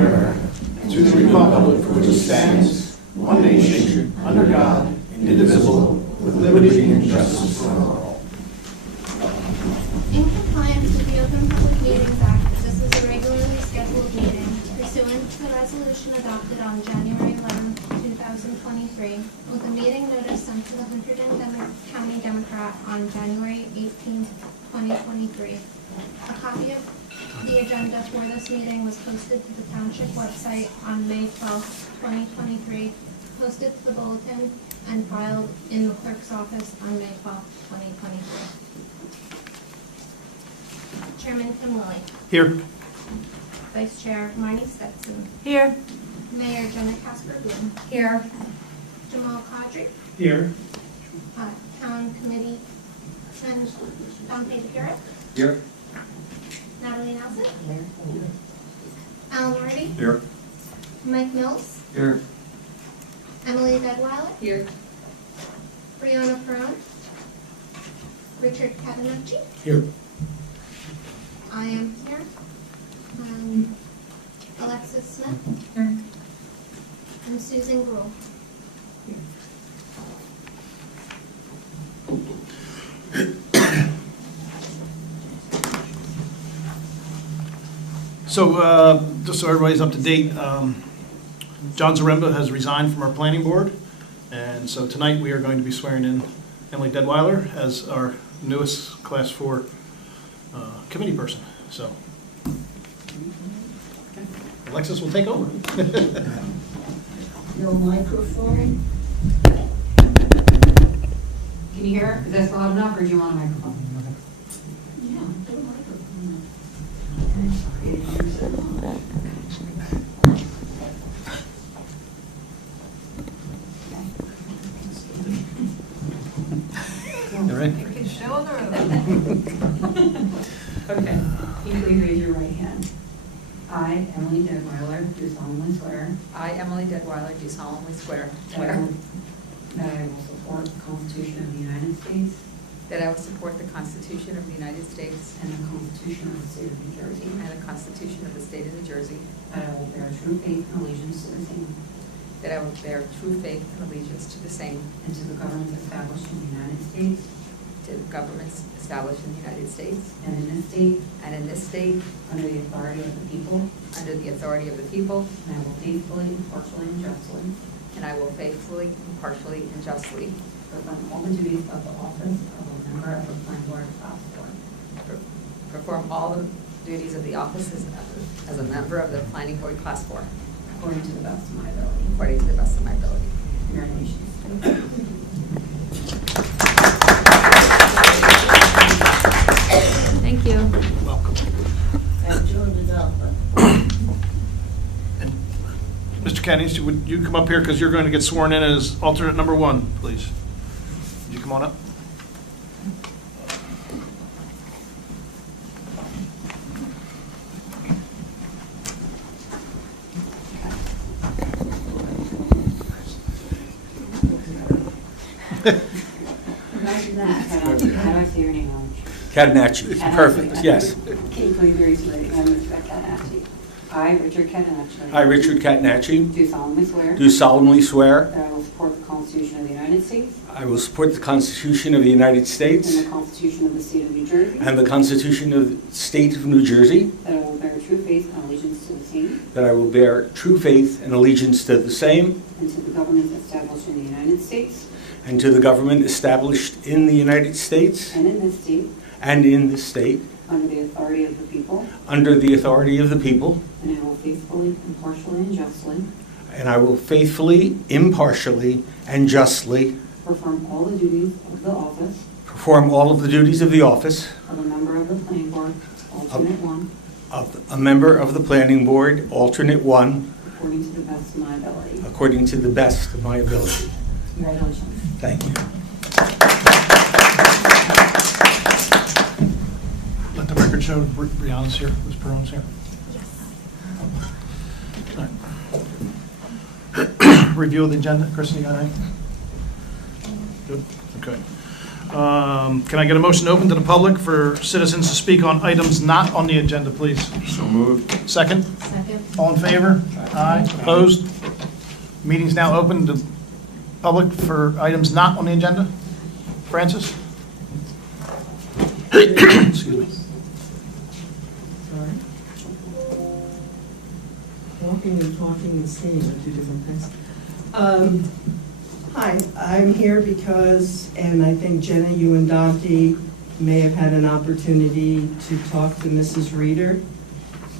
America, and to the republic for which it stands, one nation, under God, indivisible, with liberty and justice for all. In compliance with the Open Public Meetings Act, this is a regularly scheduled meeting pursuant to the resolution adopted on January 11, 2023, with a meeting notice sent to the Hunterdon County Democrat on January 18, 2023. A copy of the agenda for this meeting was posted to the Township website on May 12, 2023, posted to the bulletin, and filed in the clerk's office on May 12, 2023. Chairman Tim Lilly. Here. Vice Chair Marnie Stetson. Here. Mayor Jenna Casper-Bloom. Here. Jamal Kadri. Here. Town Committee and Dante DePira. Here. Natalie Nelson. Alan Murray. Here. Mike Mills. Here. Emily Deadweiler. Here. Brianna Perone. Richard Catanacci. Here. I am here. Alexis Smith. Here. And Susan Gruhl. So, just so everybody's up to date, John Zaremba has resigned from our planning board, and so tonight we are going to be swearing in Emily Deadweiler as our newest Class 4 committee person. So, Alexis will take over. No microphone. Can you hear? Is that loud enough, or do you want a microphone? Yeah, put a microphone. All right. You can show the room. Okay. Can you please raise your right hand? I, Emily Deadweiler, do solemnly swear. I, Emily Deadweiler, do solemnly swear That I will support the Constitution of the United States that I will support the Constitution of the United States and the Constitution of the State of New Jersey. and the Constitution of the State of New Jersey, That I will bear true faith and allegiance to the same that I will bear true faith and allegiance to the same, and to the governments established in the United States to the governments established in the United States and in this state and in this state, under the authority of the people. under the authority of the people, And I will faithfully, impartially, and justly and I will faithfully, impartially, and justly perform all the duties of the office of a member of the planning board class 4 perform all the duties of the office as a member of the Planning Board Class 4, according to the best of my ability. according to the best of my ability. Congratulations. Thank you. Welcome. And Mr. Kenny, would you come up here because you're going to get sworn in as alternate number 1, please? Would you come on up? Imagine that. How do I say your name wrong? Catanacci, perfect, yes. Can you please raise your right hand and respect Catanacci? I, Richard Catanacci. I, Richard Catanacci, Do solemnly swear. do solemnly swear That I will support the Constitution of the United States. I will support the Constitution of the United States And the Constitution of the State of New Jersey. and the Constitution of the State of New Jersey, That I will bear true faith and allegiance to the same. that I will bear true faith and allegiance to the same, And to the governments established in the United States. and to the government established in the United States And in this state. and in this state, Under the authority of the people. under the authority of the people, And I will faithfully, impartially, and justly and I will faithfully, impartially, and justly perform all the duties of the office perform all of the duties of the office of a member of the planning board, alternate 1, of a member of the Planning Board, alternate 1, according to the best of my ability. according to the best of my ability. Congratulations. Thank you. Let the record show Brianna's here, Ms. Perone's here. Yes. Review of the agenda, Kristen, you got anything? Good, okay. Can I get a motion to open to the public for citizens to speak on items not on the agenda, please? So moved. Second? Second. All in favor? Aye. Opposed? Meeting's now open to public for items not on the agenda. Francis? Excuse me. Sorry. Walking and talking and seeing are two different things. Hi, I'm here because, and I think Jenna, you and Dante may have had an opportunity to talk to Mrs. Reeder,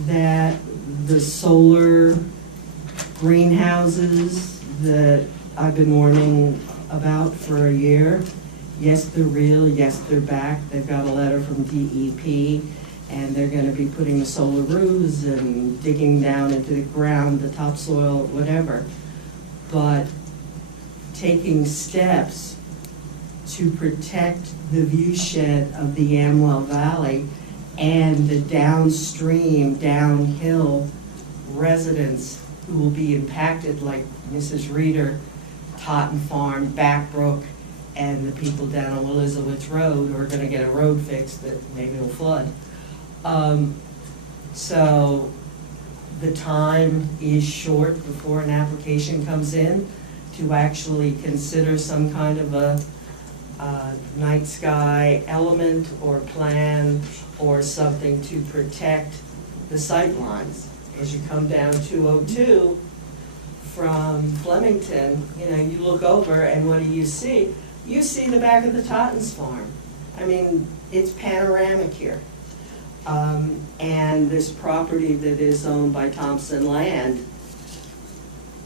that the solar greenhouses that I've been warning about for a year, yes, they're real, yes, they're back. They've got a letter from DEP, and they're gonna be putting the solar roofs and digging down into the ground, the topsoil, whatever. But taking steps to protect the viewshed of the Amwell Valley and the downstream, downhill residents who will be impacted, like Mrs. Reeder, Totten Farm, Backbrook, and the people down on Elizabeth Road who are gonna get a road fix that maybe will flood. So the time is short before an application comes in to actually consider some kind of a night sky element or plan or something to protect the sight lines. As you come down 202 from Flemington, you look over and what do you see? You see the back of the Totten's farm. I mean, it's panoramic here. And this property that is owned by Thompson Land,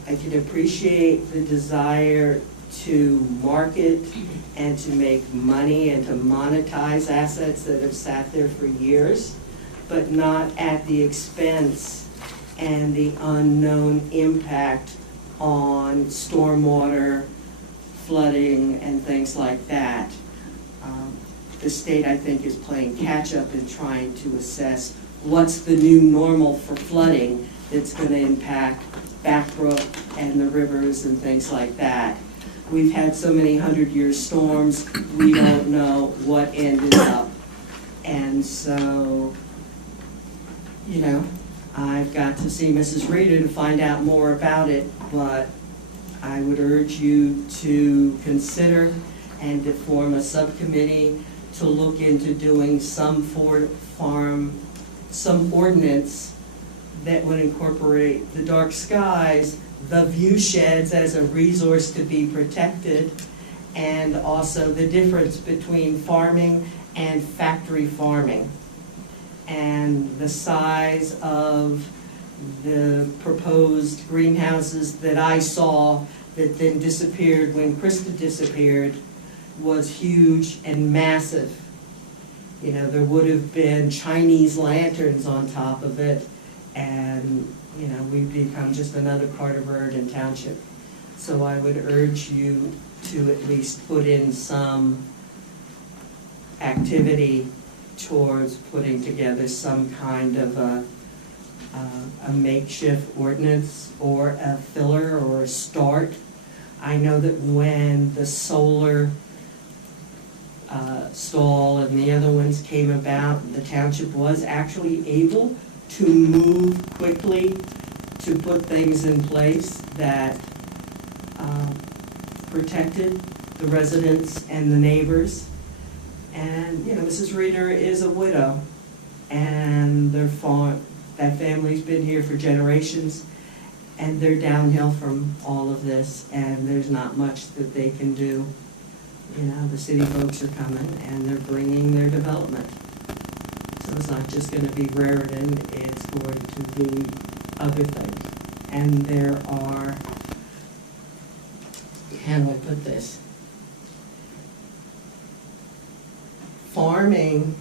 I can appreciate the desire to market and to make money and to monetize assets that have sat there for years, but not at the expense and the unknown impact on stormwater, flooding, and things like that. The state, I think, is playing catch-up in trying to assess what's the new normal for flooding that's going to impact Backbrook and the rivers and things like that. We've had so many 100-year storms, we don't know what ended up. And so, I've got to see Mrs. Reeder to find out more about it, but I would urge you to consider and to form a subcommittee to look into doing some ordinance that would incorporate the dark skies, the view sheds as a resource to be protected, and also the difference between farming and factory farming, and the size of the proposed greenhouses that I saw that then disappeared when Krista disappeared was huge and massive. There would have been Chinese lanterns on top of it, and we've become just another part of Verdon Township. So I would urge you to at least put in some activity towards putting together some kind of a makeshift ordinance or a filler or a start. I know that when the solar stall and the other ones came about, the township was actually able to move quickly to put things in place that protected the residents and the neighbors. And, Mrs. Reeder is a widow, and that family's been here for generations, and they're downhill from all of this, and there's not much that they can do. The city folks are coming, and they're bringing their development. So it's not just going to be Raritan, it's going to be other things. And there are, how do I put this? Farming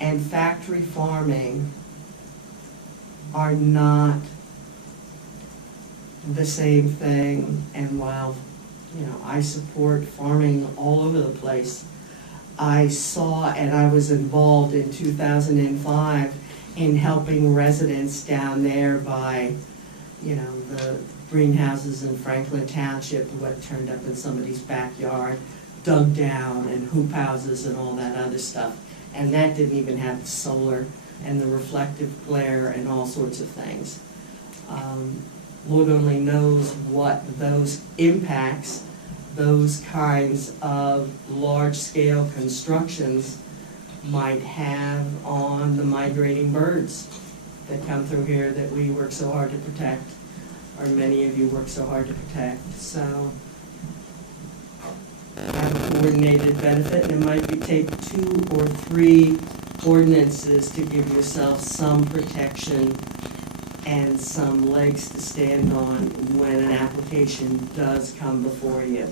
and factory farming are not the same thing, and while I support farming all over the place, I saw and I was involved in 2005 in helping residents down there by, the greenhouses in Franklin Township, what turned up in somebody's backyard, dug down and hoop houses and all that other stuff. And that didn't even have the solar and the reflective glare and all sorts of things. Lord only knows what those impacts, those kinds of large-scale constructions might have on the migrating birds that come through here that we work so hard to protect, or many of you work so hard to protect. So have a coordinated benefit, and it might be take 2 or 3 ordinances to give yourself some protection and some legs to stand on when an application does come before you.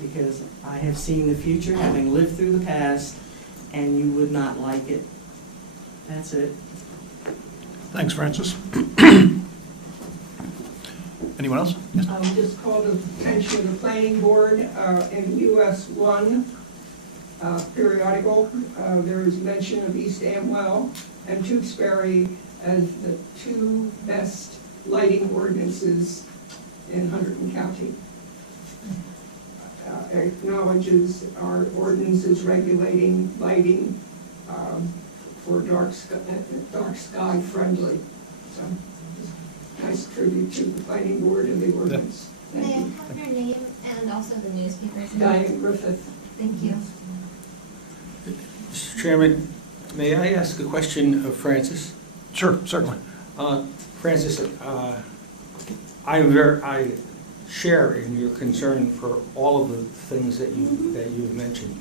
Because I have seen the future, having lived through the past, and you would not like it. That's it. Thanks, Francis. Anyone else? Yes. Just called the attention of the planning board in US 1 periodical. There is mention of East Amwell and Tewksbury as the 2 best lighting ordinances in Hunterdon County. Acknowledges our ordinances regulating lighting for dark sky friendly. So, nice tribute to the planning board and the ordinance. May I Thank you. have your name and also the newspaper's name? Diane Griffith. Thank you. Mr. Chairman, may I ask a question of Francis? Sure, certainly. Francis, I share in your concern for all of the things that you've mentioned,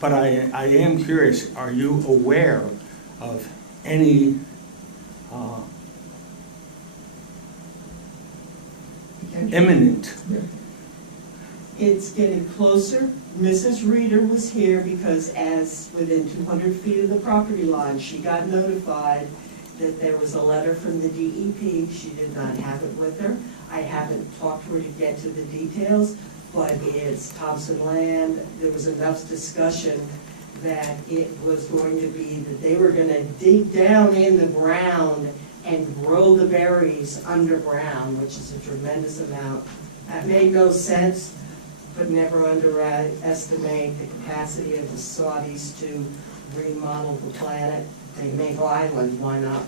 but I am curious. Are you aware of any imminent? It's getting closer. Mrs. Reeder was here because as within 200 feet of the property line, she got notified that there was a letter from the DEP. She did not have it with her. I haven't talked to her to get to the details, but it's Thompson land. There was enough discussion that it was going to be that they were going to dig down in the ground and grow the berries underground, which is a tremendous amount. That made no sense, but never underestimate the capacity of the Saudis to remodel the planet. They make islands, why not?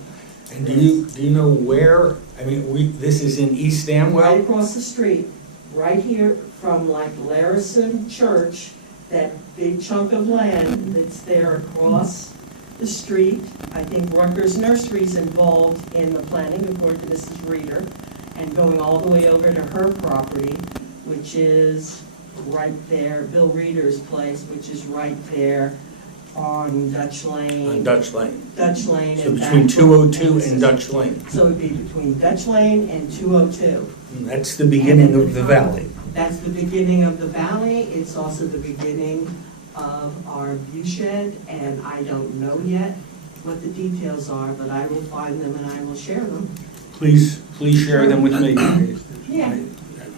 And do you know where? I mean, this is in East Amwell? Right across the street, right here from like Larison Church, that big chunk of land that's there across the street. I think Rutgers Nursery's involved in the planning, according to Mrs. Reeder, and going all the way over to her property, which is right there, Bill Reeder's place, which is right there on Dutch Lane. On Dutch Lane. Dutch Lane. So and between back 202 to- and Dutch Lane. So it'd be between Dutch Lane and 202. And that's the beginning of the valley. That's the beginning of the valley. It's also the beginning of our view shed, and I don't know yet what the details are, but I will find them and I will share them. Please share them with me. Yeah.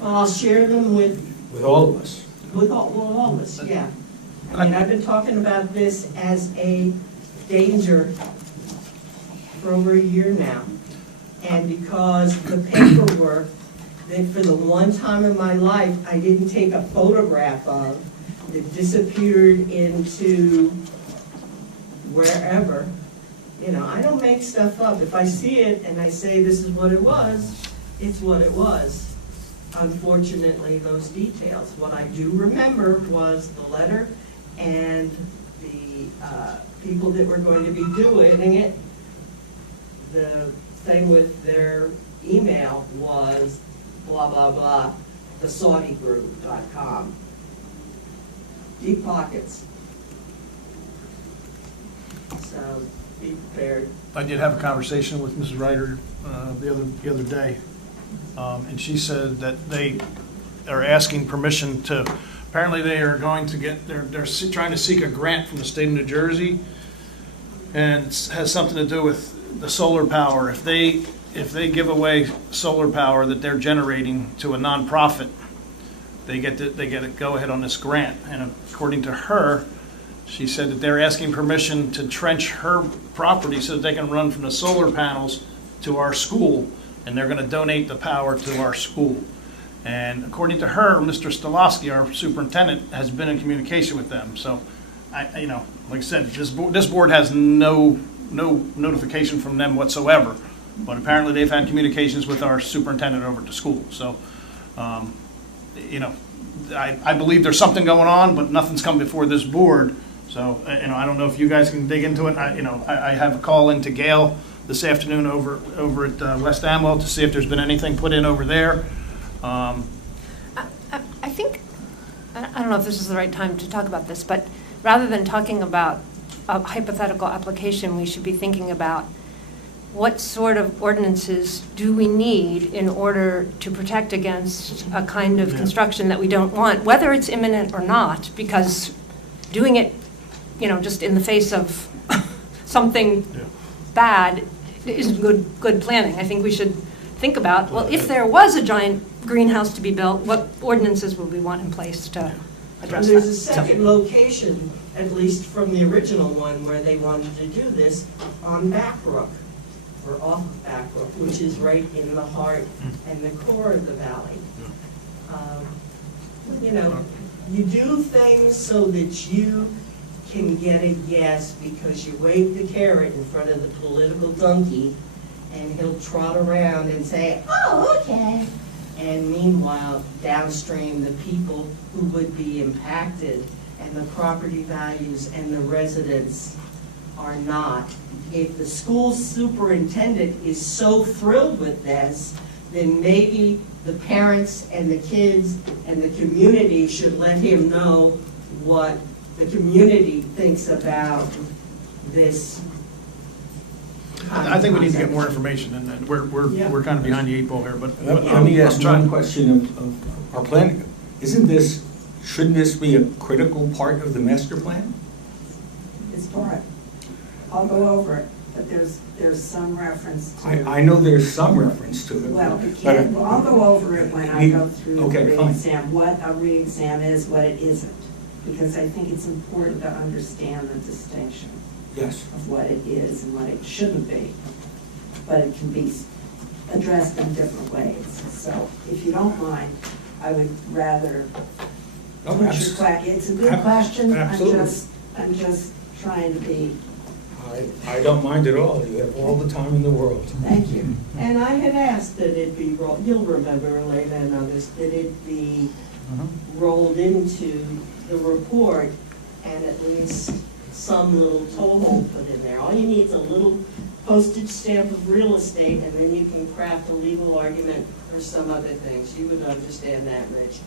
I'll share them with all of us. all of us, yeah. I mean, I've been talking about this as a danger for over a year now. And because the paperwork that for the one time in my life I didn't take a photograph of, that disappeared into wherever, you know, I don't make stuff up. If I see it and I say this is what it was, it's what it was. Unfortunately, those details. What I do remember was the letter and the people that were going to be doing it. The thing with their email was blah, blah, blah, thesaudigroup.com. Deep pockets. So be prepared. I did have a conversation with Mrs. Ryder the other day, and she said that they are asking permission to, apparently they are going to get, they're trying to seek a grant from the state of New Jersey, and it has something to do with the solar power. If they give away solar power that they're generating to a nonprofit, they get a go-ahead on this grant. And according to her, she said that they're asking permission to trench her property so that they can run from the solar panels to our school, and they're going to donate the power to our school. And according to her, Mr. Stolowski, our superintendent, has been in communication with them. So, like I said, this board has no notification from them whatsoever. But apparently they've had communications with our superintendent over at the school. So, I believe there's something going on, but nothing's come before this board. So, I don't know if you guys can dig into it. I have a call into Gail this afternoon over at West Amwell to see if there's been anything put in over there. I think, I don't know if this is the right time to talk about this, but rather than talking about a hypothetical application, we should be thinking about what sort of ordinances do we need in order to protect against a kind of construction that we don't want, whether it's imminent or not, because doing it, just in the face of something bad isn't good planning. I think we should think about, well, if there was a giant greenhouse to be built, what ordinances would we want in place to address that? There's a second location, at least from the original one, where they wanted to do this, on Backbrook, or off of Backbrook, which is right in the heart and the core of the valley. You do things so that you can get a yes, because you wave the carrot in front of the political donkey, and he'll trot around and say, oh, okay. And meanwhile, downstream, the people who would be impacted and the property values and the residents are not. If the school superintendent is so thrilled with this, then maybe the parents and the kids and the community should let him know what the community thinks about this. I think we need to get more information, and we're kind of behind the 8 ball here, but. Let me ask one question of our planning. Shouldn't this be a critical part of the master plan? It's part. I'll go over it, but there's some reference to. I know there's some reference to it. Well, I'll go over it when I go through the re-exam, what a re-exam is, what it isn't. Because I think it's important to understand the distinction. Yes. Of what it is and what it shouldn't be. But it can be addressed in different ways. So if you don't mind, I would rather put your question. It's a good question. Absolutely. I'm just trying to be. I don't mind at all. You have all the time in the world. Thank you. And I had asked that it be rolled, you'll remember, Elena and others, that it be rolled into the report, and at least some little toehold put in there. All you need is a little postage stamp of real estate, and then you can craft a legal argument or some other things. You would understand that, Rich,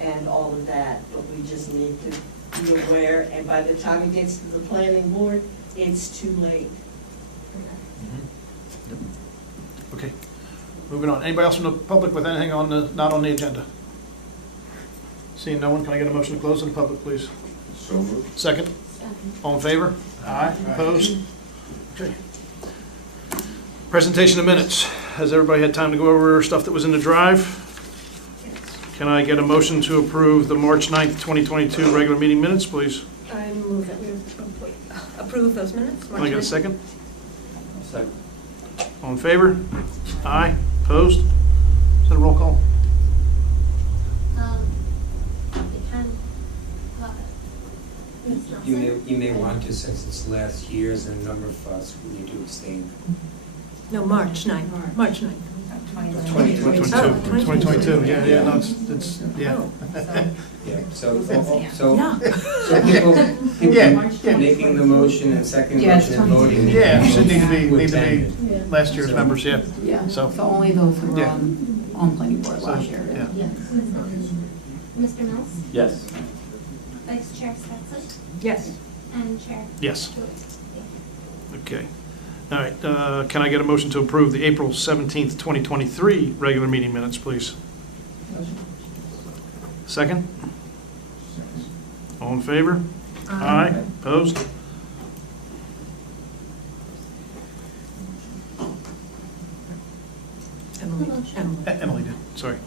and all of that. But we just need to be aware, and by the time it gets to the planning board, it's too late. Okay, moving on. Anybody else from the public with anything not on the agenda? Seeing no one, can I get a motion to close to the public, please? So moved. Second? All in favor? Aye. Opposed? Okay. Presentation of minutes. Has everybody had time to go over stuff that was in the drive? Can I get a motion to approve the March 9th, 2022 regular meeting minutes, please? I move that we approve those minutes. Can I get a second? Second. All in favor? Aye. Opposed? Is that a roll call? You may want to, since it's last year's and a number of us will need to abstain. No, March 9th. March 9th. 2022, yeah, no, it's, yeah. Yeah, so Yeah. people making the motion and second motion and voting. Yeah, should need to be attend. last year's members, yeah. Yeah, So- so only those who were Yeah. on planning board last year. Yeah. Yes. Mr. Mills? Yes. Vice Chair Stetser? Yes. And Chair? Yes. Lewis? Okay. All right, can I get a motion to approve the April 17th, 2023 regular meeting minutes, please? Second? All in favor? Aye. Opposed? Emily did, sorry.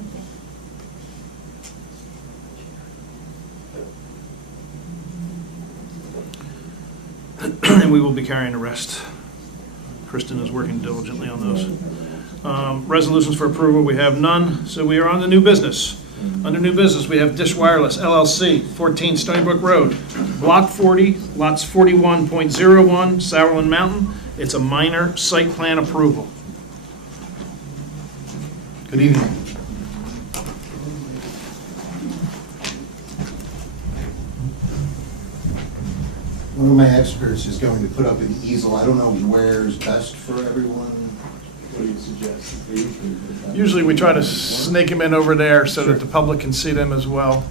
And we will be carrying the rest. Kristen is working diligently on those. Resolutions for approval, we have none, so we are on to new business. Under new business, we have Dish Wireless LLC, 14 Stony Brook Road, Block 40, lots 41.01, Sourland Mountain. It's a minor site plan approval. Good evening. One of my experts is going to put up an easel. I don't know where's best for everyone. What do you suggest? Usually we try to snake them in over there so that the public can see them as well.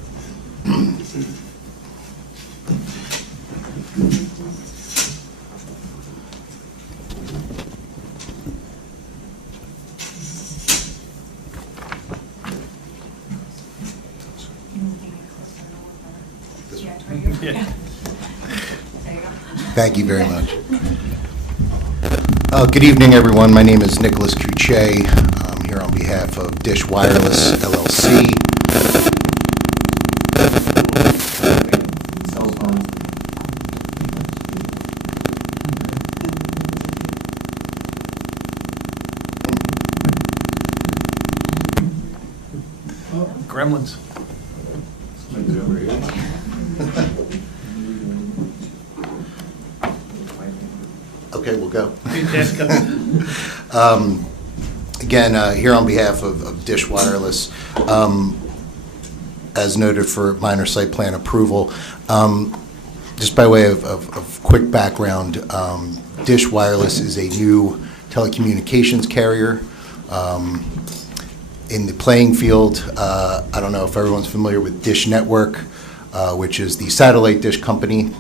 Yeah. Thank you very much. Good evening, everyone. My name is Nicholas Cuchet. I'm here on behalf of Dish Wireless LLC. Gremlins. Okay, we'll go. Yes, go. Again, here on behalf of Dish Wireless, as noted for minor site plan approval, just by way of quick background, Dish Wireless is a new telecommunications carrier. In the playing field, I don't know if everyone's familiar with Dish Network, which is the satellite dish company.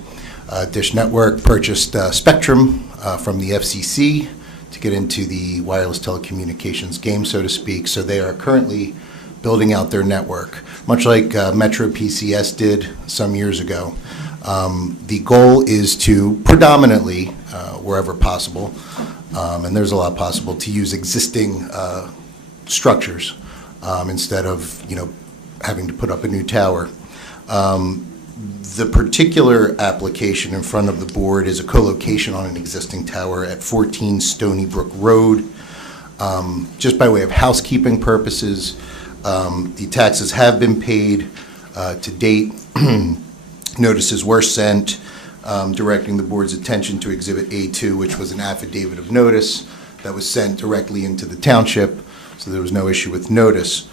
Dish Network purchased Spectrum from the FCC to get into the wireless telecommunications game, so to speak. So they are currently building out their network, much like Metro PCS did some years ago. The goal is to predominantly, wherever possible, and there's a lot possible, to use existing structures instead of, having to put up a new tower. The particular application in front of the board is a co-location on an existing tower at 14 Stony Brook Road. Just by way of housekeeping purposes, the taxes have been paid to date. Notices were sent directing the board's attention to Exhibit A2, which was an affidavit of notice that was sent directly into the township, so there was no issue with notice.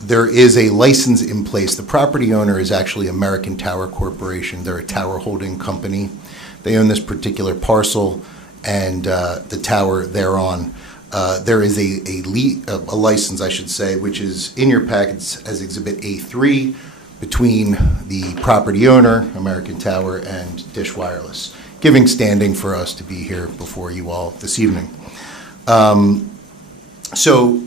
There is a license in place. The property owner is actually American Tower Corporation. They're a tower holding company. They own this particular parcel and the tower thereon. There is a license, I should say, which is in your packets as Exhibit A3 between the property owner, American Tower, and Dish Wireless, giving standing for us to be here before you all this evening. So,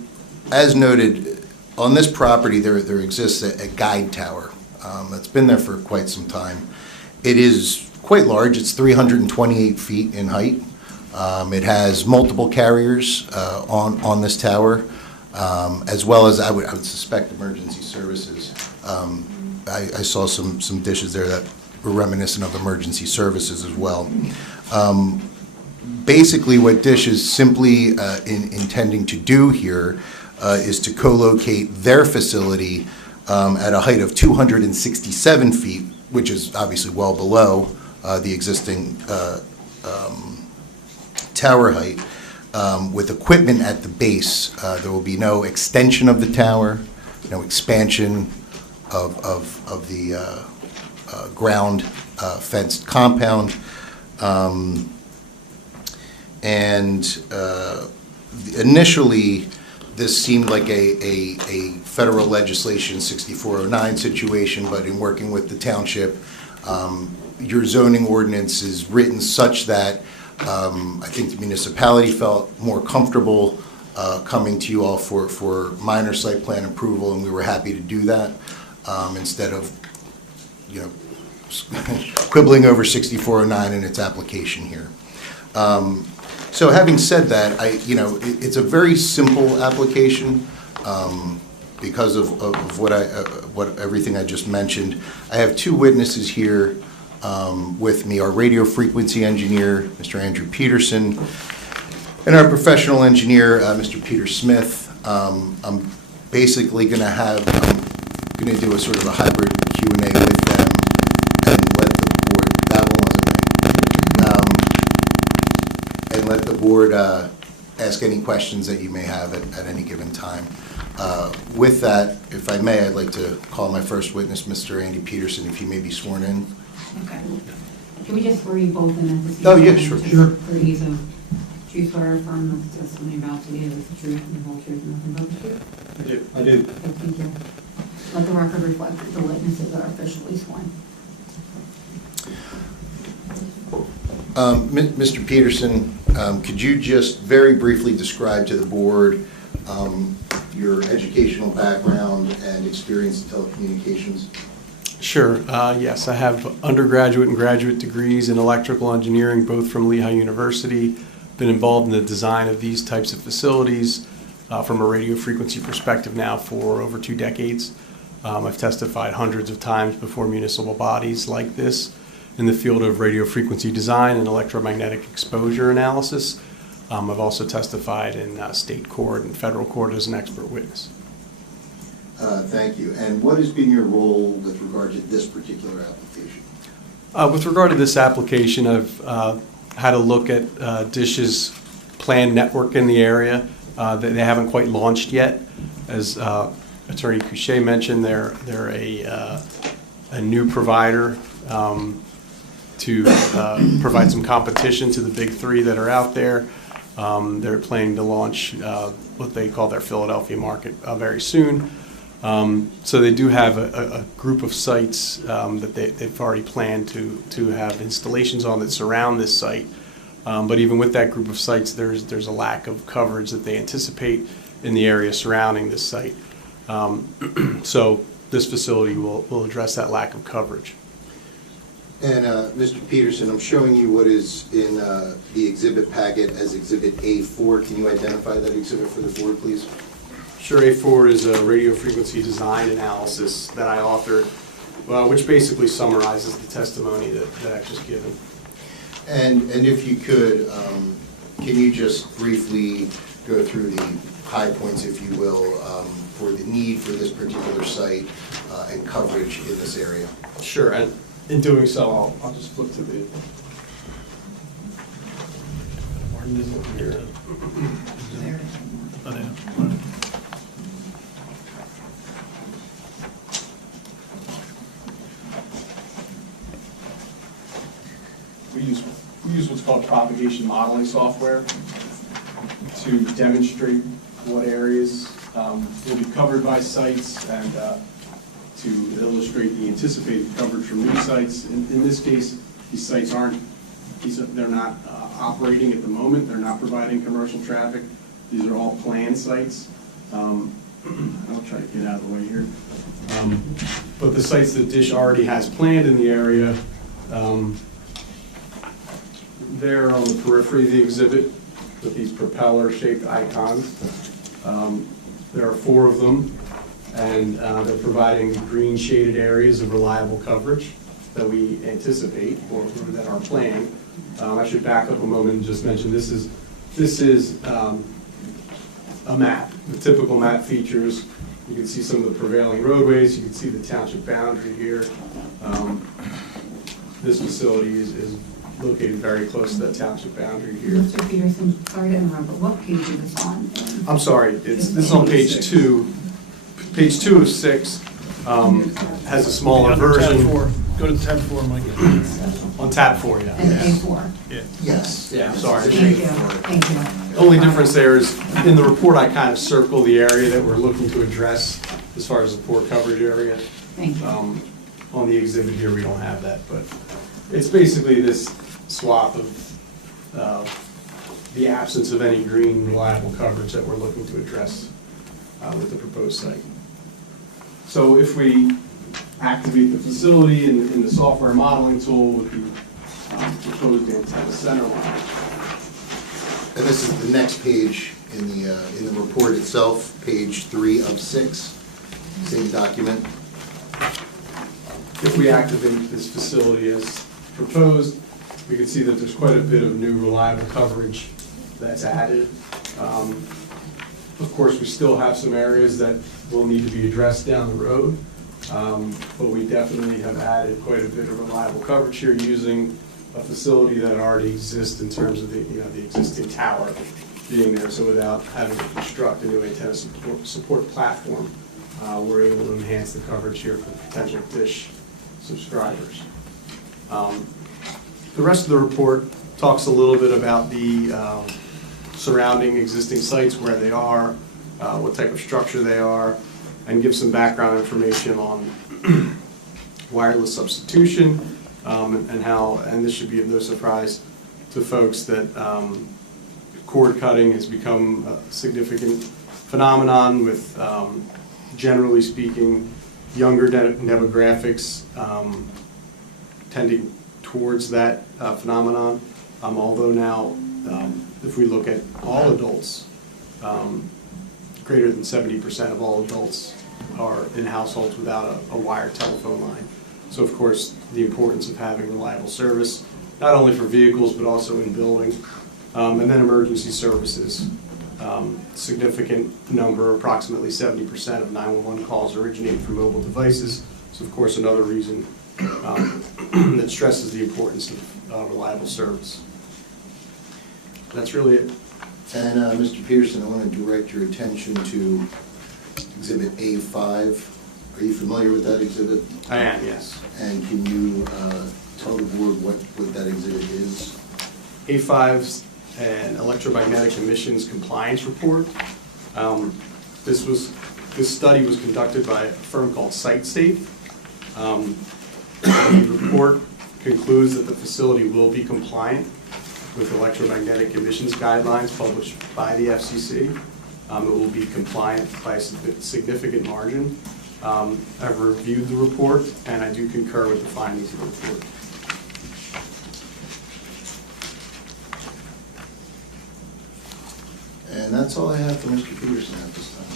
as noted, on this property, there exists a guide tower that's been there for quite some time. It is quite large. It's 328 feet in height. It has multiple carriers on this tower, as well as I would suspect emergency services. I saw some dishes there that were reminiscent of emergency services as well. Basically, what Dish is simply intending to do here is to co-locate their facility at a height of 267 feet, which is obviously well below the existing tower height, with equipment at the base. There will be no extension of the tower, no expansion of the ground fenced compound. Initially, this seemed like a federal legislation 6409 situation, but in working with the township, your zoning ordinance is written such that I think the municipality felt more comfortable coming to you all for minor site plan approval, and we were happy to do that instead of, quibbling over 6409 and its application here. So having said that, it's a very simple application because of what everything I just mentioned. I have two witnesses here with me, our radio frequency engineer, Mr. Andrew Peterson, And our professional engineer, Mr. Peter Smith. I'm basically going to do a sort of a hybrid Q&A with them and let the board, that one wasn't me, and let the board ask any questions that you may have at any given time. With that, if I may, I'd like to call my first witness, Mr. Andy Peterson, if he may be sworn in. Okay. Can we just swear you both in at the same Oh, time? yeah, sure. Just Sure. For ease of, do you swear or affirm that the testimony you're about to give is the truth and the whole truth and nothing but the truth? I do. I do. Okay, thank you. Let the record reflect that the witnesses are officially sworn. Mr. Peterson, could you just very briefly describe to the board your educational background and experience in telecommunications? Sure. Yes, I have undergraduate and graduate degrees in electrical engineering, both from Lehigh University. Been involved in the design of these types of facilities from a radio frequency perspective now for over 2 decades. I've testified hundreds of times before municipal bodies like this in the field of radio frequency design and electromagnetic exposure analysis. I've also testified in state court and federal court as an expert witness. Thank you. And what has been your role with regard to this particular application? With regard to this application, I've had a look at Dish's planned network in the area. They haven't quite launched yet. As Attorney Couchet mentioned, they're a new provider to provide some competition to the big 3 that are out there. They're planning to launch what they call their Philadelphia market very soon. So they do have a group of sites that they've already planned to have installations on that surround this site. But even with that group of sites, there's a lack of coverage that they anticipate in the area surrounding this site. So this facility will address that lack of coverage. And Mr. Peterson, I'm showing you what is in the exhibit packet as Exhibit A4. Can you identify that exhibit for the board, please? Sure. A4 is a radio frequency design analysis that I authored, which basically summarizes the testimony that I've just given. And if you could, can you just briefly go through the high points, if you will, for the need for this particular site and coverage in this area? Sure. And in doing so, I'll just flip to the here. We use what's called propagation modeling software to demonstrate what areas will be covered by sites and to illustrate the anticipated coverage from new sites. In this case, these sites they're not operating at the moment. They're not providing commercial traffic. These are all planned sites. I'll try to get out of the way here. But the sites that Dish already has planned in the area, they're on the periphery of the exhibit with these propeller-shaped icons. There are 4 of them, and they're providing green shaded areas of reliable coverage that we anticipate or that are planned. I should back up a moment and just mention this is a map. The typical map features, you can see some of the prevailing roadways, you can see the township boundary here. This facility is located very close to that township boundary here. Mr. Peterson, sorry to interrupt, but what page is this on? I'm sorry, this is on page 2. Page 2 of 6 has a smaller Under tab version. 4. Go to tab 4, Mike. On tab 4, yeah. And A4? Yeah. Yes. Yeah, sorry. Thank you, thank you. The only difference there is, in the report, I kind of circle the area that we're looking to address as far as the poor coverage area. Thank you. On the exhibit here, we don't have that, but it's basically this swath of the absence of any green reliable coverage that we're looking to address with the proposed site. So if we activate the facility in the software modeling tool with the proposed antenna center line. And this is the next page in the report itself, page 3 of 6, same document. If we activate this facility as proposed, we can see that there's quite a bit of new reliable coverage that's added. Of course, we still have some areas that will need to be addressed down the road, but we definitely have added quite a bit of reliable coverage here using a facility that already exists in terms of the existing tower being there. So without having to construct a new antenna support platform, we're able to enhance the coverage here for potential DISH subscribers. The rest of the report talks a little bit about the surrounding existing sites, where they are, what type of structure they are, and give some background information on wireless substitution, and this should be of no surprise to folks that cord cutting has become a significant phenomenon with, generally speaking, younger demographics tending towards that phenomenon. Although now, if we look at all adults, greater than 70% of all adults are in households without a wired telephone line. So of course, the importance of having reliable service, not only for vehicles, but also in building. And then emergency services. Significant number, approximately 70% of 911 calls originate from mobile devices. So of course, another reason that stresses the importance of reliable service. That's really it. And Mr. Peterson, I want to direct your attention to Exhibit A5. Are you familiar with that exhibit? I am, yes. And can you tell the board what that exhibit is? A5's an electromagnetic emissions compliance report. This study was conducted by a firm called SiteSafe. The report concludes that the facility will be compliant with electromagnetic emissions guidelines published by the FCC. It will be compliant by a significant margin. I've reviewed the report, and I do concur with the findings of the report. And that's all I have for Mr. Peterson at this time.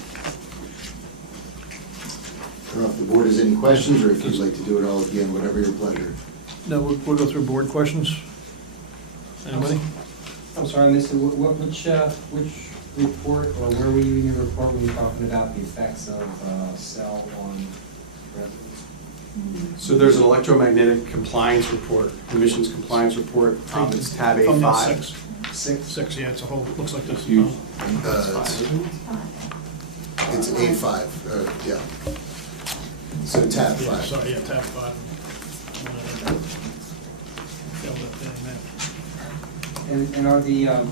I don't know if the board has any questions, or if you'd like to do it all at the end, whatever your pleasure. No, we'll go through board questions. Anybody? I'm sorry, I missed it. Which report, or where were you in your report when you were talking about the effects of cell on residents? So there's an electromagnetic compliance report, emissions compliance report. It's tab A5. Six, yeah, it's a whole, looks like this. It's A5, yeah. So tab 5. Sorry, yeah, tab 5. And are the, and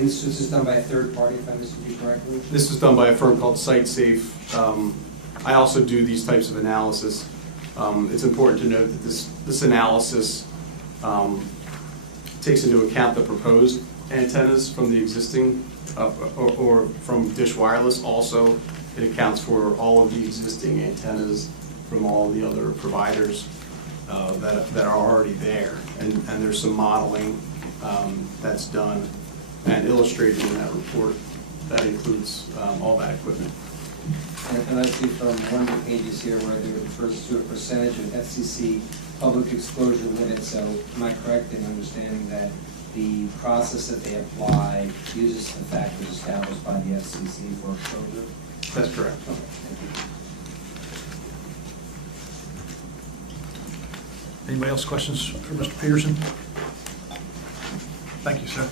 this is done by a third party, if I understood you correctly? This was done by a firm called SiteSafe. I also do these types of analysis. It's important to note that this analysis takes into account the proposed antennas from the existing, or from Dish Wireless. Also, it accounts for all of the existing antennas from all the other providers that are already there. And there's some modeling that's done and illustrated in that report that includes all that equipment. And I see from one of the pages here where it refers to a percentage of FCC public exposure limit. So am I correct in understanding that the process that they apply uses the factors established by the FCC for exposure? That's correct. Okay, thank you. Anybody else questions for Mr. Peterson? Thank you, sir.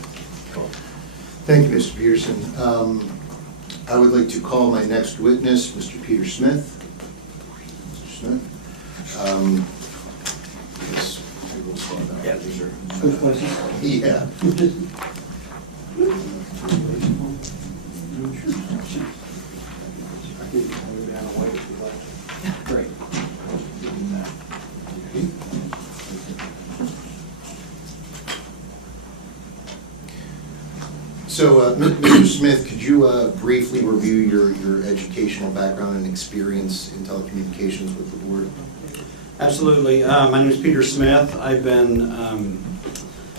Thank you, Mr. Peterson. I would like to call my next witness, Mr. Peter Smith. Mr. Smith. Yes, we will start out. Yeah, these are. Yeah. Great. So, Mr. Smith, could you briefly review your educational background and experience in telecommunications with the board? Absolutely. My name is Peter Smith. I've been, I'm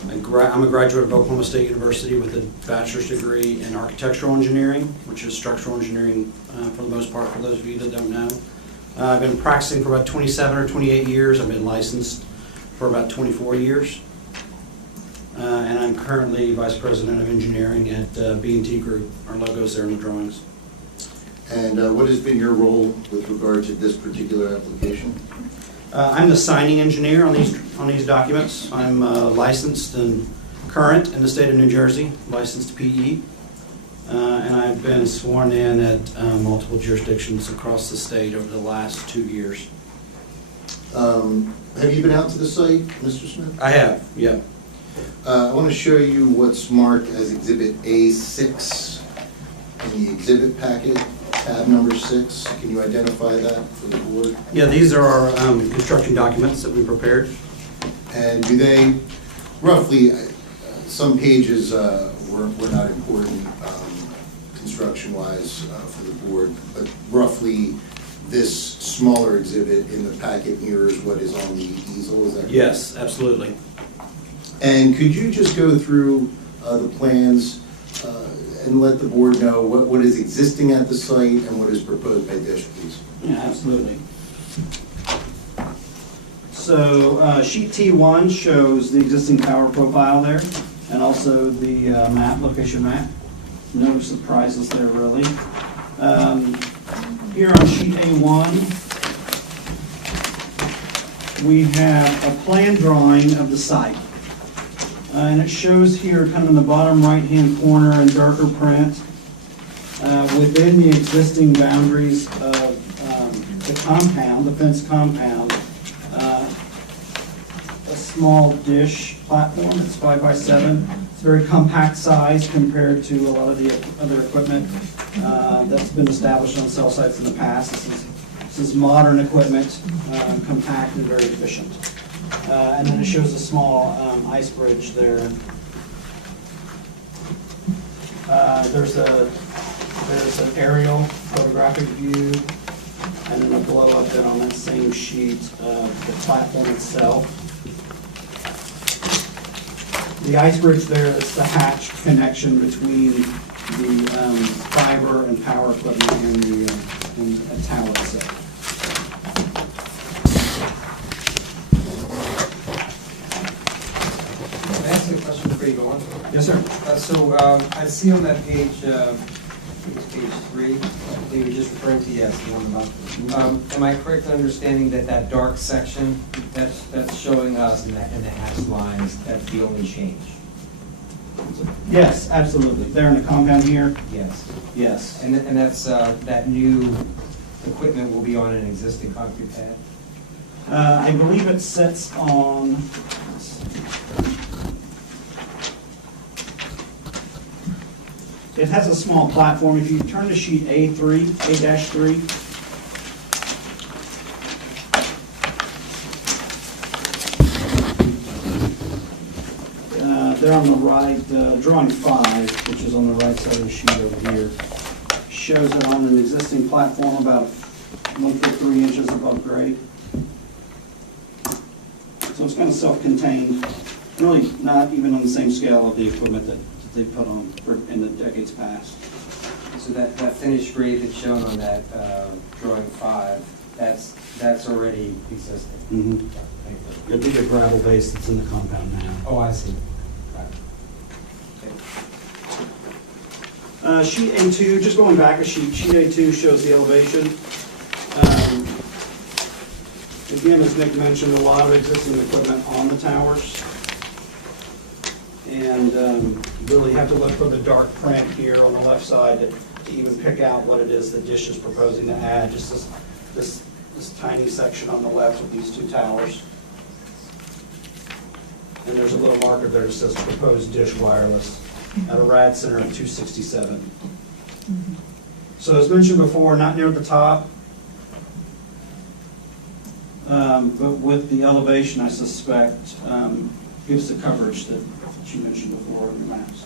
a graduate of Oklahoma State University with a bachelor's degree in architectural engineering, which is structural engineering for the most part, for those of you that don't know. I've been practicing for about 27 or 28 years. I've been licensed for about 24 years. and I'm currently Vice President of Engineering at B&T Group. Our logo's there in the drawings. And what has been your role with regard to this particular application? I'm the signing engineer on these documents. I'm licensed and current in the state of New Jersey, licensed PE, and I've been sworn in at multiple jurisdictions across the state over the last 2 years. Have you been out to the site, Mr. Smith? I have, yeah. I want to show you what's marked as Exhibit A6 in the exhibit packet, tab number 6. Can you identify that for the board? Yeah, these are our construction documents that we prepared. And do they, roughly, some pages were not important construction-wise for the board, but roughly this smaller exhibit in the packet mirrors what is on the easel, is that correct? Yes, absolutely. And could you just go through the plans and let the board know what is existing at the site and what is proposed by DISH, please? Yeah, absolutely. So sheet T1 shows the existing power profile there, and also the location map. No surprises there, really. Here on sheet A1, we have a plan drawing of the site. And it shows here, kind of in the bottom right-hand corner in darker print, within the existing boundaries of the compound, the fenced compound, a small dish platform. It's 5 by 7. It's very compact size compared to a lot of the other equipment that's been established on cell sites in the past. This is modern equipment, compact and very efficient. And then it shows a small ice bridge there. There's an aerial photographic view, and then a blow up then on that same sheet of the platform itself. The ice bridge there is the hatch connection between the fiber and power equipment and the tower itself. Can I ask you a question before you go on? Yes, sir. So I see on that page 3, that you were just referring to, yes, the one about. Am I correct in understanding that that dark section that's showing us in the hatch lines, that's the only change? Yes, absolutely. They're in the compound here? Yes. Yes. And that's, that new equipment will be on an existing concrete pad? I believe it sits on, it has a small platform. If you turn to sheet A-3, there on the right, drawing 5, which is on the right side of the sheet over here, shows it on an existing platform about 1 foot 3 inches above grade. So it's kind of self-contained, really not even on the same scale of the equipment that they put on in the decades past. So that finished grade that's shown on that drawing 5, that's already existing? Mm-hmm. It'd be a gravel base that's in the compound now. Oh, I see. Sheet A2, just going back a sheet, sheet A2 shows the elevation. Again, as Nick mentioned, a lot of existing equipment on the towers. And really have to look for the dark print here on the left side to even pick out what it is that DISH is proposing to add. Just this tiny section on the left with these 2 towers. And there's a little marker there that says proposed DISH wireless at a rad center of 267. So as mentioned before, not near the top, but with the elevation, I suspect, gives the coverage that you mentioned before in the maps.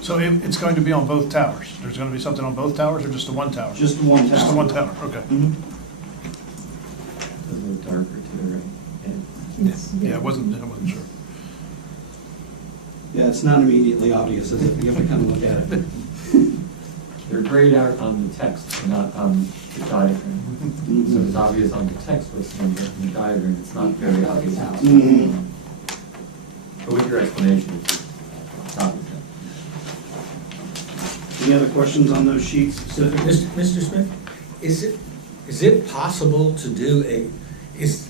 So it's going to be on both towers? There's going to be something on both towers, or just the one tower? Just the one tower. Just the one tower, okay. Mm-hmm. A little darker to the right. Yeah, I wasn't sure. Yeah, it's not immediately obvious, is it? You have to kind of look at it. they're grayed out on the text, not on the diagram. So it's obvious on the text what's in the diagram, it's not very obvious. But with your explanation, it's obvious. Any other questions on those sheets specifically? Mr. Smith, is it possible to do is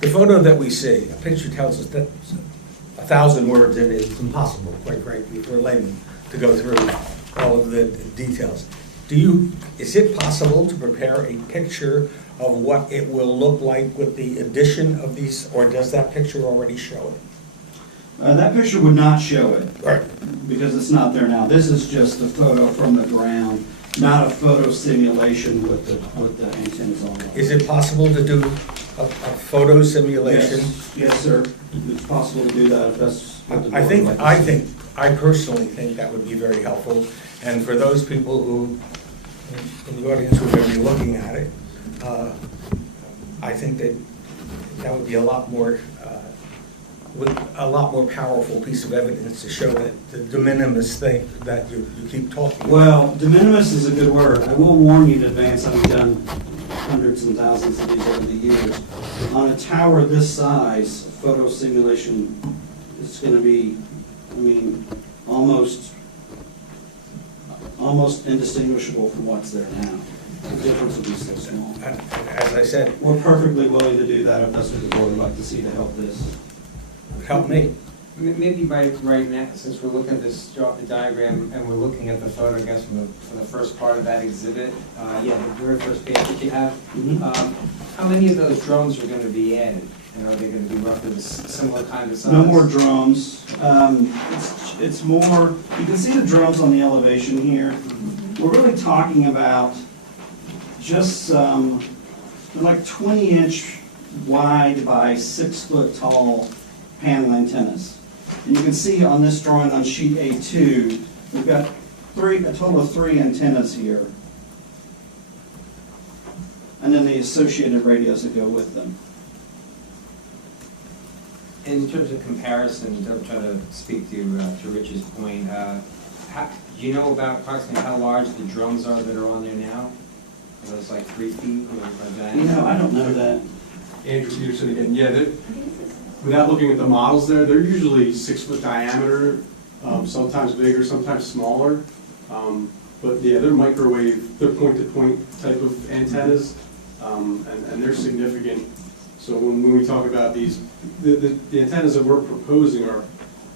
the photo that we see, a picture tells us that 1,000 words and it's impossible, quite frankly, for a layman to go through all of the details. Is it possible to prepare a picture of what it will look like with the addition of these, or does that picture already show it? That picture would not show it. Right. Because it's not there now. This is just a photo from the ground, not a photo simulation with the antennas on it. Is it possible to do a photo simulation? Yes, sir. It's possible to do that if that's what the board would like to see. I personally think that would be very helpful, and for those people who, in the audience who are going to be looking at it, I think that would be a lot more powerful piece of evidence to show that the de minimis thing that you keep talking about. Well, de minimis is a good word. I will warn you in advance, I've done hundreds and thousands of these over the years. On a tower this size, a photo simulation is going to be, almost indistinguishable from what's there now. The difference will be so small. As I said, we're perfectly willing to do that if that's what the board would like to see to help this. Help me. Maybe right now, since we're looking at this diagram and we're looking at the photo, I guess, from the first part of that exhibit, the very first page that you have, how many of those drones are going to be added? And are they going to be roughly the similar kind of size? No more drones. It's more, you can see the drones on the elevation here. We're really talking about just some, like 20-inch wide by 6-foot tall panel antennas. And you can see on this drawing on sheet A2, we've got a total of 3 antennas here. And then the associated radios that go with them. In terms of comparison, I'm trying to speak to Rich's point, do you know about approximately how large the drones are that are on there now? Are those like 3 feet? I don't know that. Andrew Peterson again. Yeah, without looking at the models there, they're usually 6-foot diameter, sometimes bigger, sometimes smaller. But yeah, they're microwave, they're point-to-point type of antennas, and they're significant. So when we talk about these, the antennas that we're proposing are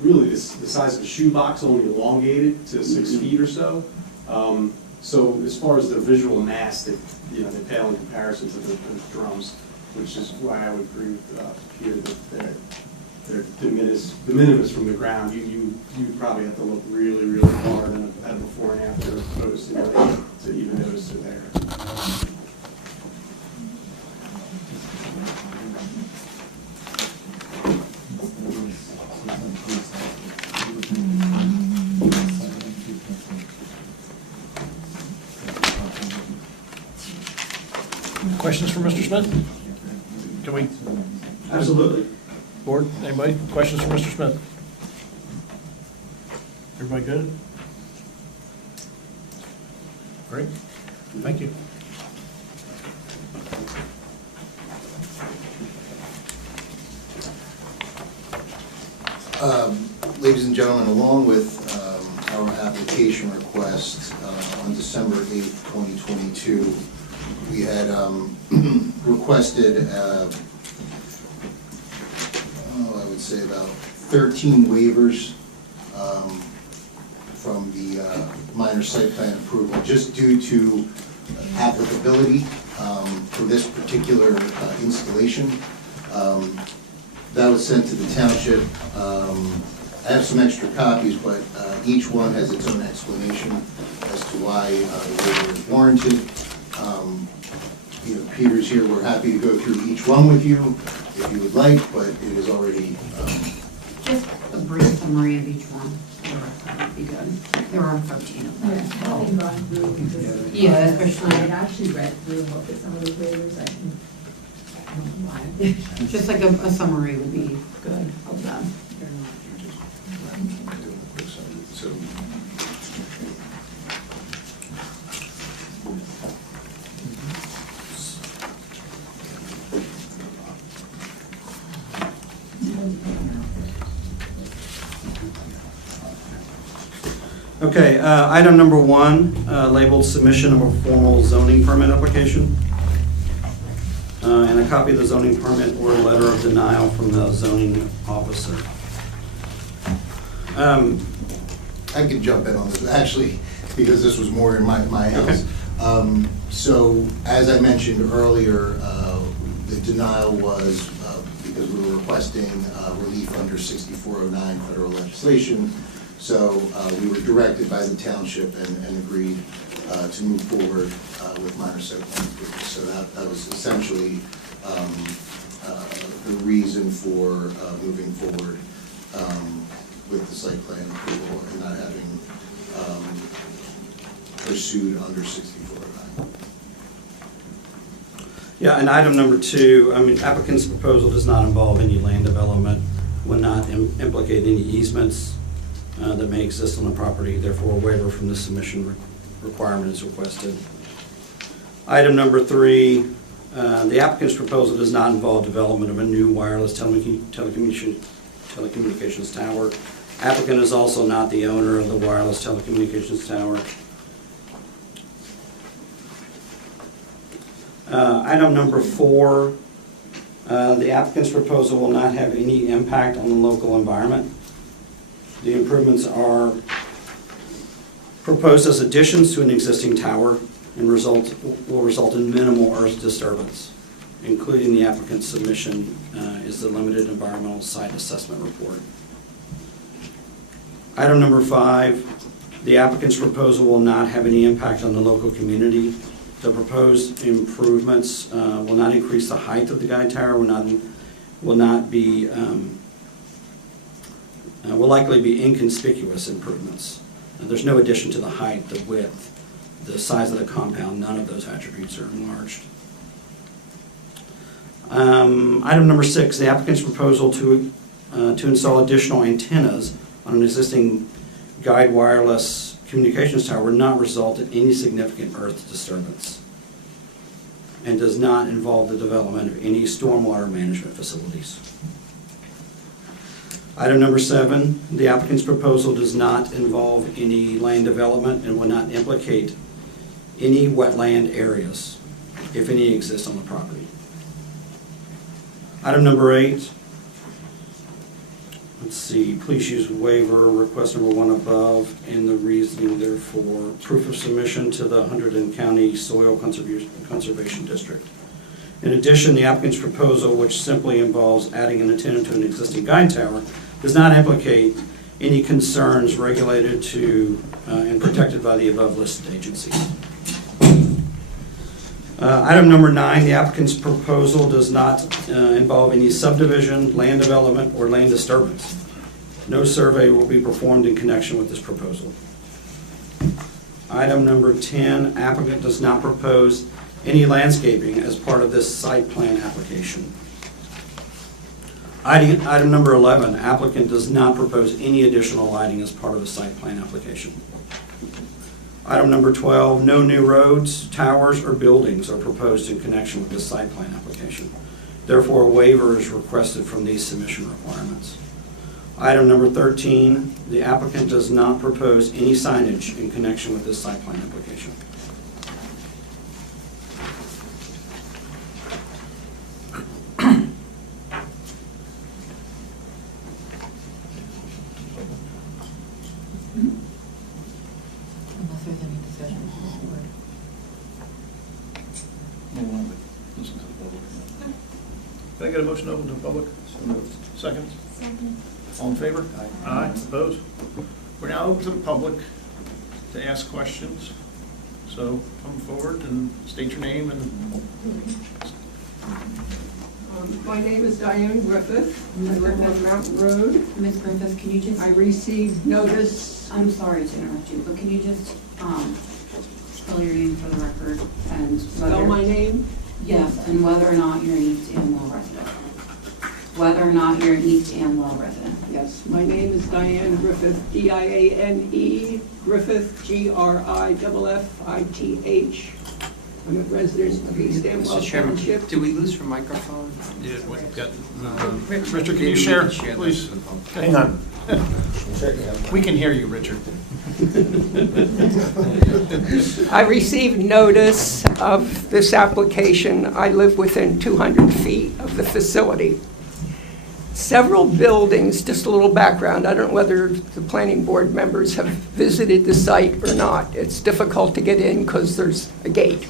really the size of a shoebox, only elongated to 6 feet or so. So as far as the visual mass, they pale in comparison to the drums, which is why I would agree with Peter that they're de minimis from the ground. You probably have to look really, really hard at a before and after photo simulation to even notice they're there. Questions for Mr. Smith? Can we? Absolutely. Board, anybody? Questions for Mr. Smith? Everybody good? Great. Thank you. Ladies and gentlemen, along with our application request on December 8th, 2022, we had requested, I would say about 13 waivers from the minor site plan approval, just due to applicability for this particular installation. That was sent to the township. I have some extra copies, but each one has its own explanation as to why the waiver is warranted. Peter's here. We're happy to go through each one with you if you would like, but it is already. Just a brief summary of each one would be good. There are 13 of them. Having gone through this. Yeah, especially. I had actually read through and looked at some of the waivers. I don't know why. Just like a summary would be good of them. Okay, item number 1, labeled submission of a formal zoning permit application. And a copy of the zoning permit or letter of denial from the zoning officer. I could jump in on this, actually, because this was more in my house. So, as I mentioned earlier, the denial was because we were requesting relief under 6409 federal legislation. So we were directed by the township and agreed to move forward with minor site plan approval. So that was essentially the reason for moving forward with the site plan approval and not having pursued under 6409. Yeah, and item number 2, applicant's proposal does not involve any land development, will not implicate any easements that may exist on the property, therefore a waiver from the submission requirement is requested. Item number 3, the applicant's proposal does not involve development of a new wireless telecommunications tower. Applicant is also not the owner of the wireless telecommunications tower. Item number 4, the applicant's proposal will not have any impact on the local environment. The improvements are proposed as additions to an existing tower and will result in minimal earth disturbance, including the applicant's submission is the limited environmental site assessment report. Item number 5, the applicant's proposal will not have any impact on the local community. The proposed improvements will not increase the height of the guide tower, will likely be inconspicuous improvements. There's no addition to the height, the width, the size of the compound. None of those attributes are enlarged. Item number 6, the applicant's proposal to install additional antennas on an existing guide wireless communications tower will not result in any significant earth disturbance and does not involve the development of any stormwater management facilities. Item number 7, the applicant's proposal does not involve any land development and will not implicate any wetland areas, if any exist on the property. Item number 8, let's see, please use waiver, request number 1 above, and the reasoning therefore, proof of submission to the Hunterdon County Soil Conservation District. In addition, the applicant's proposal, which simply involves adding an antenna to an existing guide tower, does not implicate any concerns regulated to and protected by the above listed agencies. Item number 9, the applicant's proposal does not involve any subdivision, land development, or land disturbance. No survey will be performed in connection with this proposal. Item number 10, applicant does not propose any landscaping as part of this site plan application. Item number 11, applicant does not propose any additional lighting as part of the site plan application. Item number 12, no new roads, towers, or buildings are proposed in connection with this site plan application. Therefore, a waiver is requested from these submission requirements. Item number 13, the applicant does not propose any signage in connection with this site plan application. Unless there's any discussion from the board. Can I get a motion to open to the public? Second? Second. All in favor? Aye. Opposed? We're now open to the public to ask questions. So come forward and state your name and My name is Diane Griffith. I live on Mountain Road. Ms. Griffiths, can you just, I received notice. I'm sorry to interrupt you, but can you just spell your name for the record and Spell whether... my name? Yes, and whether or not you're an East Amwell resident. Whether or not you're an East Amwell resident. Yes, my name is Diane Griffith, D-I-A-N-E, Griffith, G-R-I-F-F-I-T-H. I'm a resident of East Amwell Mr. Chairman, Township. did we lose your microphone? yeah, we've got, Richard, can you share, please? Hang on. We can hear you, Richard. I received notice of this application. I live within 200 feet of the facility. Several buildings, just a little background, I don't know whether the planning board members have visited the site or not. It's difficult to get in because there's a gate.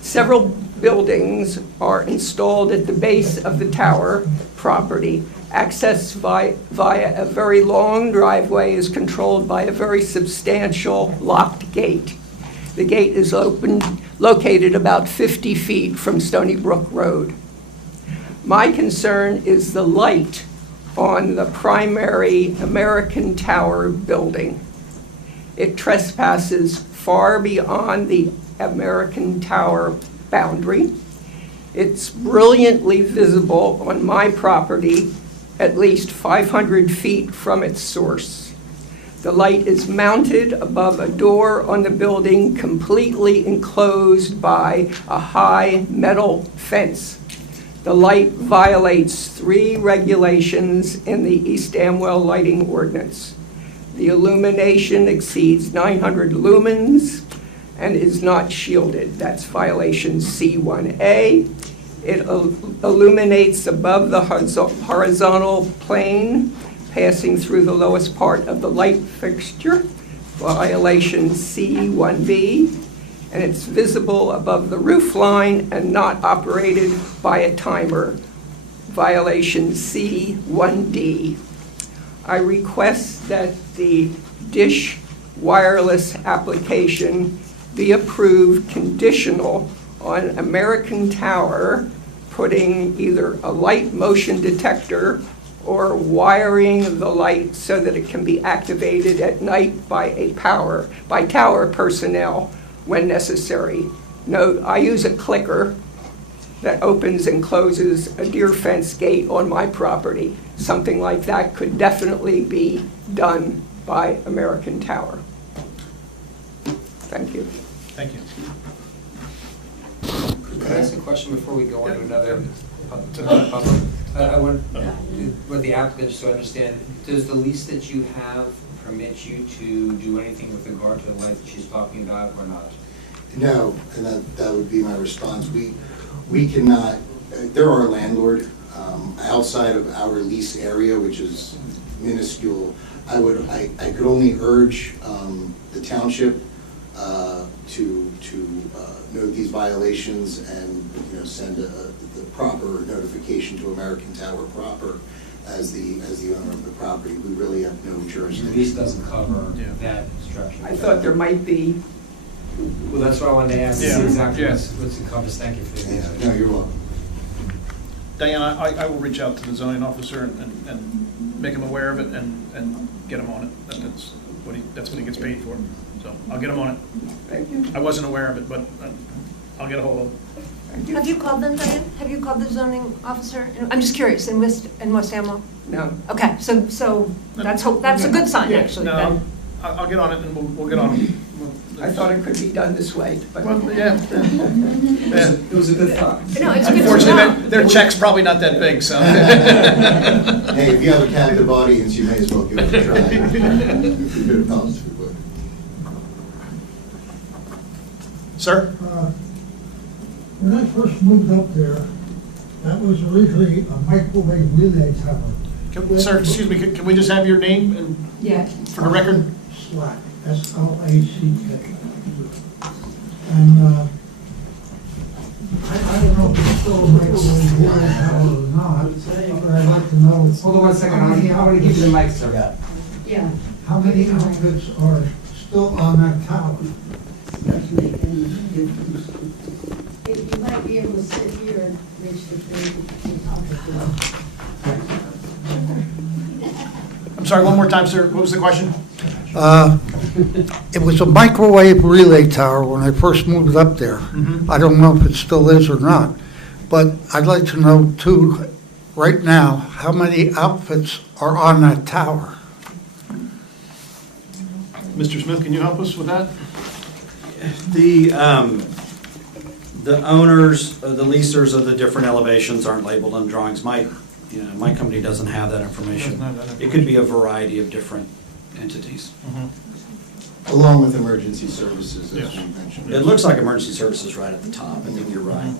Several buildings are installed at the base of the tower property. Access via a very long driveway is controlled by a very substantial locked gate. The gate is located about 50 feet from Stony Brook Road. My concern is the light on the primary American Tower building. It trespasses far beyond the American Tower boundary. It's brilliantly visible on my property at least 500 feet from its source. The light is mounted above a door on the building, completely enclosed by a high metal fence. The light violates 3 regulations in the East Amwell lighting ordinance. The illumination exceeds 900 lumens and is not shielded. That's violation C1A. It illuminates above the horizontal plane, passing through the lowest part of the light fixture, violation C1B. And it's visible above the roof line and not operated by a timer, violation C1D. I request that the Dish wireless application be approved conditional on American Tower putting either a light motion detector or wiring the light so that it can be activated at night by tower personnel when necessary. Note, I use a clicker that opens and closes a deer fence gate on my property. Something like that could definitely be done by American Tower. Thank you. Thank you. Can I ask a question before we go on to another public? I want, with the applicant, just to understand, does the lease that you have permit you to do anything with regard to the light that she's talking about or not? No, and that would be my response. We cannot, they're our landlord, outside of our lease area, which is minuscule. I could only urge the township to note these violations and send the proper notification to American Tower proper as the owner of the property. We really have no jurisdiction. Your lease doesn't cover that structure. I thought there might be. Well, that's what I wanted to ask. Yeah. Exactly Yeah. what's it covers. Thank you for the answer. No, you're welcome. Diane, I will reach out to the zoning officer and make him aware of it and get him on it. That's what he gets paid for. So I'll get him on it. Thank you. I wasn't aware of it, but I'll get a hold of him. Have you called them, Diane? Have you called the zoning officer? I'm just curious, in West Amwell? No. Okay, so that's a good sign, actually. No, then. I'll get on it and we'll get on it. I thought it could be done this way, but. Well, yeah. It was a good thought. No, it's good to know. Unfortunately, their check's probably not that big, so. Hey, if you have a captive audience, you may as well give it a try. If you could have helped us, we would. Sir? When I first moved up there, that was originally a microwave relay tower. Sir, excuse me, can we just have your name and Yeah. for the record? Slack, S-L-A-C-K. And I don't know if it's still a microwave relay tower or not, but I'd like to know. Hold on one second. I want to give you the mic, sir. Yeah. How many outfits are still on that tower? If you might be able to sit here and reach the thing. I'm sorry, one more time, sir. What was the question? It was a microwave relay tower when I first moved up there. Mm-hmm. I don't know if it still is or not, but I'd like to know too, right now, how many outfits are on that tower? Mr. Smith, can you help us with that? The owners, the leasers of the different elevations aren't labeled on drawings. My company doesn't have that information. Doesn't have that It could be a variety of different entities. Mm-hmm. Along with emergency services, as Yes. you mentioned. It looks like emergency services right at the top, I think you're right.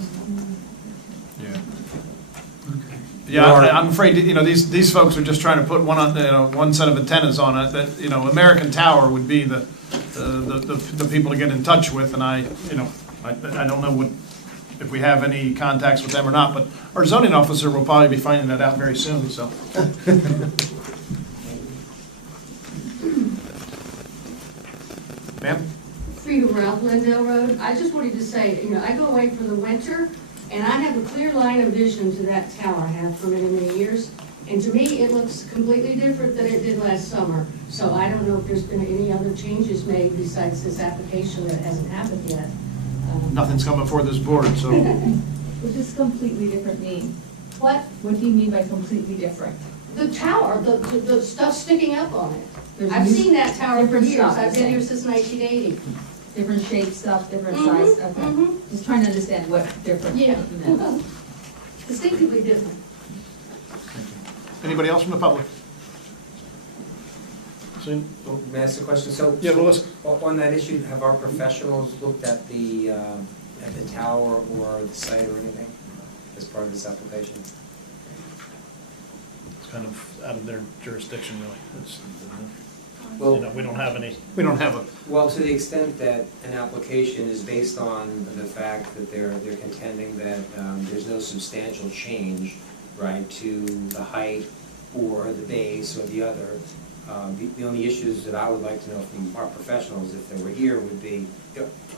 Yeah, I'm afraid, these folks are just trying to put one set of antennas on it, that, American Tower would be the people to get in touch with, and I don't know if we have any contacts with them or not, but our zoning officer will probably be finding that out very soon, so. Ma'am? Freedom Ralph, Lindell Road. I just wanted to say, I go away for the winter, and I have a clear line of vision to that tower I have for many, many years. And to me, it looks completely different than it did last summer. So I don't know if there's been any other changes made besides this application that hasn't happened yet. Nothing's come before this board, so. What does completely different mean? What? What do you mean by completely different? The tower, the stuff sticking up on it. There's I've new- seen that tower for different years. stuff, I've you're been here saying. since 1980. Different shape stuff, different Mhm, size, okay. mhm. Just trying to understand what different Yeah. meant. Distinctively different. Anybody else from the public? May I ask a question? So, Yeah, well, let's- on that issue, have our professionals looked at the tower or the site or anything as part of this application? It's kind of out of their jurisdiction, really. Well- We don't have a. Well, to the extent that an application is based on the fact that they're contending that there's no substantial change, right, to the height or the base or the other, the only issues that I would like to know from our professionals, if they were here, would be,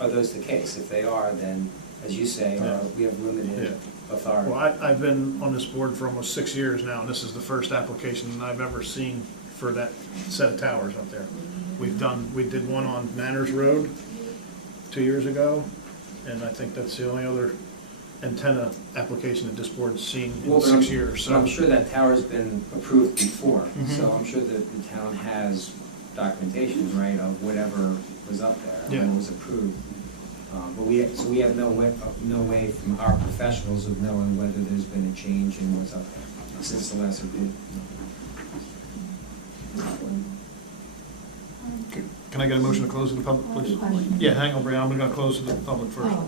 are those the case? If they are, then, as you say, we have limited authority. Well, I've been on this board for almost 6 years now, and this is the first application I've ever seen for that set of towers up there. We did one on Manners Road 2 years ago, and I think that's the only other antenna application that this board's seen in 6 years. So I'm sure that tower's been approved before, Mhm. so I'm sure that the town has documentation, right, of whatever was up there, Yeah. and was approved. But we have no way from our professionals of knowing whether there's been a change in what's up there since the last review. Can I get a motion to close to the public, please? Yeah, hang on, Brian, I'm going to close to the public first. Oh.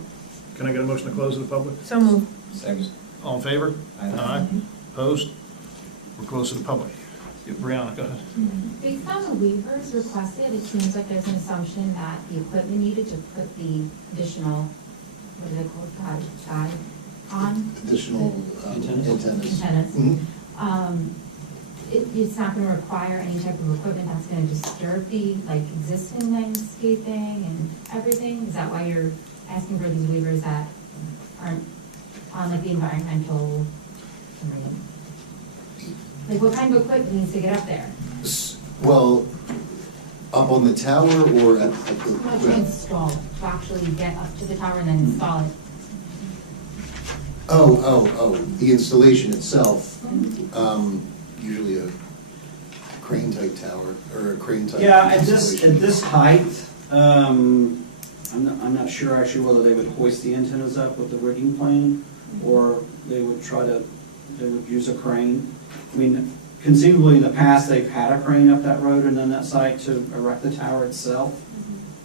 Can I get a motion to close to the public? So moved. Second. All in favor? Aye. Opposed? We're closed to the public. Yeah, Brianna, go ahead. Based on the waivers requested, it seems like there's an assumption that the equipment needed to put the additional, what are they called, guide on? Additional antennas. Antennas. Mhm. It's not gonna require any type of equipment that's gonna disturb the, existing landscaping and everything? Is that why you're asking for these waivers that aren't on, the environmental, what kind of equipment needs to get up there? Well, up on the tower or at To the? install, to actually get up to the tower and then install it. Oh, the installation itself, usually a crane-type tower, or a crane-type. Yeah, at installation. this height, I'm not sure actually whether they would hoist the antennas up with the rigging plane, or they would use a crane. I mean, conceivably in the past, they've had a crane up that road and then that site to erect the tower itself.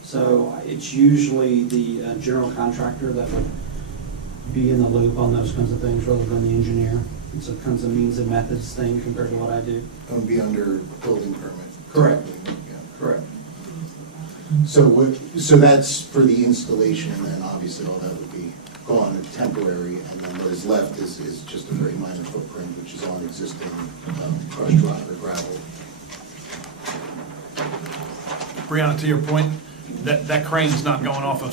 So it's usually the general contractor that would be in the loop on those kinds of things rather than the engineer. It's a kinds of means and methods thing compared to what I do. It would be under building permit. Correct. Yeah. Correct. So that's for the installation, and then obviously all that would be gone and temporary, and then what is left is just a very minor footprint, which is on existing crushed rock or gravel. Brianna, to your point, that crane's not going off of,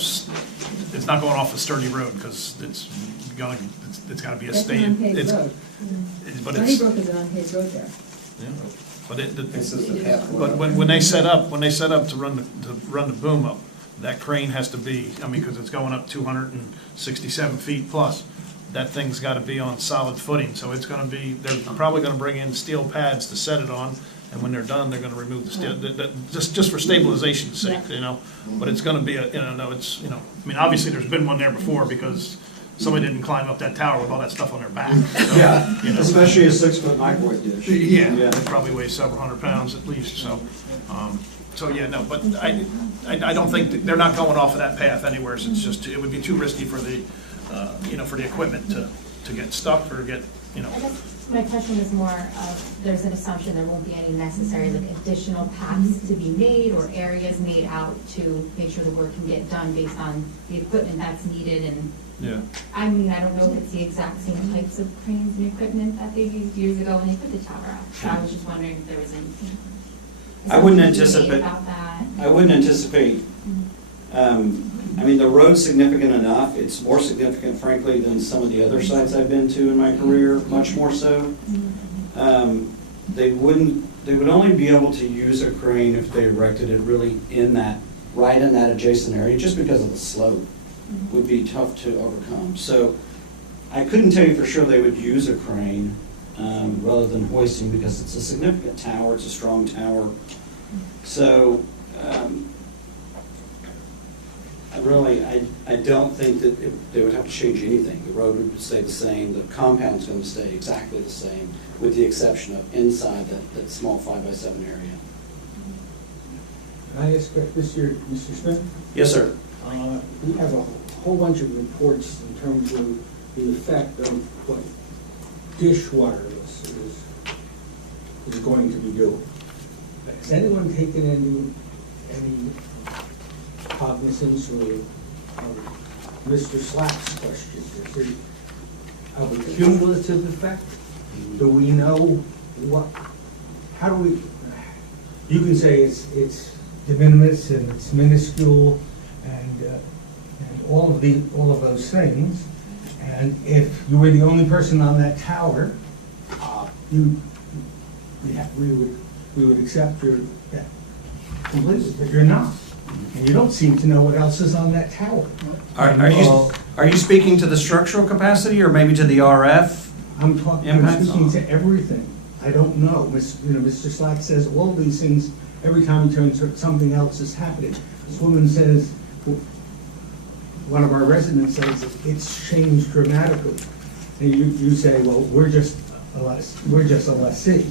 it's not going off a sturdy road, because it's got to be a That's state. an unpaved it's- road. But it's, Donnybrook is an unpaved road there. yeah, but This is the path. but when they set up to run the boom up, that crane has to be, because it's going up 267 feet plus, that thing's got to be on solid footing, so it's going to be, they're probably going to bring in steel pads to set it on, and when they're done, they're going to remove the steel, just for stabilization's sake, but it's going to be obviously there's been one there before, because somebody didn't climb up that tower with all that stuff on their back. So, Yeah, especially a 6-foot microwave dish. Yeah, it probably weighs several hundred pounds at least, so So, yeah, no, but I don't think, they're not going off of that path anywhere, so it's just, it would be too risky for the, for the equipment to get stuck or get, I guess my question is more of, there's an assumption there won't be any necessary, like, additional paths to be made or areas made out to make sure the work can get done based on the equipment that's needed. And Yeah. I mean, I don't know if it's the exact same types of cranes and equipment that they used years ago when they put the tower out. So I was just wondering if there was anything. I wouldn't assumptions to be made anticipate, about that. I wouldn't anticipate, I mean, the road's significant enough. It's more significant, frankly, than some of the other sites I've been to in my career, much more so. They would only be able to use a crane if they erected it really right in that adjacent area, just because of the slope would be tough to overcome. So I couldn't tell you for sure they would use a crane rather than hoisting, because it's a significant tower, it's a strong tower. So I don't think that they would have to change anything. The road would stay the same, the compound's going to stay exactly the same, with the exception of inside that small 5x7 area. Can I ask Mr. Smith? Yes, sir. We have a whole bunch of reports in terms of the effect of what dish wireless is going to be doing. Has anyone taken any cognizance of Mr. Slack's question? Is there a cumulative effect? Do we know how do we, you can say it's de minimis and it's minuscule and all of those things. And if you were the only person on that tower, we would accept that completely, but you're not. And you don't seem to know what else is on that tower. Are you speaking to the structural capacity or maybe to the RF? I'm speaking to everything. I don't know. Mr. Slack says all these things every time he turns, something else is happening. This woman says, one of our residents says, it's changed dramatically. And you say, well, we're just a lessee.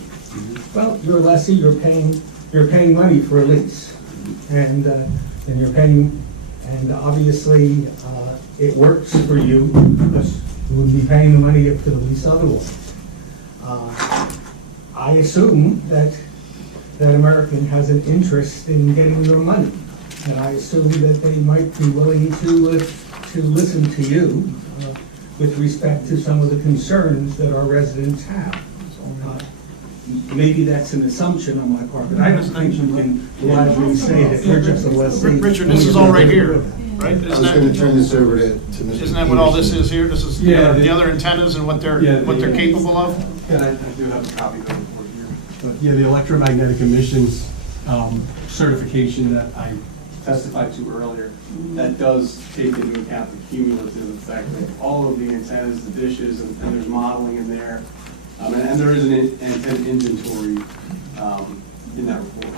Well, you're a lessee, you're paying money for a lease. And you're paying, and obviously it works for you because you wouldn't be paying the money for the lease otherwise. I assume that American has an interest in getting your money, and I assume that they might be willing to listen to you with respect to some of the concerns that our residents have. Maybe that's an assumption on my part, but I don't think you can reliably say that we're just a lessee. Richard, this is all right here, right? I was going to turn this over to Mr. Isn't that what all this is here? This is the other antennas and what they're capable of? Yeah, I do have a copy of the report here. But yeah, the electromagnetic emissions certification that I testified to earlier, that does take into account the cumulative effect of all of the antennas, the dishes, and there's modeling in there. And there is an antenna inventory in that report.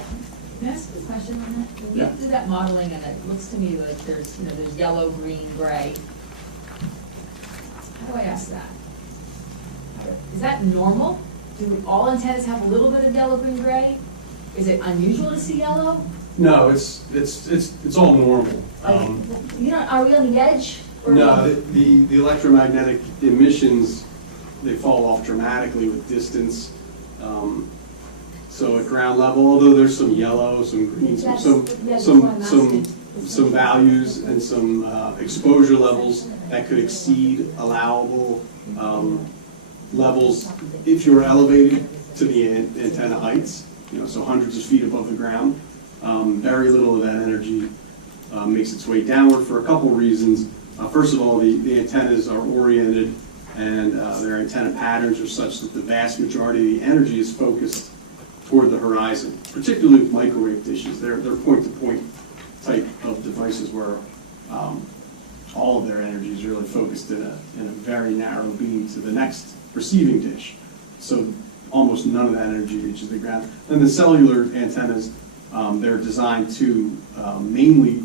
Can I ask a question on that? When we Yeah. do that modeling, and it looks to me like there's yellow, green, gray. How do I ask that? Is that normal? Do all antennas have a little bit of yellow, green, gray? Is it unusual to see yellow? No, it's all normal. Are we on the edge? Or No, the electromagnetic emissions, they fall off dramatically with distance. So at ground level, although there's some yellow, some green, some values and some exposure levels that could exceed allowable levels if you were elevated to the antenna heights, so hundreds of feet above the ground. Very little of that energy makes its way downward for a couple reasons. First of all, the antennas are oriented and their antenna patterns are such that the vast majority of the energy is focused toward the horizon, particularly with microwave dishes. They're point-to-point type of devices where all of their energy is really focused in a very narrow beam to the next receiving dish. So almost none of that energy reaches the ground. And the cellular antennas, they're designed to mainly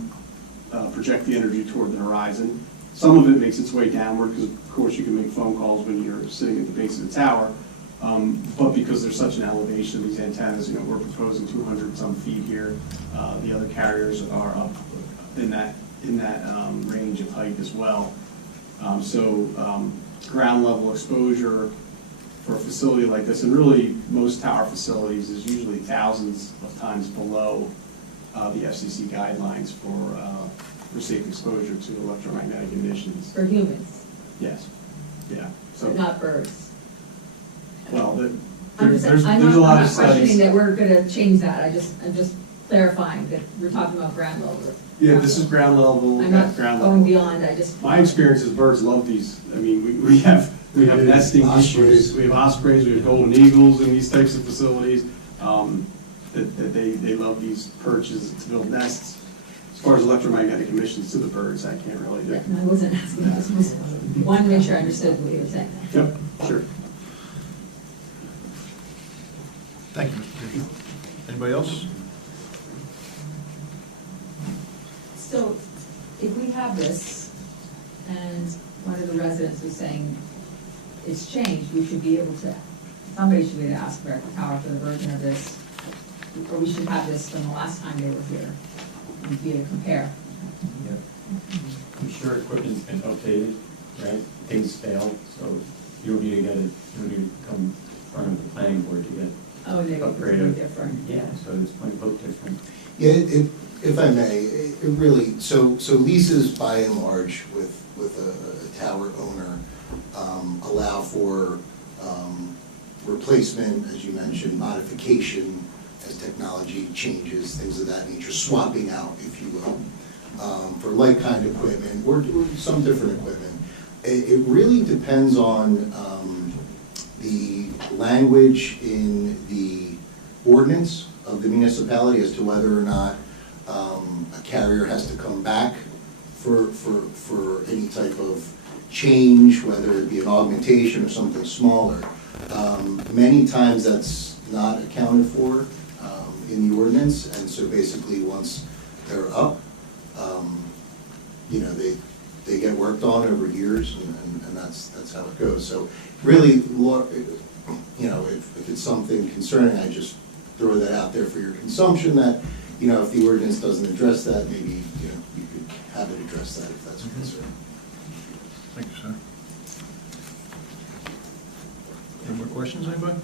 project the energy toward the horizon. Some of it makes its way downward because, of course, you can make phone calls when you're sitting at the base of the tower. But because there's such an elevation of these antennas, you know, we're proposing 200 some feet here. The other carriers are up in that range of height as well. Ground level exposure for a facility like this, and really most tower facilities, is usually thousands of times below the FCC guidelines for safe exposure to electromagnetic emissions. For humans, Yes, yeah. So, but not birds. well, I'm there's just- a I'm lot not of questioning studies. that we're gonna change that, I'm just clarifying that we're talking about ground level. Yeah, this is ground level, I'm not ground going level. beyond, I just. My experience is birds love these. I mean, we have nesting issues. We have ospreys, we have golden eagles in these types of facilities. That they love these perches to build nests. As far as electromagnetic emissions to the birds, I can't really do. Yeah, no, I wasn't asking, I just wanted to make sure I understood what you were saying. Yep, sure. Thank you, Mr. Fisher. Anybody else? So, if we have this, and one of the residents was saying it's changed, we should be able to, somebody should be able to ask American Power for the version of this, or we should have this from the last time they were here, and be able to compare. Yeah. I'm sure equipment's been updated, right? Things fail, so you don't need to get it, you don't need to come in front of the planning board to get Oh, they were upgraded. different. Yeah, so it's going to look different. Yeah, if I may, it really, so leases by and large with a tower owner allow for replacement, as you mentioned, modification as technology changes, things of that nature, swapping out, if you will, for like kind equipment or some different equipment. It really depends on the language in the ordinance of the municipality as to whether or not a carrier has to come back for any type of change, whether it be an augmentation or something smaller. Many times that's not accounted for in the ordinance, and so basically once they're up, you know, they get worked on over years, and that's how it goes. So really, you know, if it's something concerning, I just throw that out there for your consumption, that, you know, if the ordinance doesn't address that, maybe, you know, you could have it address that if that's a concern. Thank you, sir. Any more questions, anybody?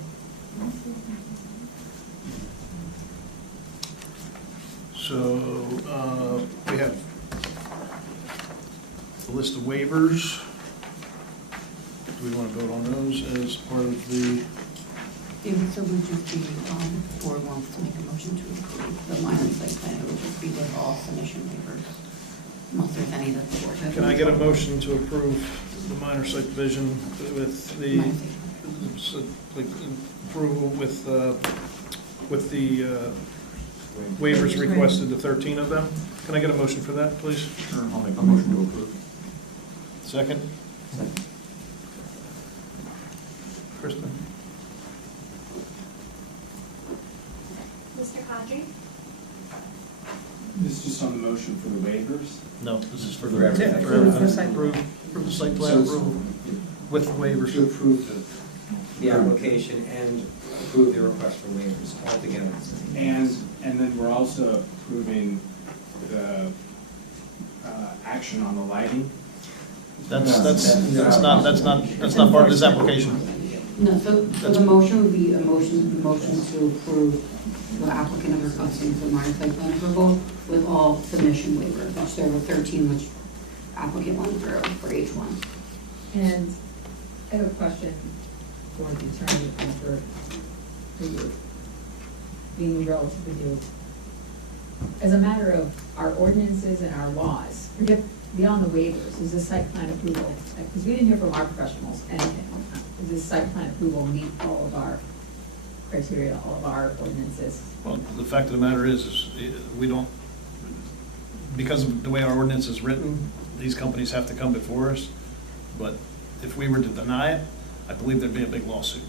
So, we have a list of waivers. Do we want to vote on those as part of the? David, so would just be, board wants to make a motion to approve the minor site plan, it would just be with all submission waivers, unless there's any that the board has. Can I get a motion to approve the minor site division with the, like, approval with the waivers requested, the 13 of them? Can I get a motion for that, please? Sure, I'll make a motion to approve. Second? Second. Kristen? Mr. Cadre? This is just on the motion for the waivers? No, this is for For everything. For everything. Approve the site plan approval with the waivers. To approve the application and approve the request for waivers altogether. And then we're also approving the action on the lighting. That's not part of this application. No, so the motion would be a motion to approve the applicant of requesting the minor site plan approval with all submission waivers, which there were 13, which applicant went through for each one. And I have a question for the attorney and for you, being relatively new. As a matter of our ordinances and our laws, forget beyond the waivers, is this site plan approval, because we didn't hear from our professionals anything, does this site plan approval meet all of our criteria, all of our ordinances? Well, the fact of the matter is we don't, because of the way our ordinance is written, these companies have to come before us. But if we were to deny it, I believe there'd be a big lawsuit.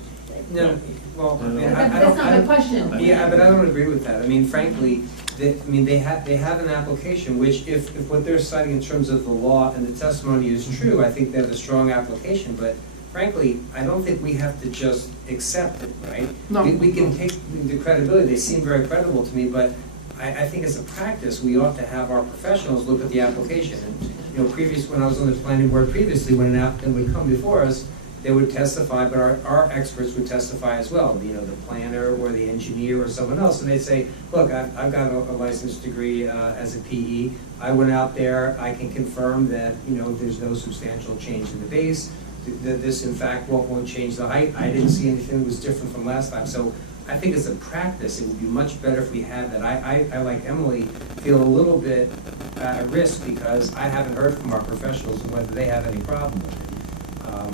No, well, I mean, That's not the question. Yeah, but I don't agree with that. I mean, frankly, they have an application, which if what they're citing in terms of the law and the testimony is true, I think they have a strong application, but frankly, I don't think we have to just accept it, right? No. We can take the credibility, they seem very credible to me, but I think as a practice, we ought to have our professionals look at the application. And, you know, when I was on the planning board previously, when an applicant would come before us, they would testify, but our experts would testify as well, you know, the planner or the engineer or someone else, and they'd say, look, I've got a licensed degree as a PE. I went out there, I can confirm that, you know, there's no substantial change in the base, that this in fact won't change the height. I didn't see anything that was different from last time. So I think as a practice, it would be much better if we had that. I like Emily, feel a little bit at risk because I haven't heard from our professionals on whether they have any problem with it.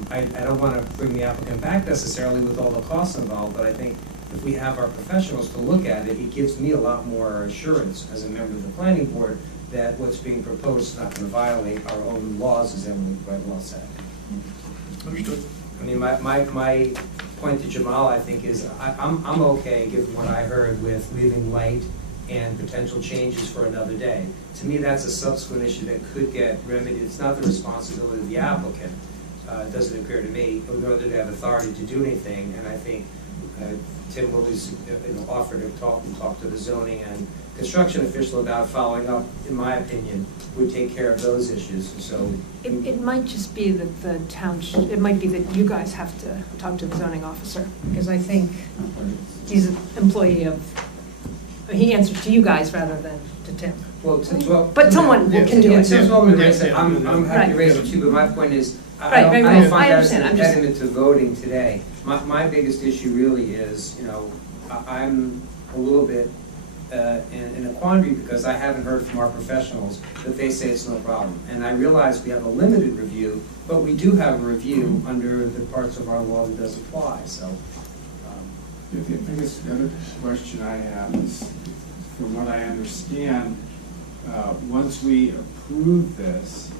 I don't want to bring the applicant back necessarily with all the costs involved, but I think if we have our professionals to look at it, it gives me a lot more assurance as a member of the planning board that what's being proposed is not going to violate our own laws, as Emily quite well said. Understood. I mean, my point to Jamal, I think, is I'm okay, given what I heard, with leaving light and potential changes for another day. To me, that's a subsequent issue that could get remedied. It's not the responsibility of the applicant. It doesn't appear to me, nor do they have authority to do anything. And I think Tim Willie's offered to talk to the zoning and construction official about following up, in my opinion, would take care of those issues. So it might just be that the town, it might be that you guys have to talk to the zoning officer, because I think he's an employee of, he answers to you guys rather than to Tim. Well, but someone can do it. Tim's welcome to raise it. I'm happy to raise it too, but my point is, I don't find that as an impediment to voting today. My biggest issue really is, you know, I'm a little bit in a quandary because I haven't heard from our professionals that they say it's no problem. And I realize we have a limited review, but we do have a review under the parts of our law that does apply, so. I guess the other question I have is, from what I understand, once we approve this,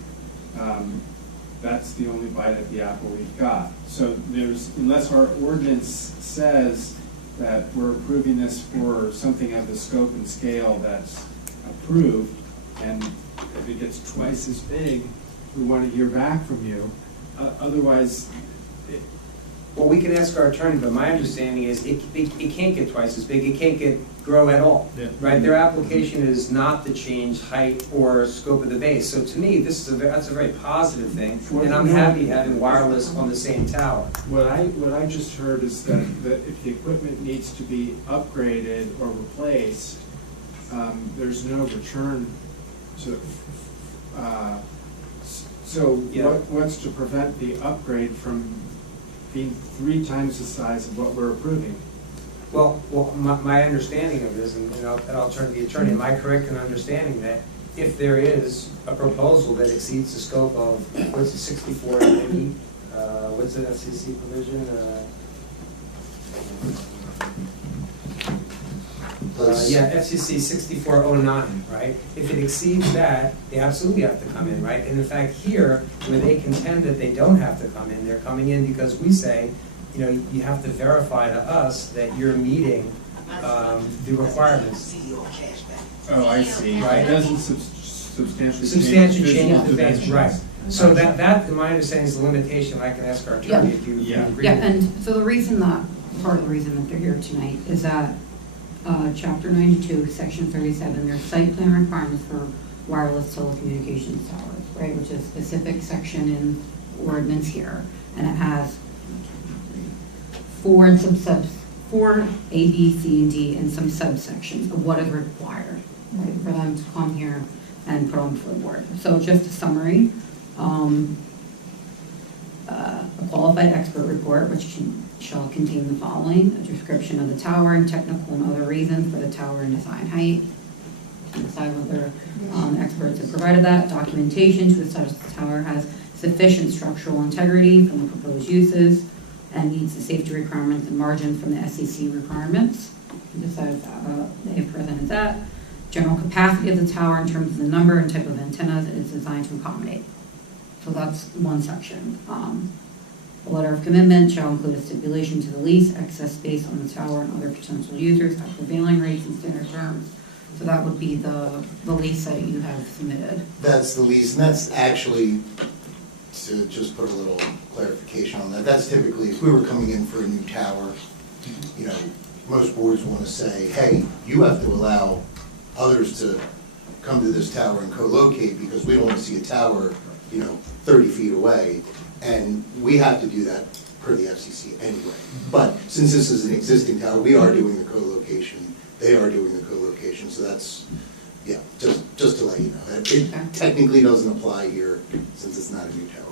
that's the only bite at the apple we've got. So unless our ordinance says that we're approving this for something of the scope and scale that's approved, and if it gets twice as big, we want to hear back from you. Otherwise, well, we can ask our attorney, but my understanding is it can't get twice as big. It can't grow at all, right? Their application is not to change height or scope of the base. So to me, that's a very positive thing, and I'm happy having wireless on the same tower. What I just heard is that if the equipment needs to be upgraded or replaced, there's no return to. What's to prevent the upgrade from being 3 times the size of what we're approving? Well, my understanding of this, and I'll turn to the attorney, am I correct in understanding that if there is a proposal that exceeds the scope of, what's it, 6490, what's the FCC provision? FCC 6409, right? If it exceeds that, they absolutely have to come in, right? And in fact, here, where they contend that they don't have to come in, they're coming in because we say, you know, you have to verify to us that you're meeting the requirements. Oh, I see. Right? It doesn't substantially change the base, right? So that, in my understanding, is the limitation. I can ask our attorney if you agree. Yeah, and so the reason that, part of the reason that they're here tonight is that Chapter 92, Section 37, there's site plan requirements for wireless telecommunications towers, right, which is a specific section in ordinance here, and it has 4 A, B, C, and D, and some subsections of what is required, right, for them to come here and put on before the board. So just a summary, a qualified expert report, which shall contain the following: a description of the tower and technical and other reasons for the tower and design height. Decide whether experts have provided that. Documentation to assess the tower has sufficient structural integrity from the proposed uses and meets the safety requirements and margins from the SEC requirements. Decide they have presented that. General capacity of the tower in terms of the number and type of antennas it is designed to accommodate. So that's one section. The letter of commitment shall include a stipulation to the lease, excess space on the tower and other potential users at prevailing rates and standard terms. So that would be the lease that you have submitted. That's the lease, and that's actually to just put a little clarification on that, that's typically, if we were coming in for a new tower, you know, most boards want to say, hey, you have to allow others to come to this tower and co-locate because we don't want to see a tower, you know, 30 feet away. And we have to do that per the FCC anyway. But since this is an existing tower, we are doing the co-location, they are doing the co-location, so that's, yeah, just to let you know. It technically doesn't apply here since it's not a new tower.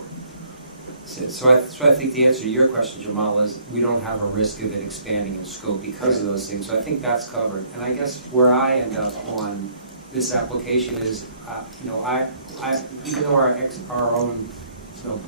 So I think the answer to your question, Jamal, is we don't have a risk of it expanding in scope because of those things. So I think that's covered. And I guess where I end up on this application is, you know, I even though our own, you know,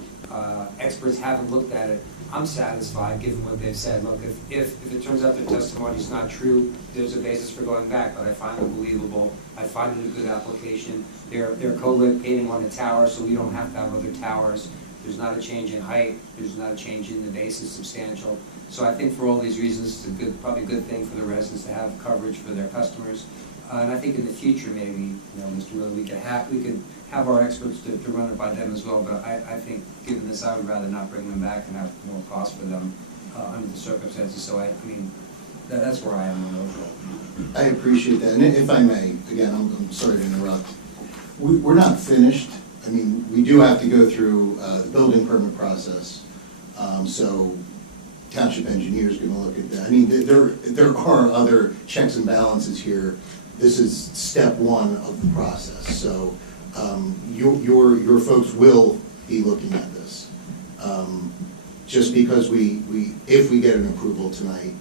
experts haven't looked at it, I'm satisfied given what they've said. Look, if it turns out their testimony is not true, there's a basis for going back, but I find it believable. I find it a good application. They're co-locating on the tower, so we don't have to have other towers. There's not a change in height. There's not a change in the base is substantial. So I think for all these reasons, it's a good, probably a good thing for the residents to have coverage for their customers. And I think in the future, maybe, you know, Mr. Miller, we could have our experts to run it by them as well. But I think, given this, I would rather not bring them back and have more cost for them under the circumstances. So I mean, that's where I am on overall. I appreciate that. And if I may, again, I'm sorry to interrupt. We're not finished. I mean, we do have to go through the building permit process. So township engineer's going to look at that. I mean, there are other checks and balances here. This is step one of the process. So your folks will be looking at this. Just because if we get an approval tonight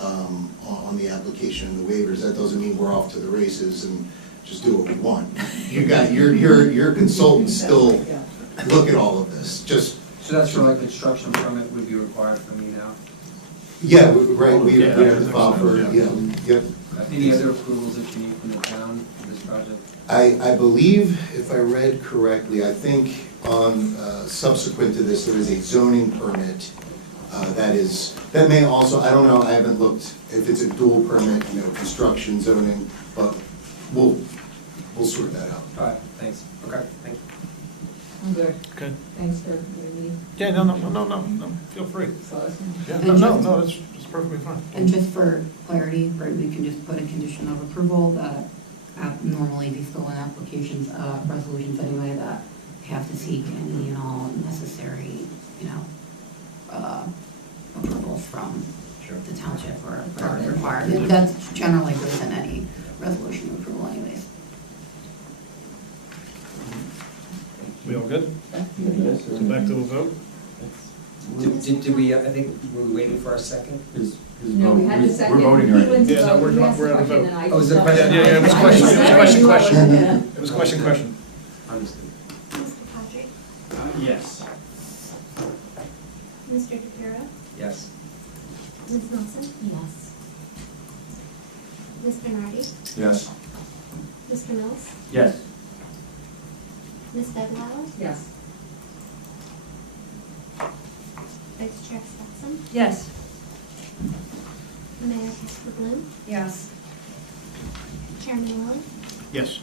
on the application and the waivers, that doesn't mean we're off to the races and just do what we want. You got your consultants still look at all of this. So that's for like construction permit would be required for me now? Yeah, right. We have to file for yep. Any other approvals that you need from the town for this project? I believe, if I read correctly, I think on subsequent to this, there is a zoning permit that may also, I don't know, I haven't looked if it's a dual permit, you know, construction zoning, but we'll sort that out. All right, thanks. Okay, thank you. I'm good. Good. Thanks for giving me. Yeah, no, feel free. Yeah, no, that's perfectly fine. And just for clarity, right, we can just put a condition of approval that normally these fill-in applications, resolutions anyway, that have to seek any and all necessary, you know, approvals from the township or whatever required. That's generally within any resolution of approval anyways. We all good? Yes. So back to a vote? Did we, I think, were we waiting for our second? No, we had the second. We're voting already. Yeah, no, we're at a vote. Oh, is it question? Yeah, it was question. It was question. Understood. Mr. Patrick? Yes. Mr. DePiero? Yes. Ms. Nelson? Yes. Mr. Nardi? Yes. Mr. Mills? Yes. Ms. Bedwell? Yes. Vice Chair Stetson? Yes. Mayor Casper Bloom? Yes. Chairman Miller? Yes.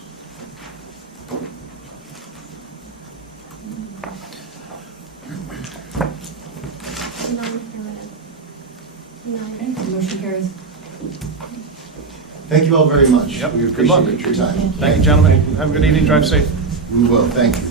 Non-affirmative. Okay, so motion carries. Thank you all very much. Yep, We good luck. appreciate your time. Thank you, gentlemen. Have a good evening. Drive safe. We will. Thank you.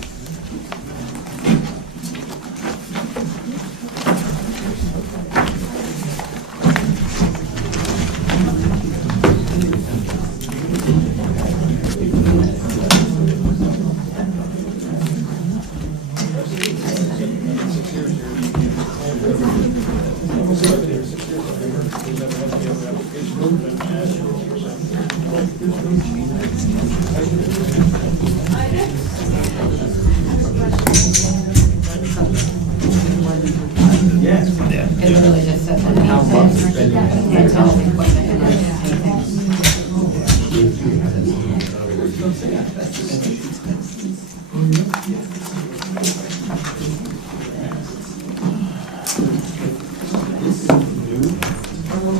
It literally just says that how much rental equipment and everything.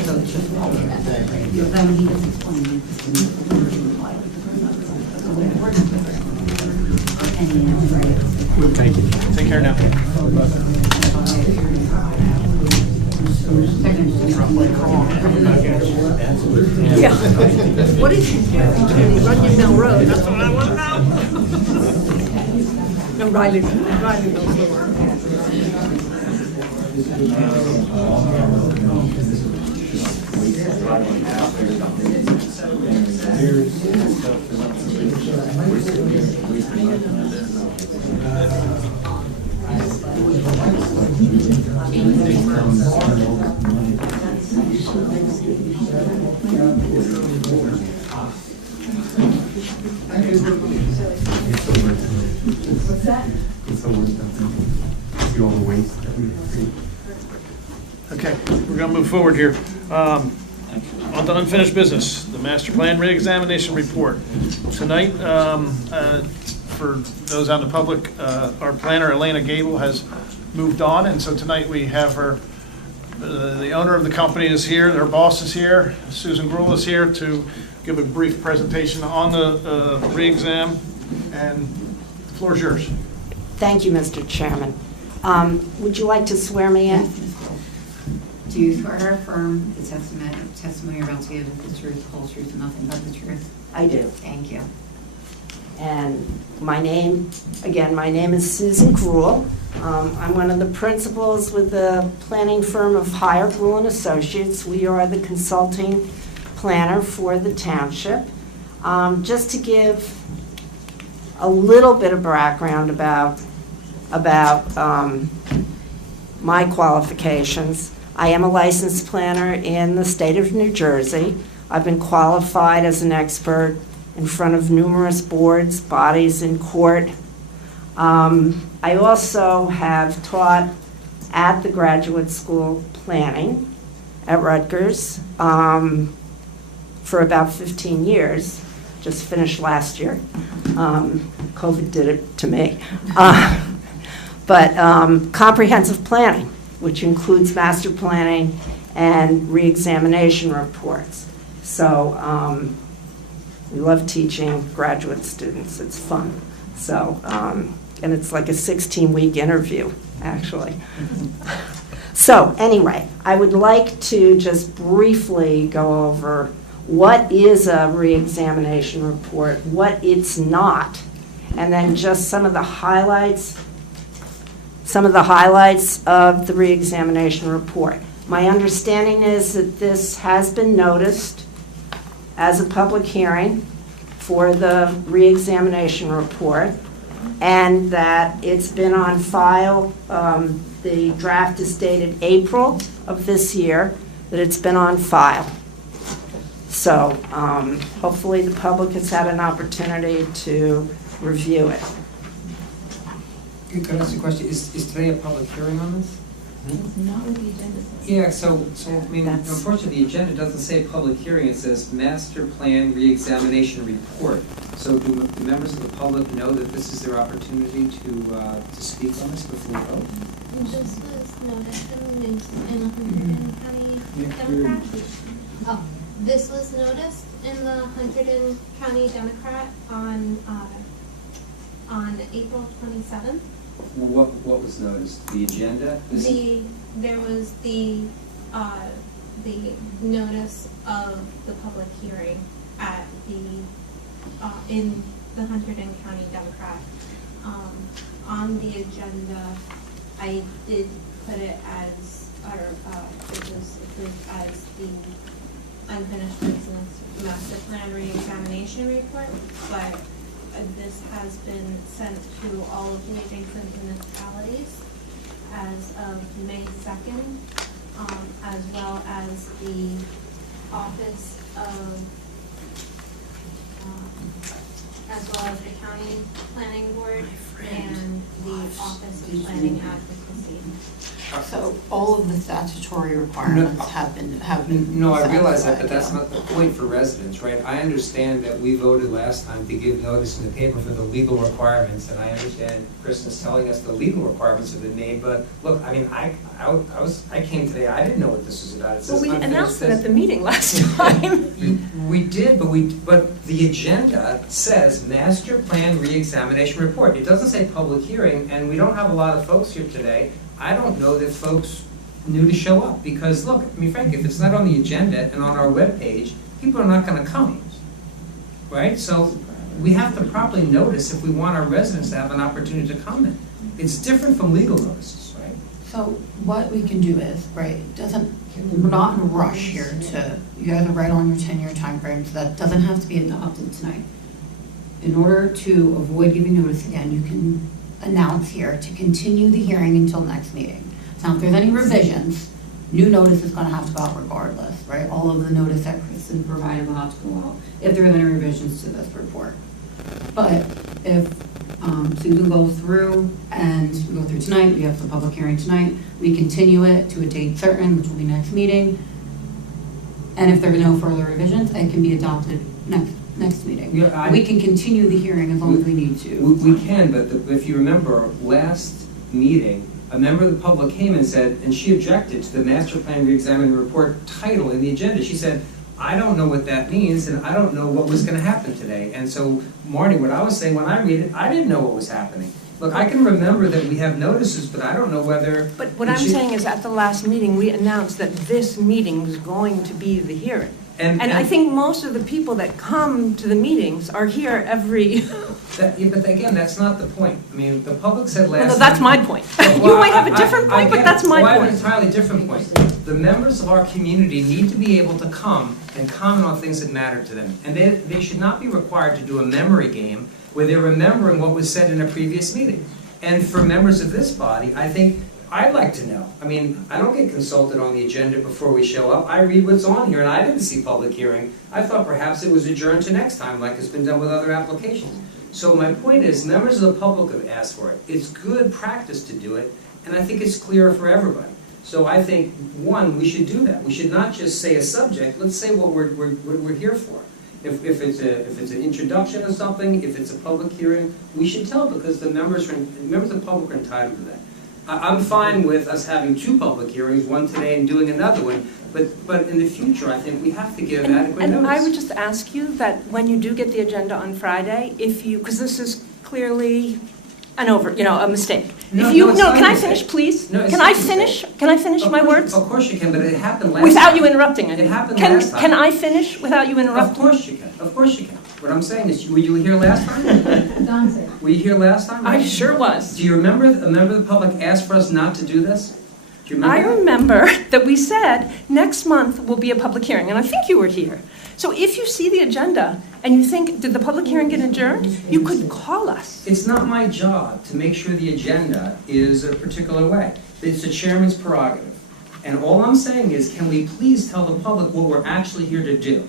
So it's just all of that. Then he was explaining this to me. Thank you. take care now. Yeah. What did you do to Runyon Mill Road? That's what I want to know. No, Riley Mill's the word. What's that? See all the waste that we see. Okay, we're going to move forward here. On to unfinished business, the master plan reexamination report. Tonight, for those out in the public, our planner, Elena Gable, has moved on, and so tonight we have her, the owner of the company is here, her boss is here, Susan Gruhl is here to give a brief presentation on the re-exam, and the floor is yours. Thank you, Mr. Chairman. Would you like to swear me in? Do you swear or affirm the testimony you're about to give is the truth, the whole truth, and nothing but the truth? I do. Thank you. And my name is Susan Gruhl. I'm one of the principals with the planning firm of Hire Gruhl & Associates. We are the consulting planner for the township. Just to give a little bit of background about my qualifications. I am a licensed planner in the state of New Jersey. I've been qualified as an expert in front of numerous boards, bodies, in court. I also have taught at the graduate school planning at Rutgers for about 15 years. Just finished last year. COVID did it to me. But comprehensive planning, which includes master planning and re-examination reports. So we love teaching graduate students. It's fun. So, and it's like a 16-week interview, actually. So anyway, I would like to just briefly go over what is a re-examination report, what it's not, and then just some of the highlights of the re-examination report. My understanding is that this has been noticed as a public hearing for the re-examination report, and that it's been on file. The draft is dated April of this year, that it's been on file. So hopefully the public has had an opportunity to review it. Could I ask a question? Is today a public hearing on this? It's not what the agenda says. Yeah, so I mean, unfortunately, the agenda doesn't say public hearing, it says master plan re-examination report. So do members of the public know that this is their opportunity to speak on this before we vote? This was noticed in the news in the Hunterdon County Democrat. Oh, this was noticed in the Hunterdon County Democrat on April 27th. What was noticed? The agenda? There was the notice of the public hearing at in the Hunterdon County Democrat. On the agenda, I did put it as, it was approved as the unfinished business master plan re-examination report, but this has been sent to all of the adjacent municipalities as of May 2nd, as well as the Office of, as well as the County Planning Board and the Office of Planning Advocacy. So all of the statutory requirements have been No, I realize that, satisfied, but that's yeah. not the point for residents, right? I understand that we voted last time to give notice in the paper for the legal requirements, and I understand Kristen's telling us the legal requirements have been made, but look, I mean, I came today, I didn't know what this was about. It says Well, we unfinished announced it at business. the meeting last time. We did, but the agenda says says master plan reexamination report. It doesn't say public hearing, and we don't have a lot of folks here today. I don't know that folks knew to show up, because look, I mean, frankly, if it's not on the agenda and on our webpage, people are not gonna come, right? So we have to properly notice if we want our residents to have an opportunity to comment. It's different from legal notices, right? So what we can do is, right, it doesn't, we're not in a rush here to, you guys are right on your 10-year timeframe, so that doesn't have to be adopted tonight. In order to avoid giving notice again, you can announce here to continue the hearing until next meeting. Now, if there's any revisions, new notice is gonna have to go out regardless, right? All of the notice that Kristen provided will have to go out if there are any revisions to this report. But if Susan goes through and we go through tonight, we have the public hearing tonight, we continue it to a date certain, which will be next meeting. And if there are no further revisions, it can be adopted next meeting. Yeah, we can continue the hearing as long as we need to. We can, but if you remember, last meeting, a member of the public came and said, and she objected to the master plan reexamining report title in the agenda. She said, I don't know what that means, and I don't know what was gonna happen today. And so, Marty, what I was saying, when I read it, I didn't know what was happening. Look, I can remember that we have notices, but I don't know whether... But what I'm saying is, at the last meeting, we announced that this meeting was going to be the hearing. And I think most of the people that come to the meetings are here every... But again, that's not the point. I mean, the public said last... No, that's my point. You might have a different point, but that's my point. I have an entirely different point. The members of our community need to be able to come and comment on things that matter to them. And they should not be required to do a memory game where they're remembering what was said in a previous meeting. And for members of this body, I think I'd like to know. I mean, I don't get consulted on the agenda before we show up. I read what's on here, and I didn't see public hearing. I thought perhaps it was adjourned to next time, like it's been done with other applications. So my point is, members of the public have asked for it. It's good practice to do it, and I think it's clearer for everybody. So I think, one, we should do that. We should not just say a subject. Let's say what we're here for. If it's an introduction of something, if it's a public hearing, we should tell, because the members of the public are entitled to that. I'm fine with us having 2 public hearings, one today and doing another one, but in the future, I think we have to give adequate notice. And I would just ask you that when you do get the agenda on Friday, if you, because this is clearly a mistake. Can I finish, please? No, can I finish my words? Of course you can, but it happened last without time. you interrupting it. It happened last time. Can I finish without you interrupting? Of course you can. Of course you can. What I'm saying is, were you here last time? Don said. Were you here last time? I sure was. Do you remember a member of the public asked for us not to do this? Do you remember? I remember that we said next month will be a public hearing, and I think you were here. So if you see the agenda and you think, did the public hearing get adjourned? You could call us. It's not my job to make sure the agenda is a particular way. It's the chairman's prerogative. And all I'm saying is, can we please tell the public what we're actually here to do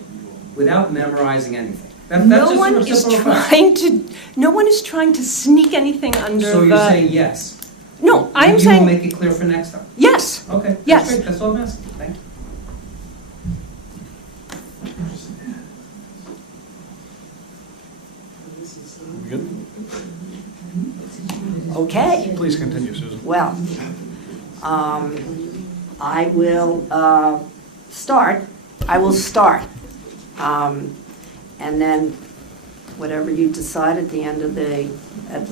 without memorizing anything? No one is trying to sneak anything under So you're saying yes? No, I'm saying... You will make it clear for next time? Yes. Okay. That's yes. Great. That's all I'm asking. Thank you. Good? Okay. Please continue, Susan. Well, I will start. And then whatever you decide at the end of the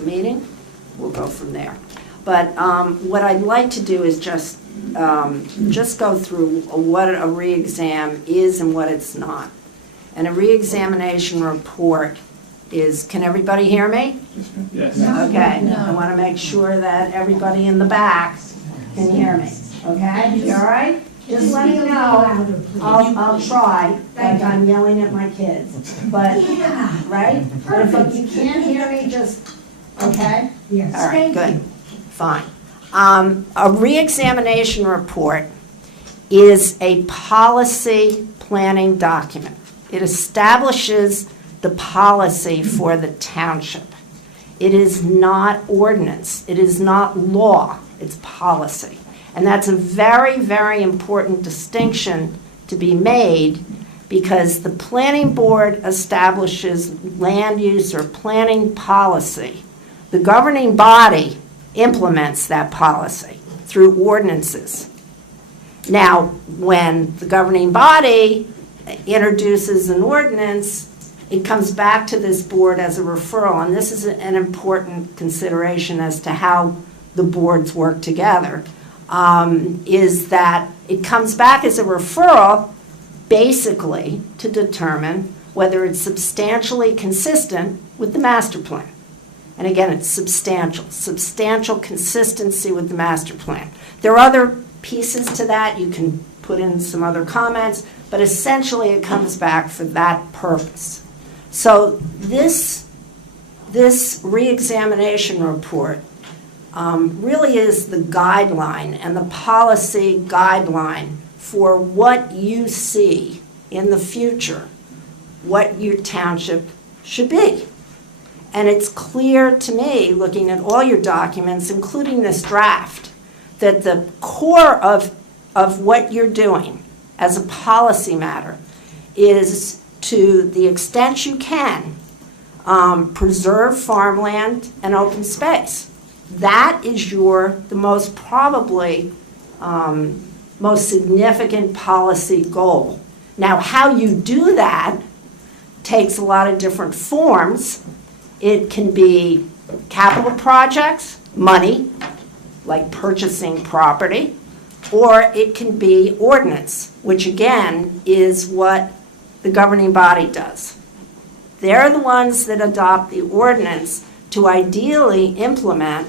meeting, we'll go from there. But what I'd like to do is just go through what a re-exam is and what it's not. And a re-examination report is, can everybody hear me? Yes. Okay. No. I want to make sure that everybody in the back can hear me. Okay? You all right? Just let me know. I'll try, like I'm yelling at my kids. But, right? But if you can't hear me, just, okay? Yes. All right, good. Fine. A re-examination report is a policy planning document. It establishes the policy for the township. It is not ordinance. It is not law. It's policy. And that's a very, very important distinction to be made, because the planning board establishes land use or planning policy. The governing body implements that policy through ordinances. Now, when the governing body introduces an ordinance, it comes back to this board as a referral, and this is an important consideration as to how the boards work together, is that it comes back as a referral basically to determine whether it's substantially consistent with the master plan. And again, it's substantial consistency with the master plan. There are other pieces to that. You can put in some other comments, but essentially it comes back for that purpose. So this reexamination report really is the guideline and the policy guideline for what you see in the future, what your township should be. And it's clear to me, looking at all your documents, including this draft, that the core of what you're doing as a policy matter is, to the extent you can, preserve farmland and open space. That is the most probably most significant policy goal. Now, how you do that takes a lot of different forms. It can be capital projects, money, like purchasing property, or it can be ordinance, which again is what the governing body does. They're the ones that adopt the ordinance to ideally implement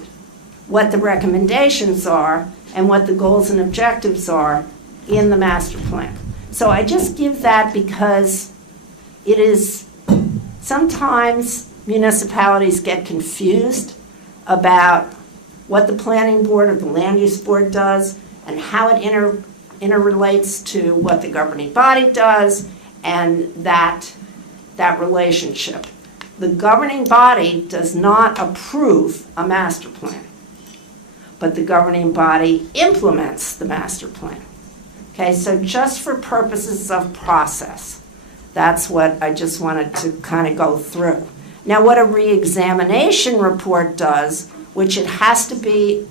what the recommendations are and what the goals and objectives are in the master plan. So I just give that because it is sometimes municipalities get confused about what the planning board or the land use board does and how it interrelates to what the governing body does and that relationship. The governing body does not approve a master plan, but the governing body implements the master plan. Okay, so just for purposes of process, that's what I just wanted to kind of go through. Now, what a reexamination report does, which it has to be,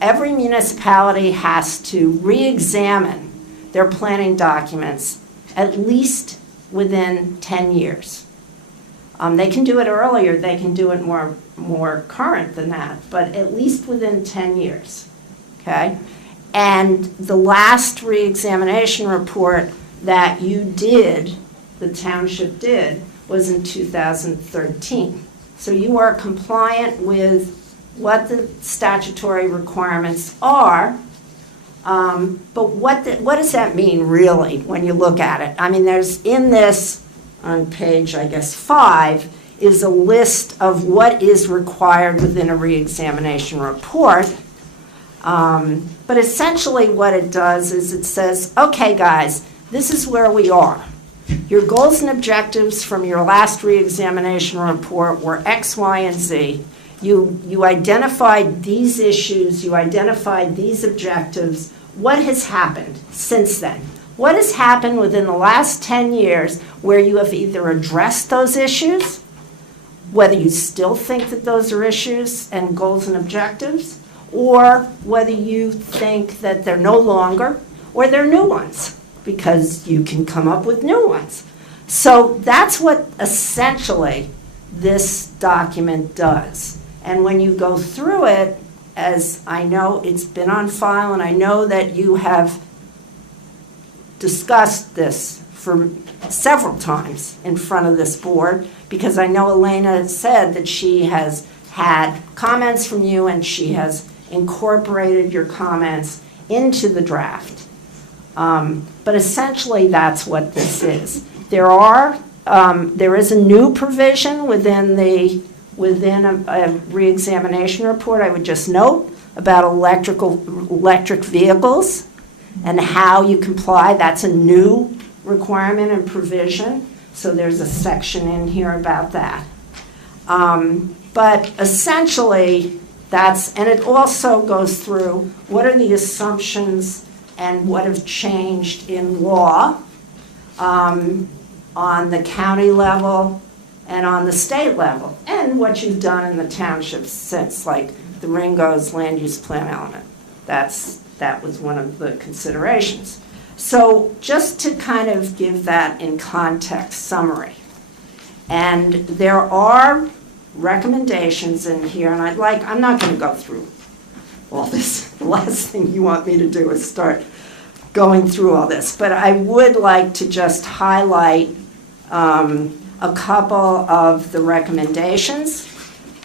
every municipality has to reexamine their planning documents at least within 10 years. They can do it earlier, they can do it more current than that, but at least within 10 years, okay? And the last reexamination report that you did, the township did, was in 2013. So you are compliant with what the statutory requirements are, but what does that mean really when you look at it? I mean, there's in this, on page, I guess, 5, is a list of what is required within a reexamination report. But essentially what it does is it says, okay guys, this is where we are. Your goals and objectives from your last reexamination report were X, Y, and Z. You identified these issues, you identified these objectives. What has happened since then? What has happened within the last 10 years where you have either addressed those issues, whether you still think that those are issues and goals and objectives, or whether you think that they're no longer, or they're new ones, because you can come up with new ones. So that's what essentially this document does. And when you go through it, as I know it's been on file, and I know that you have discussed this for several times in front of this board, because I know Elena said that she has had comments from you and she has incorporated your comments into the draft. But essentially that's what this is. There is a new provision within a reexamination report, I would just note, about electric vehicles and how you comply. That's a new requirement and provision. So there's a section in here about that. But essentially, and it also goes through what are the assumptions and what have changed in law on the county level and on the state level, and what you've done in the townships since, like the Ringo's land use plan element. That was one of the considerations. So just to kind of give that in context summary, And there are recommendations in here, and I'm not going to go through all this. The last thing you want me to do is start going through all this. But I would like to just highlight a couple of the recommendations.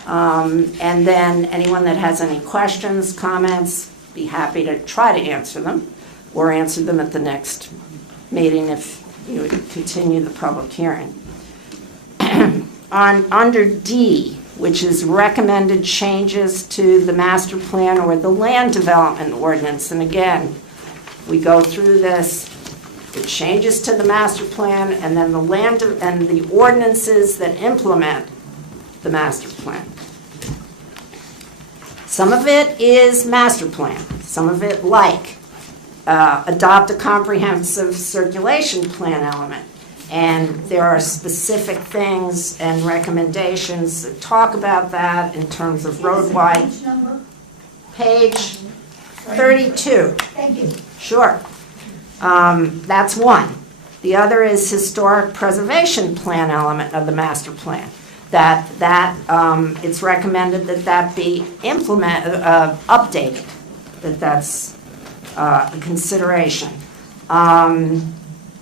And then anyone that has any questions, comments, be happy to try to answer them or answer them at the next meeting if you would continue the public hearing. Under D, which is recommended changes to the master plan or the land development ordinance, and again, we go through this, the changes to the master plan and then the land and the ordinances that implement the master plan. Some of it is master plan, some of it like adopt a comprehensive circulation plan element. And there are specific things and recommendations that talk about that in terms of roadwide. Page number? Page 32. Thank you. Sure. That's one. The other is historic preservation plan element of the master plan. It's recommended that be updated, that's a consideration.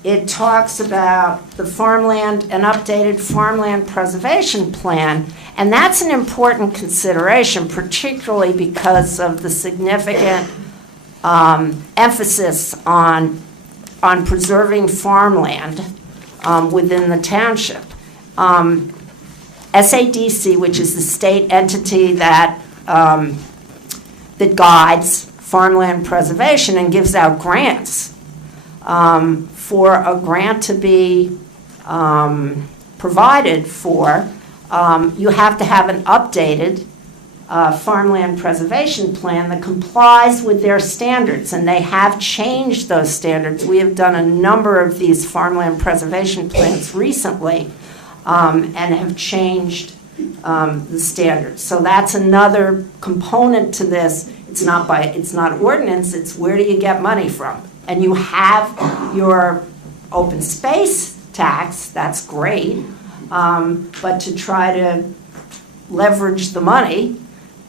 It talks about the farmland, an updated farmland preservation plan, and that's an important consideration, particularly because of the significant emphasis on preserving farmland within the township. SADC, which is the state entity that guides farmland preservation and gives out grants. For a grant to be provided for, you have to have an updated farmland preservation plan that complies with their standards, and they have changed those standards. We have done a number of these farmland preservation plans recently and have changed the standards. So that's another component to this. It's not ordinance, it's where do you get money from? And you have your open space tax, that's great, but to try to leverage the money,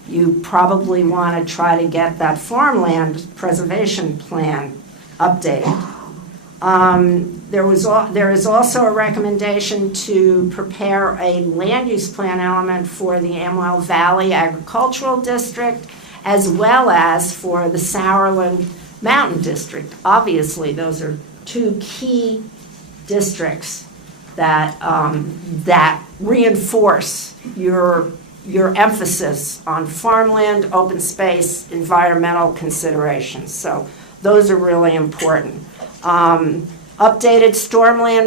you probably want to try to get that farmland preservation plan updated. There is also a recommendation to prepare a land use plan element for the Amwell Valley Agricultural District, as well as for the Sauerland Mountain District. Obviously, those are two key districts that reinforce your emphasis on farmland, open space, environmental considerations. So those are really important. Updated stormwater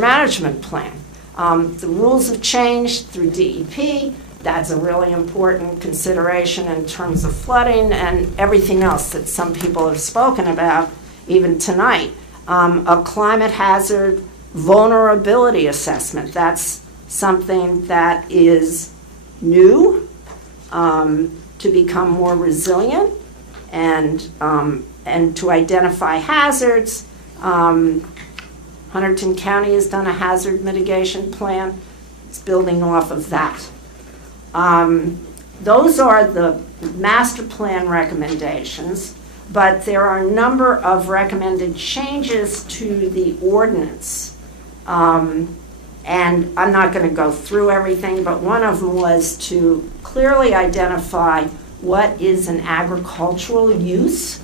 management plan. The rules have changed through DEP. That's a really important consideration in terms of flooding and everything else that some people have spoken about, even tonight. A climate hazard vulnerability assessment. That's something that is new to become more resilient and to identify hazards. Hunterdon County has done a hazard mitigation plan. It's building off of that. Those are the master plan recommendations, but there are a number of recommended changes to the ordinance. And I'm not going to go through everything, but one of them was to clearly identify what is an agricultural use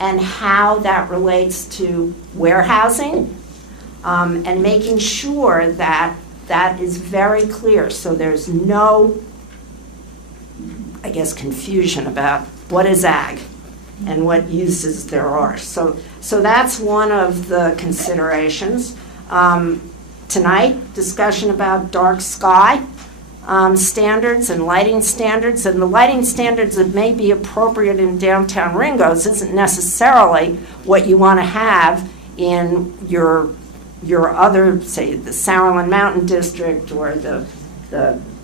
and how that relates to warehousing, and making sure that that is very clear, so there's no, I guess, confusion about what is ag and what uses there are. So that's one of the considerations. Tonight, discussion about dark sky standards and lighting standards, and the lighting standards that may be appropriate in downtown Ringo's isn't necessarily what you want to have in your other, say, the Sauerland Mountain District or the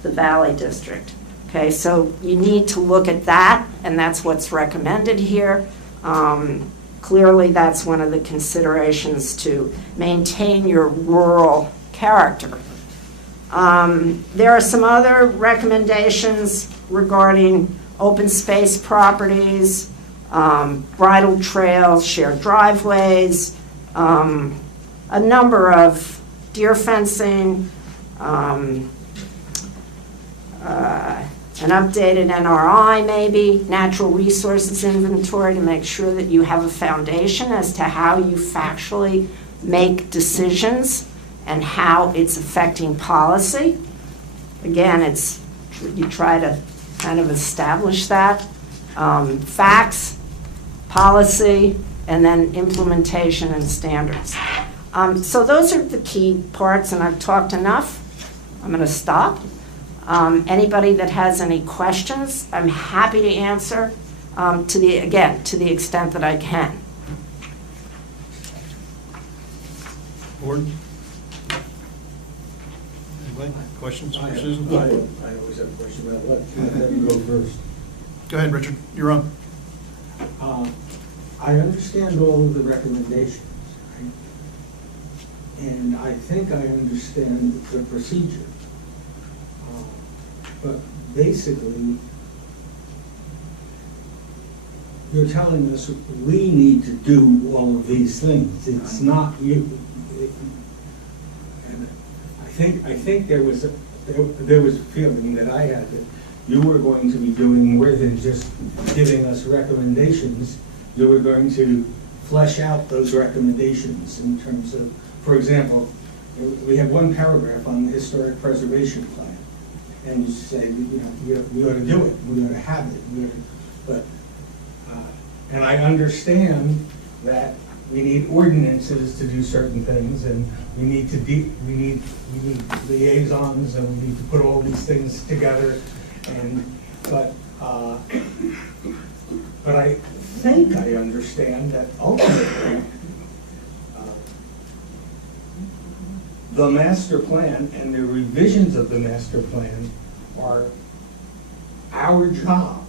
Valley District. Okay, so you need to look at that, and that's what's recommended here. clearly that's one of the considerations to maintain your rural character. There are some other recommendations regarding open space properties, bridle trails, shared driveways, a number of deer fencing, an updated NRI maybe, natural resources inventory to make sure that you have a foundation as to how you factually make decisions and how it's affecting policy. Again, you try to kind of establish that. Facts, policy, and then implementation and standards. So those are the key parts, and I've talked enough. I'm going to stop. Anybody that has any questions, I'm happy to answer to the extent that I can. Board? Anybody? Questions for Susan? I always have a question about let them go first. Go ahead, Richard. You're on. I understand all of the recommendations, right? And I think I understand the procedure. But basically, you're telling us we need to do all of these things. It's not you. And I think there was a feeling that I had that you were going to be doing more than just giving us recommendations. You were going to flesh out those recommendations in terms of, for example, we have one paragraph on the historic preservation plan. And you say, we ought to do it, we ought to have it, and I understand that we need ordinances to do certain things, and we need liaisons, and we need to put all these things together, but I think I understand that ultimately the master plan and the revisions of the master plan are our job,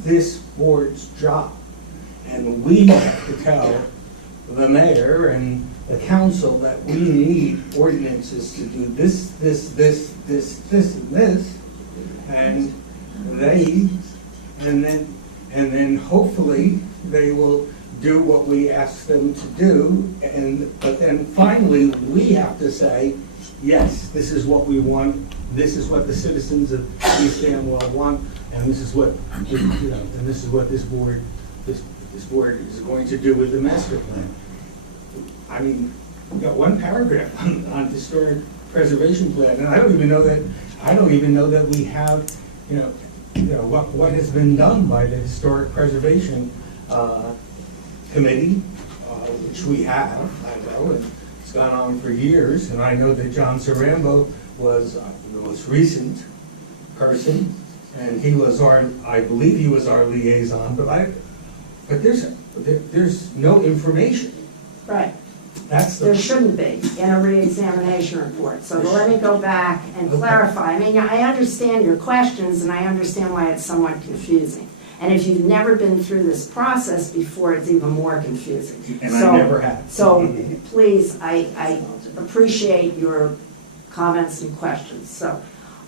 this board's job. And we have to tell the mayor and the council that we need ordinances to do this, and this, and then hopefully they will do what we ask them to do, but then finally we have to say, yes, this is what we want, this is what the citizens of East Amwell want, and this is what this board is going to do with the master plan. I mean, we've got one paragraph on historic preservation plan, and I don't even know that we have, what has been done by the historic preservation committee, which we have, I know, and it's gone on for years, and I know that John Sarambo was the most recent person, and I believe he was our liaison, but there's no information. Right. There shouldn't be in a re-examination report. So let me go back and clarify. I mean, I understand your questions, and I understand why it's somewhat confusing. And if you've never been through this process before, it's even more confusing. And I never have. So please, I appreciate your comments and questions. So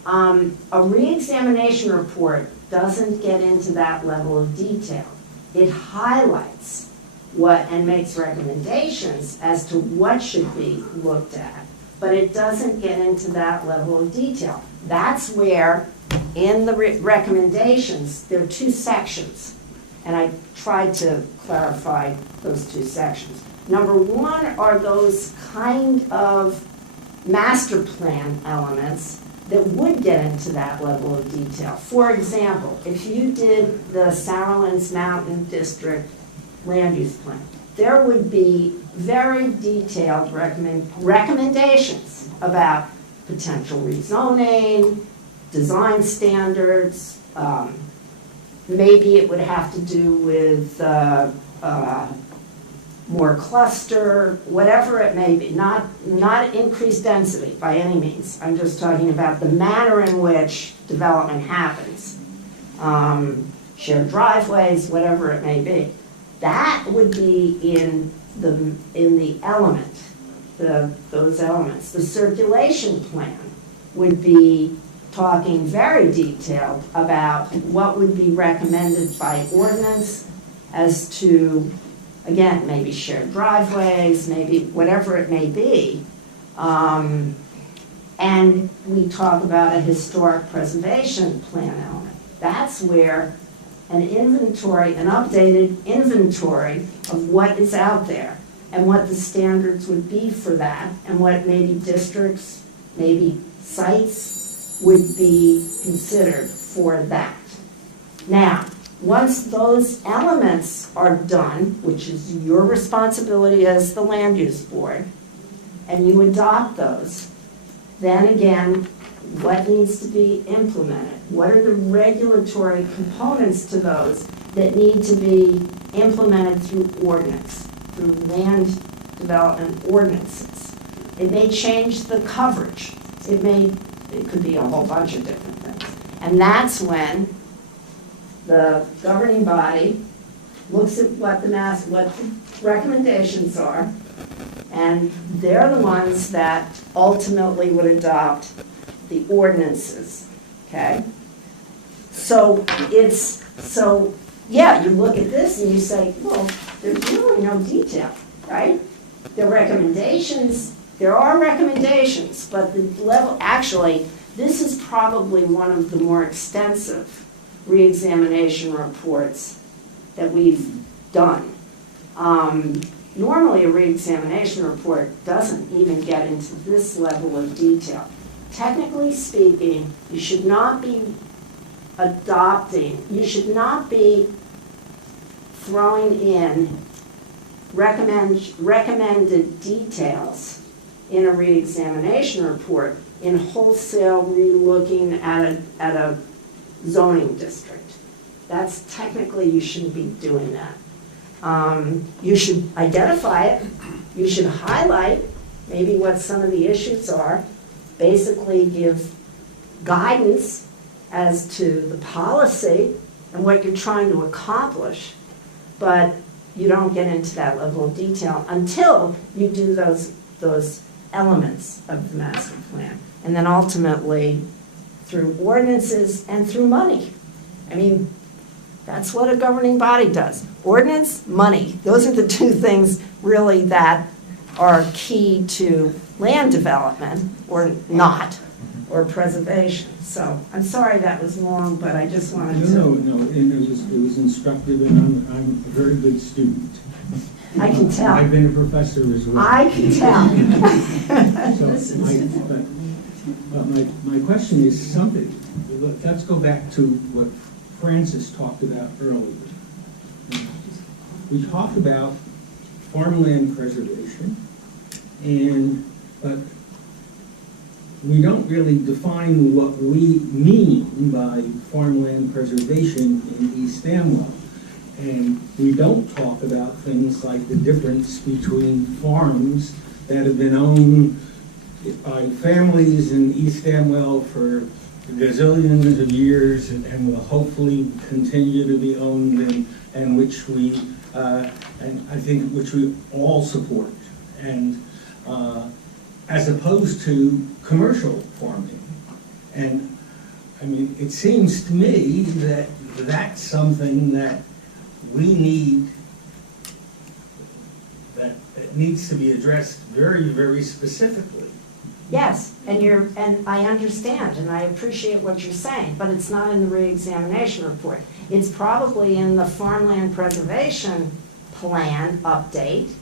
a re-examination report doesn't get into that level of detail. It highlights and makes recommendations as to what should be looked at, but it doesn't get into that level of detail. That's where, in the recommendations, there are two sections, and I tried to clarify those two sections. Number one are those kind of master plan elements that would get into that level of detail. For example, if you did the Saralins Mountain District land use plan, there would be very detailed recommendations about potential rezoning, design standards, maybe it would have to do with more cluster, whatever it may be, not increased density by any means. I'm just talking about the manner in which development happens, shared driveways, whatever it may be. That would be in the element, those elements. The circulation plan would be talking very detailed about what would be recommended by ordinance as to, again, maybe shared driveways, maybe whatever it may be. And we talk about a historic preservation plan element. That's where an inventory, an updated inventory of what is out there and what the standards would be for that and what maybe districts, maybe sites would be considered for that. Now, once those elements are done, which is your responsibility as the land use board, and you adopt those, then again, what needs to be implemented? What are the regulatory components to those that need to be implemented through ordinance, through land development ordinances? It may change the coverage. It could be a whole bunch of different things. And that's when the governing body looks at what the recommendations are, and they're the ones that ultimately would adopt the ordinances, okay? So yeah, you look at this and you say, well, there's really no detail, right? The recommendations, there are recommendations, but the level, actually, this is probably one of the more extensive re-examination reports that we've done. Normally, a re-examination report doesn't even get into this level of detail. Technically speaking, you should not be you should not be throwing in recommended details in a re-examination report in wholesale re-looking at a zoning district. That's technically, you shouldn't be doing that. You should identify it, you should highlight maybe what some of the issues are, basically give guidance as to the policy and what you're trying to accomplish, but you don't get into that level of detail until you do those elements of the master plan. And then ultimately, through ordinances and through money. I mean, that's what a governing body does. Ordinance, money. Those are the two things really that are key to land development, or not, or preservation. So I'm sorry that was long, but I just wanted to. No, it was instructive, and I'm a very good student. I can tell. I've been a professor as well. I can tell. My question is something. Let's go back to what Francis talked about earlier. We talked about farmland preservation, but we don't really define what we mean by farmland preservation in East Amwell. And we don't talk about things like the difference between farms that have been owned by families in East Amwell for gazillions of years and will hopefully continue to be owned, and which we, and I think which we all support, and as opposed to commercial farming. And I mean, it seems to me that that's something that we need, that needs to be addressed very, very specifically. Yes, and I understand, and I appreciate what you're saying, but it's not in the re-examination report. It's probably in the farmland preservation plan update,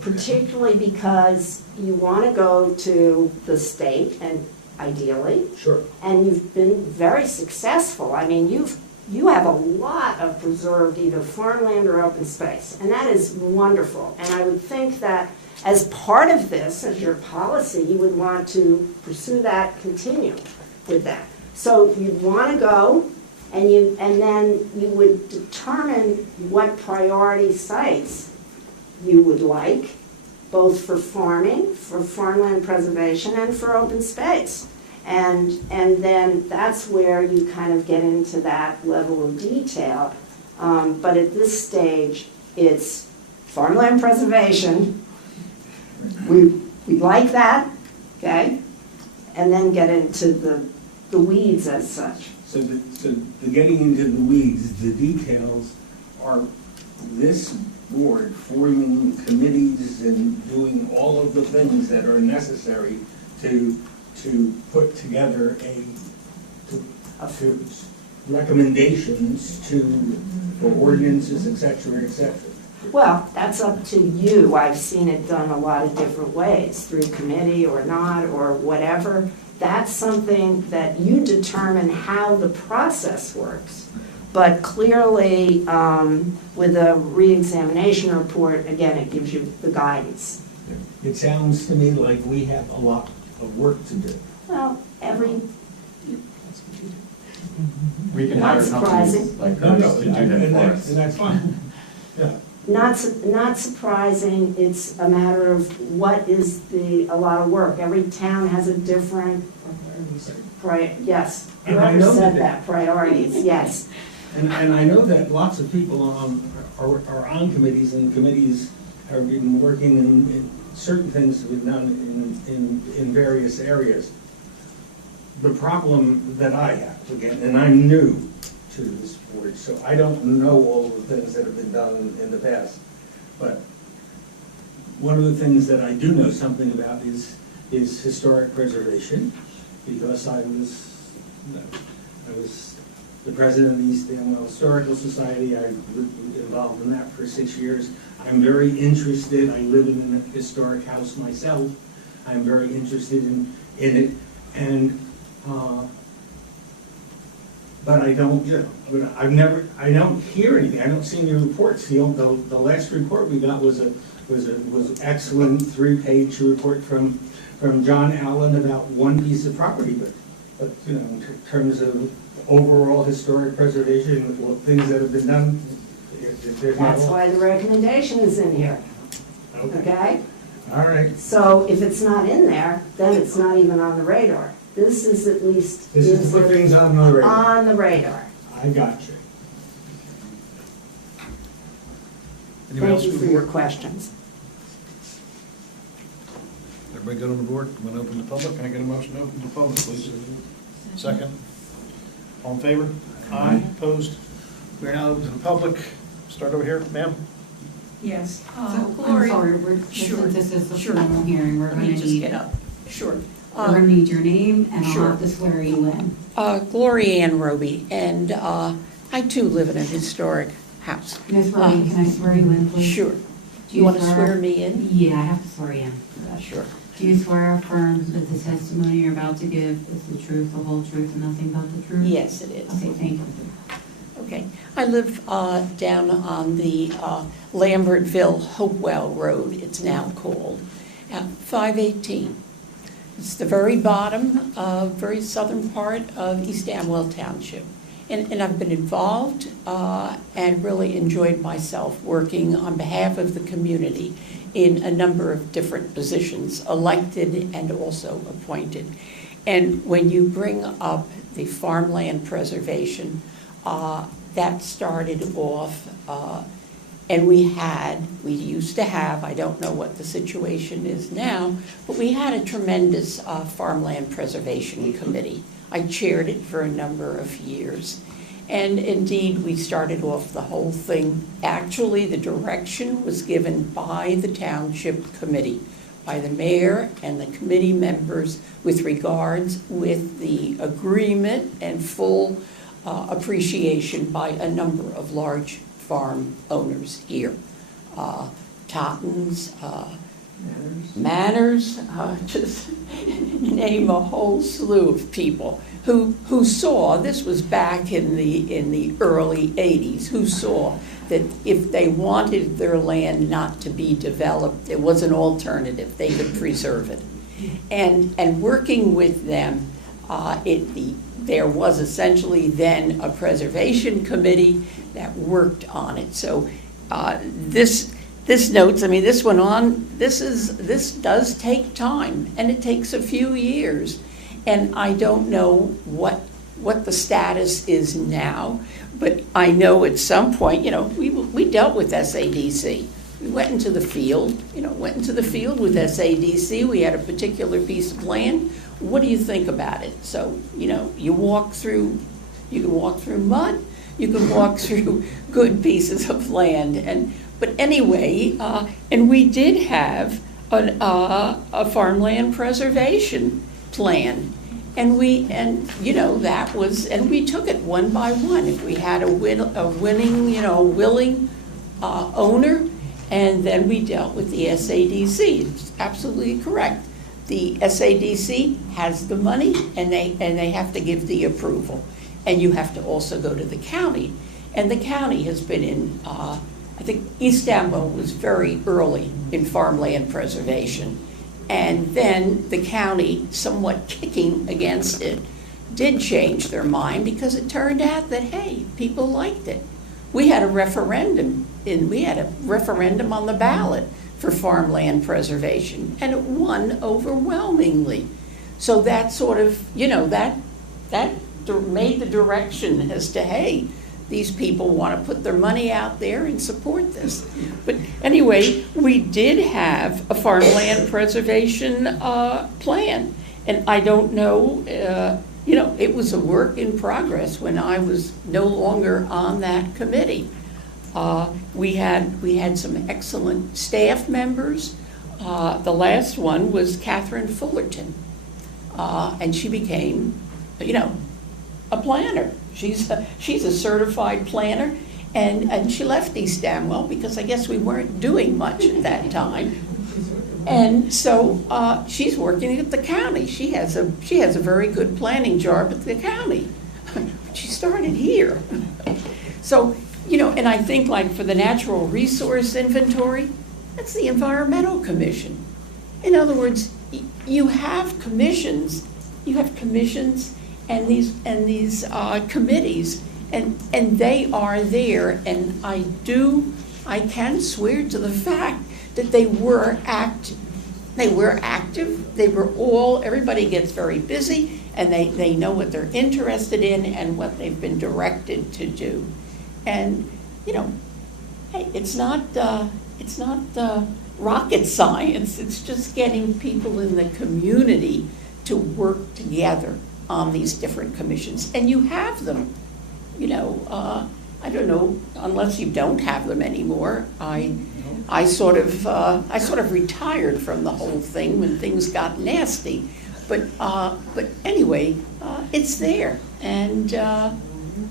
particularly because you want to go to the state, and ideally, sure, and you've been very successful. I mean, you have a lot of preserved either farmland or open space, and that is wonderful. And I would think that as part of this, as your policy, you would want to pursue that, continue with that. So you'd want to go, and then you would determine what priority sites you would like, both for farming, for farmland preservation, and for open space. And then that's where you kind of get into that level of detail. But at this stage, it's farmland preservation. We'd like that, okay? And then get into the weeds as such. So the getting into the weeds, the details are this board forming committees and doing all of the things that are necessary to put together recommendations for ordinances, et cetera, et cetera. Well, that's up to you. I've seen it done a lot of different ways, through committee or not, or whatever. That's something that you determine how the process works. But clearly, with a re-examination report, again, it gives you the guidance. It sounds to me like we have a lot of work to do. Well, We can Not hire surprising. companies like us to do that for us. And that's fine. Yeah. Not surprising, it's a matter of what is a lot of work. Every town has a different, yes, And I whoever know said that- that, priorities, yes. And I know that lots of people are on committees, and committees have been working in certain things that we've done in various areas. The problem that I have, again, and I'm new to this board, so I don't know all the things that have been done in the past. But one of the things that I do know something about is historic preservation, because I was the president of the East Amwell Historical Society. I was involved in that for 6 years. I'm very interested. I live in a historic house myself. I'm very interested in it, and but I don't, I don't hear anything. I don't see any reports. The last report we got was excellent 3-page report from John Allen about one piece of property, but in terms of overall historic preservation, things that have been done, there's not a That's lot. why the recommendation is in here, okay? All right. So if it's not in there, then it's not even on the radar. This is at least. This is to put things on the radar. On the radar. I got you. Anyone else Thank you from for the your board? questions. Everybody good on the board? I'm going to open the public. Can I get a motion to open the public, please? Second. All in favor? Aye. Opposed? We are now open to the public. Start over here, ma'am. Yes. So, I'm Gloria- sorry, Sure. this is the Sure. formal hearing, we're Let going me to just need, get up. Sure. we're going to need your name, and I'll Sure. have to swear you in. Gloria Ann Roby, and I too live in a historic house. Ms. Roby, can I swear you in, please? Sure. Do You want to swear me in? Yeah, I have to swear you in. Sure. Do you swear or affirm that the testimony you're about to give is the truth, the whole truth, and nothing but the truth? Yes, it is. Okay, thank you. Okay. I live down on the Lambertville Hopewell Road, it's now called, at 518. It's the very bottom, very southern part of East Amwell Township. And I've been involved and really enjoyed myself working on behalf of the community in a number of different positions, elected and also appointed. And when you bring up the farmland preservation, that started off, and we used to have, I don't know what the situation is now, but we had a tremendous farmland preservation committee. I chaired it for a number of years. And indeed, we started off the whole thing. Actually, the direction was given by the township committee, by the mayor and the committee members with regards with the agreement and full appreciation by a number of large farm owners here. Tottens, Manners, just name a whole slew of people who saw, this was back in the early 80s, who saw that if they wanted their land not to be developed, there was an alternative, they could preserve it. And working with them, there was essentially then a preservation committee that worked on it. So this notes, I mean, this went on, this does take time, and it takes a few years. And I don't know what what the status is now, but I know at some point, we dealt with SADC. We went into the field, with SADC. We had a particular piece of land. What do you think about it? So, you can walk through mud, you can walk through good pieces of land. But anyway, and we did have a farmland preservation plan. And we took it one by one. If we had a willing owner, and then we dealt with the SADC. It's absolutely correct. The SADC has the money, and they have to give the approval. And you have to also go to the county. And the county has been in, I think East Amwell was very early in farmland preservation. And then the county, somewhat kicking against it, did change their mind because it turned out that, hey, people liked it. We had a referendum on the ballot for farmland preservation, and it won overwhelmingly. So that sort of, that made the direction as to, hey, these people want to put their money out there and support this. But anyway, we did have a farmland preservation plan. And I don't know, it was a work in progress when I was no longer on that committee. We had some excellent staff members. The last one was Catherine Fullerton. And she became, a planner. She's a certified planner, and she left East Amwell because I guess we weren't doing much at that time. And so she's working at the county. She has a very good planning job at the county. She started here. So, and I think like for the natural resource inventory, that's the Environmental Commission. In other words, you have commissions and these committees, and they are there, and I can swear to the fact that they were active. Everybody gets very busy, and they know what they're interested in and what they've been directed to do. And, hey, it's not rocket science. It's just getting people in the community to work together on these different commissions. And you have them, I don't know, unless you don't have them anymore. I sort of retired from the whole thing when things got nasty. But anyway, it's there. And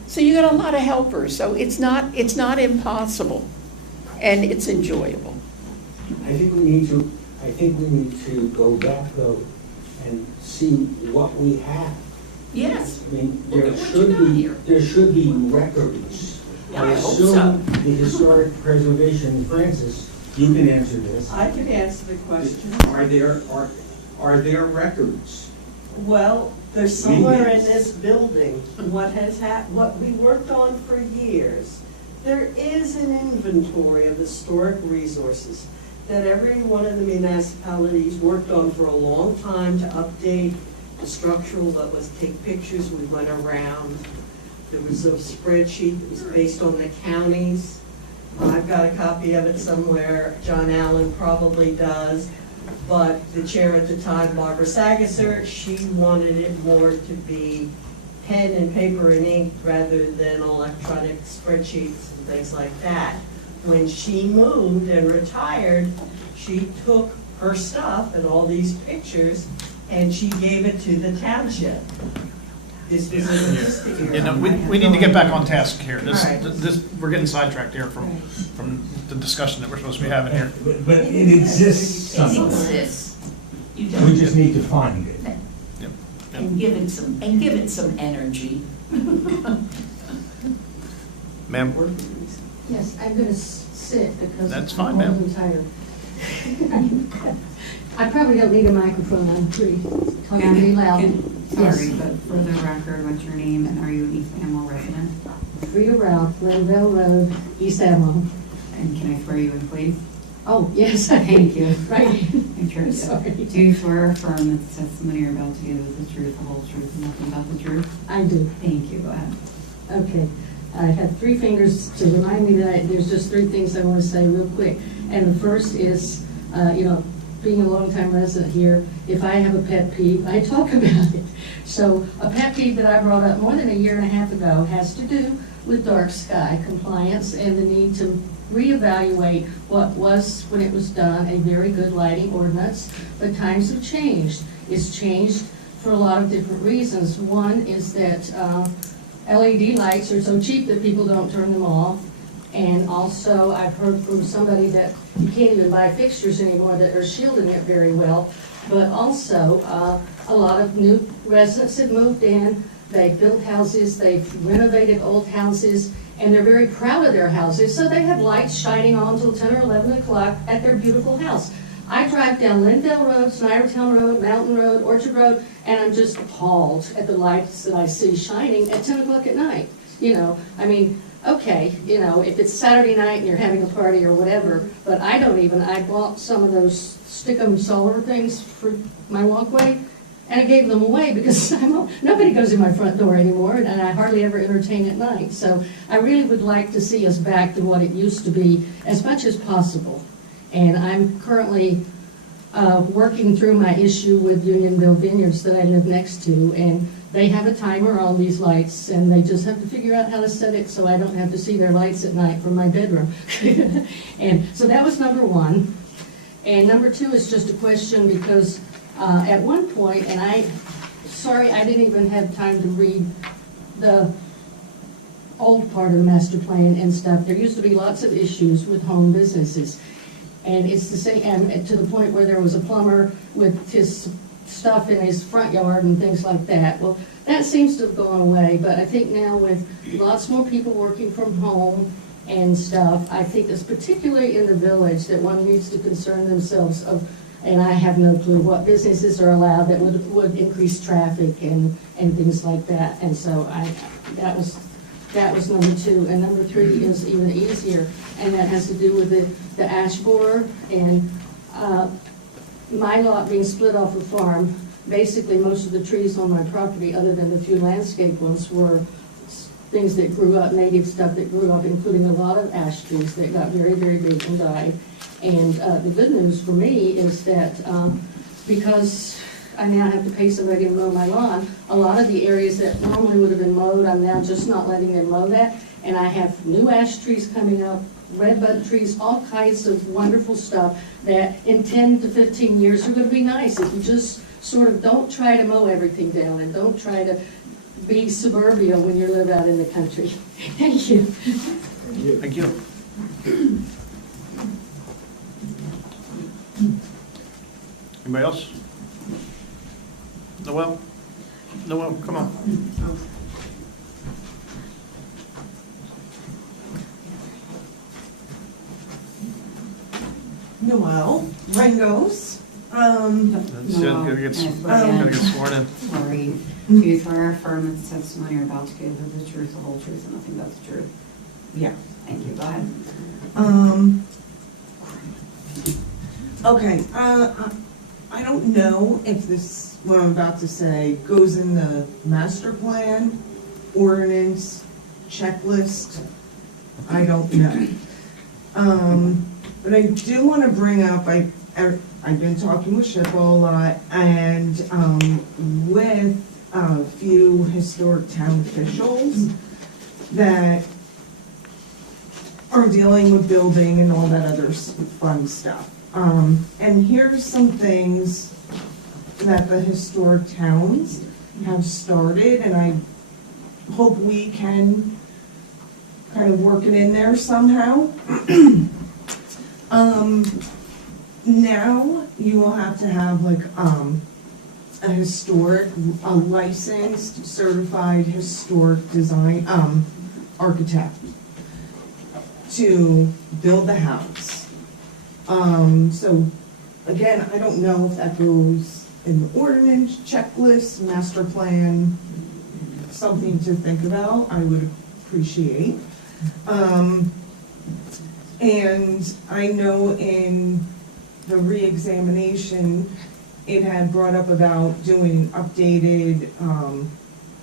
so you got a lot of helpers. So it's not impossible, and it's enjoyable. I think we need to go back though and see what we have. Yes. I mean, Look there at what you got here. should be records. Yeah, I I hope assume so. the historic preservation, Francis, you can answer this. I can answer the question. Are there records? Well, there's somewhere in this building, what we worked on for years. There is an inventory of historic resources that every one of the municipalities worked on for a long time to update the structural, that was take pictures, we went around. There was a spreadsheet that was based on the counties. I've got a copy of it somewhere, John Allen probably does, but the chair at the time, Barbara Sagasser, she wanted it more to be pen and paper and ink rather than electronic spreadsheets and things like that. When she moved and retired, she took her stuff and all these pictures and she gave it to the township. This was in the history area. We need to get back on task here. Right. We're getting sidetracked here from the discussion that we're supposed to be having here. But it exists It somewhere. exists. You We don't. just need to find it. Yep. And give it some energy. Ma'am? Yes, I'm gonna sit because That's fine, I'm ma'am. old and tired. I probably don't need a microphone, I'm pretty loud. Sorry, but for the record, what's your name and are you an East Amwell resident? Frida Ralph, Glenville Road, East Amwell. And can I swear you in, please? Oh, yes, Thank you. Right. If me try again. Do you swear or affirm that the testimony you're about to give is the truth, the whole truth, and nothing but the truth? I do. Thank you, go ahead. Okay. I have three fingers to remind me that there's just three things I want to say real quick. And the first is, being a longtime resident here, if I have a pet peeve, I talk about it. So a pet peeve that I brought up more than a year and a half ago has to do with dark sky compliance and the need to reevaluate what was, when it was done, a very good lighting ordinance, but times have changed. It's changed for a lot of different reasons. One is that LED lights are so cheap that people don't turn them off. And also, I've heard from somebody that you can't even buy fixtures anymore that are shielding it very well. But also, a lot of new residents have moved in, they've built houses, they've renovated old houses, and they're very proud of their houses, so they have lights shining on till 10 or 11 o'clock at their beautiful house. I drive down Lindale Road, Snydertown Road, Mountain Road, Orchard Road, and I'm just appalled at the lights that I see shining at 10 o'clock at night. Okay, if it's Saturday night and you're having a party or whatever, but I bought some of those stick-em solar things for my walkway, and I gave them away because nobody goes in my front door anymore, and I hardly ever entertain at night. So I really would like to see us back to what it used to be as much as possible. And I'm currently working through my issue with Unionville Vineyards that I live next to, and they have a timer on these lights, and they just have to figure out how to set it so I don't have to see their lights at night from my bedroom. And so that was number one. And number two is just a question because at one point, and I didn't even have time to read the old part of the master plan and stuff. There used to be lots of issues with home businesses. And it's the same, and to the point where there was a plumber with his stuff in his front yard and things like that. Well, that seems to have gone away, but I think now with lots more people working from home and stuff, I think it's particularly in the village that one needs to concern themselves of, and I have no clue what businesses are allowed that would increase traffic and things like that. And so that was number two. And number three is even easier, and that has to do with the ash borer and my lot being split off a farm. Basically, most of the trees on my property, other than the few landscape ones, were things that grew up, native stuff that grew up, including a lot of ash trees that got very, very big and died. And the good news for me is that because I now have to pay somebody to mow my lawn, a lot of the areas that normally would have been mowed, I'm now just not letting them mow that. And I have new ash trees coming up, redbud trees, all kinds of wonderful stuff that in 10 to 15 years are going to be nice if you just sort of don't try to mow everything down and don't try to be suburbia when you live out in the country. Thank you. Thank you. Anybody else? Noel? Noel, come on. Noel Rengos. Gotta get sworn in. Sorry. Do you swear or affirm that the testimony you're about to give is the truth, the whole truth, and nothing but the truth? Yeah. Thank you, go ahead. Okay, I don't know if this, what I'm about to say, goes in the master plan, ordinance, checklist. I don't know. But I do want to bring up, I've been talking with Shippo a lot, and with a few historic town officials that are dealing with building and all that other fun stuff. And here's some things that the historic towns have started, and I hope we can kind of work it in there somehow. Now you will have to have like a licensed, certified historic design architect to build the house. So again, I don't know if that goes in the ordinance, checklist, master plan, something to think about. I would appreciate. And I know in the reexamination, it had brought up about doing updated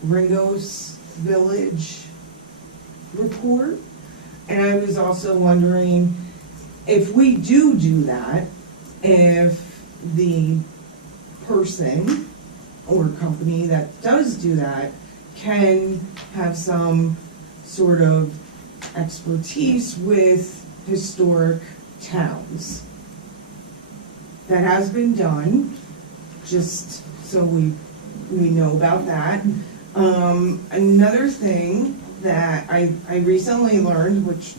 Ringo's Village report. And I was also wondering if we do that, if the person or company that does do that can have some sort of expertise with historic towns. That has been done, just so we know about that. Another thing that I recently learned, which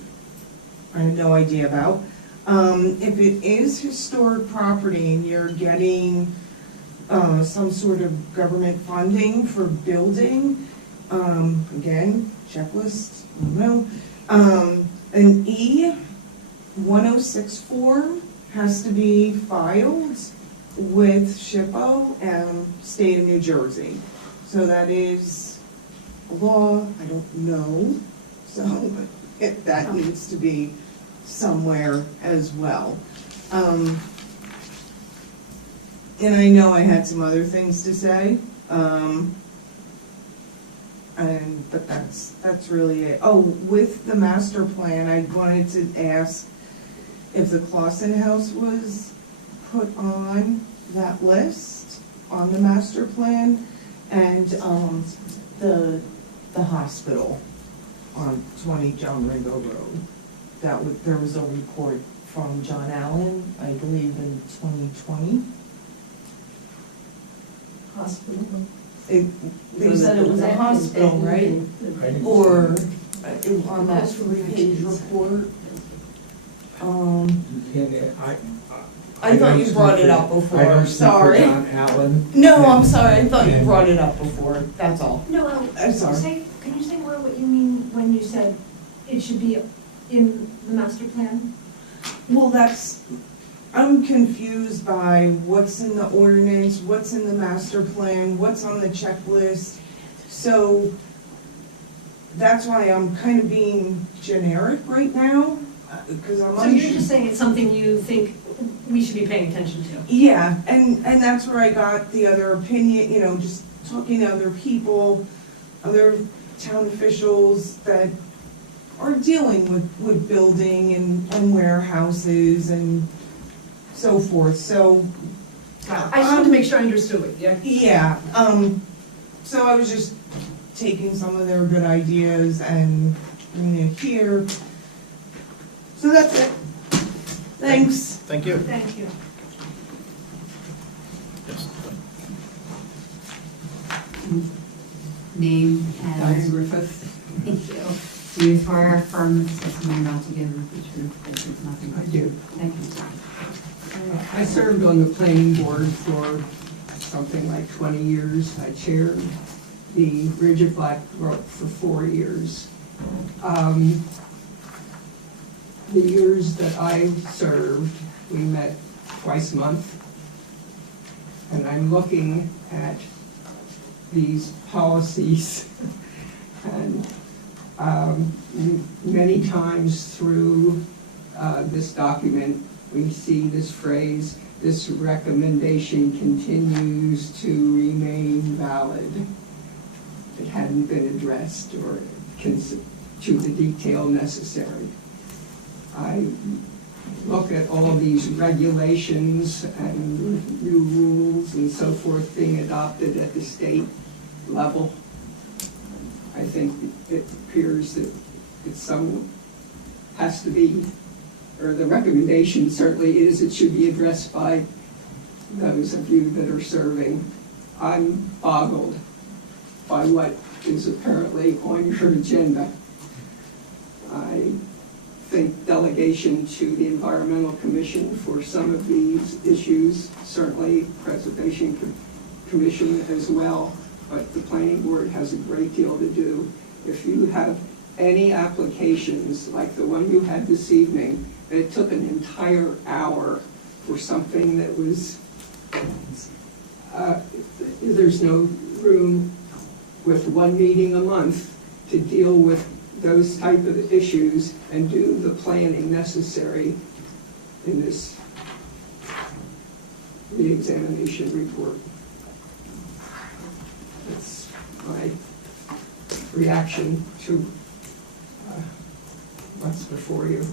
I had no idea about, if it is historic property and you're getting some sort of government funding for building, again, checklist, I don't know, an E-106 form has to be filed with SHPO and state of New Jersey. So that is a law, I don't know, so that needs to be somewhere as well. And I know I had some other things to say, but that's really it. Oh, with the master plan, I wanted to ask if the Clausen House was put on that list, on the master plan, and the hospital on 20 John Ringo Road. There was a report from John Allen, I believe in 2020. Hospital. They said it was a hospital, right? Or on that 3-page report. I thought you brought it up before, sorry. No, I'm sorry, I thought you brought it up before, that's all. No, I'm sorry. Can you say more what you mean when you said it should be in the master plan? Well, I'm confused by what's in the ordinance, what's in the master plan, what's on the checklist. So that's why I'm kind of being generic right now, because I'm So you're just saying it's something you think we should be paying attention to? Yeah, and that's where I got the other opinion, just talking to other people, other town officials that are dealing with building and warehouses and so forth, so. I just wanted to make sure I understood what, yeah. Yeah, so I was just taking some of their good ideas and bringing it here. So that's it. Thanks. Thank you. Thank you. Yes. Name and. Diane Griffith. Thank you. Do you swear or affirm the testimony you're about to give is the truth, the truth, nothing but I the do. truth? Thank you. I served on the planning board for something like 20 years. I chaired the Bridge at Black Brook for 4 years. The years that I served, we met twice a month. And I'm looking at these policies and many times through this document, we see this phrase, this recommendation continues to remain valid. It hadn't been addressed or to the detail necessary. I look at all these regulations and new rules and so forth being adopted at the state level. I think it appears that has to be, or the recommendation certainly is, it should be addressed by those of you that are serving. I'm boggled by what is apparently on your agenda. I think delegation to the Environmental Commission for some of these issues, certainly Preservation Commission as well, but the Planning Board has a great deal to do. If you have any applications like the one you had this evening, it took an entire hour for something that was, there's no room with one meeting a month to deal with those type of issues and do the planning necessary in this the examination report. That's my reaction to what's before you.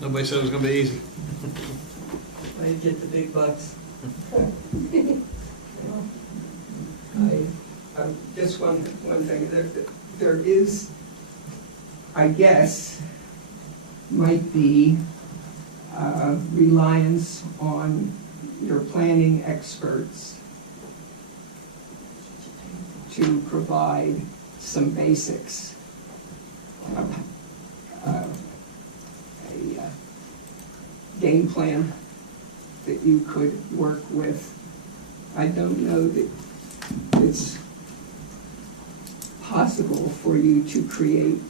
Nobody said it was gonna be easy. Way to get the big bucks. Just one thing, there is, I guess, might be reliance on your planning experts to provide some basics. A game plan that you could work with. I don't know that it's possible for you to create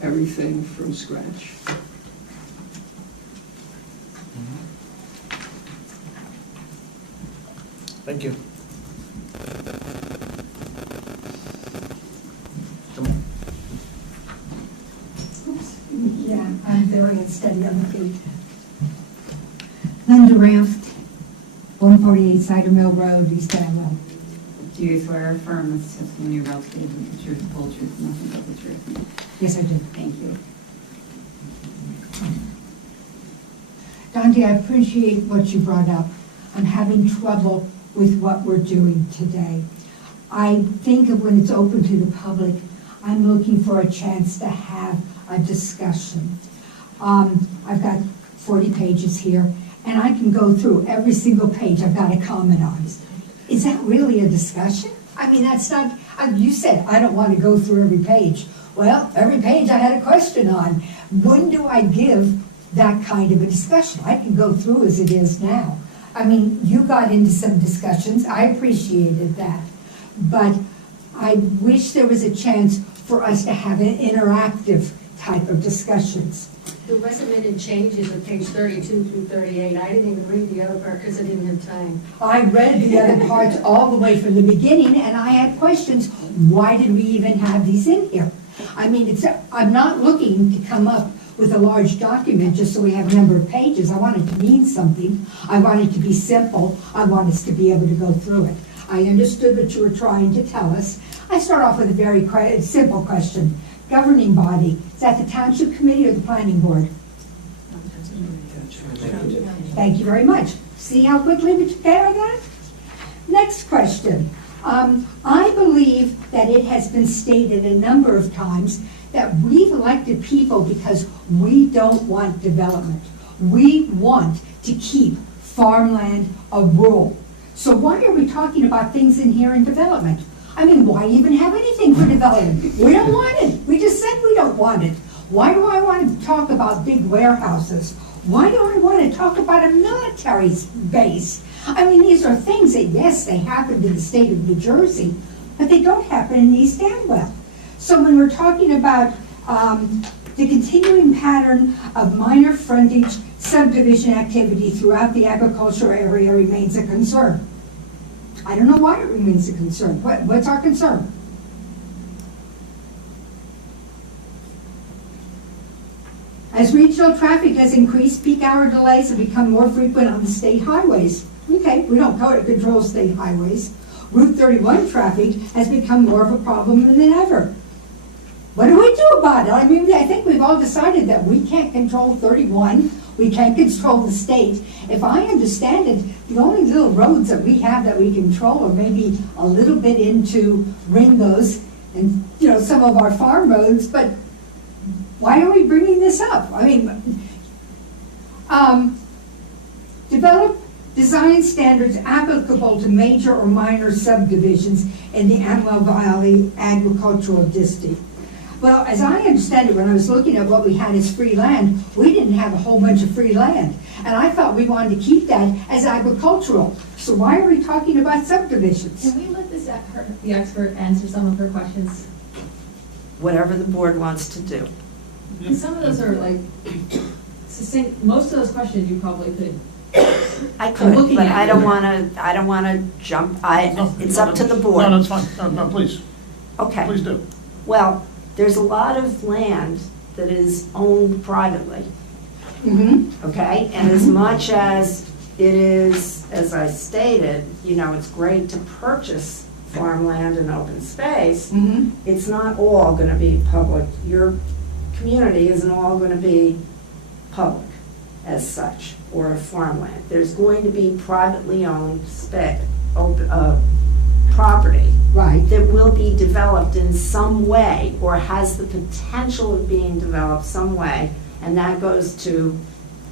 everything from scratch. Thank you. Yeah, I'm very unsteady on the feet. Linda Raft, 148 Cider Mill Road, East Amwell. Do you swear or affirm this testimony you're about to give is the truth, the whole truth, and nothing but the truth? Yes, I do. Thank you. Gandhi, I appreciate what you brought up. I'm having trouble with what we're doing today. I think of when it's open to the public, I'm looking for a chance to have a discussion. I've got 40 pages here, and I can go through every single page I've got a comment on. Is that really a discussion? I mean, that's not, you said, I don't want to go through every page. Well, every page I had a question on. When do I give that kind of a discussion? I can go through as it is now. I mean, you got into some discussions. I appreciated that. But I wish there was a chance for us to have an interactive type of discussions. The recommended changes on page 32 through 38, I didn't even read the other part because I didn't have time. I read the other parts all the way from the beginning, and I had questions. Why did we even have these in here? I mean, I'm not looking to come up with a large document just so we have a number of pages. I want it to mean something. I want it to be simple. I want us to be able to go through it. I understood what you were trying to tell us. I start off with a very simple question. Governing body, is that the township committee or the planning board? Thank you very much. See how quickly we took care of that? Next question. I believe that it has been stated a number of times that we've elected people because we don't want development. We want to keep farmland a rural. So why are we talking about things in here in development? I mean, why even have anything for development? We don't want it. We just said we don't want it. Why do I want to talk about big warehouses? Why do I want to talk about a military base? I mean, these are things that, yes, they happen in the state of New Jersey, but they don't happen in East Amwell. So when we're talking about the continuing pattern of minor frontage subdivision activity throughout the agricultural area remains a concern. I don't know why it remains a concern. What's our concern? As regional traffic has increased, peak hour delays have become more frequent on the state highways. Okay, we don't control state highways. Route 31 traffic has become more of a problem than ever. What do we do about it? I mean, I think we've all decided that we can't control 31. We can't control the state. If I understand it, the only little roads that we have that we control are maybe a little bit into Ringo's and, you know, some of our farm roads, but why are we bringing this up? I mean, develop design standards applicable to major or minor subdivisions in the Amwell Valley Agricultural District. Well, as I understand it, when I was looking at what we had as free land, we didn't have a whole bunch of free land. And I thought we wanted to keep that as agricultural. So why are we talking about subdivisions? Can we let the expert answer some of her questions? Whatever the board wants to do. Some of those are like succinct, most of those questions you probably could. I could, but I don't want to jump, it's up to the board. No, that's fine. No, please. Okay. Please do. Well, there's a lot of land that is owned privately. Mm-hmm. Okay, and as much as it is, as I stated, it's great to purchase farmland and open space. It's not all going to be public. Your community isn't all going to be public as such, or farmland. There's going to be privately owned property that will be developed in some way, or has the potential of being developed some way, and that goes to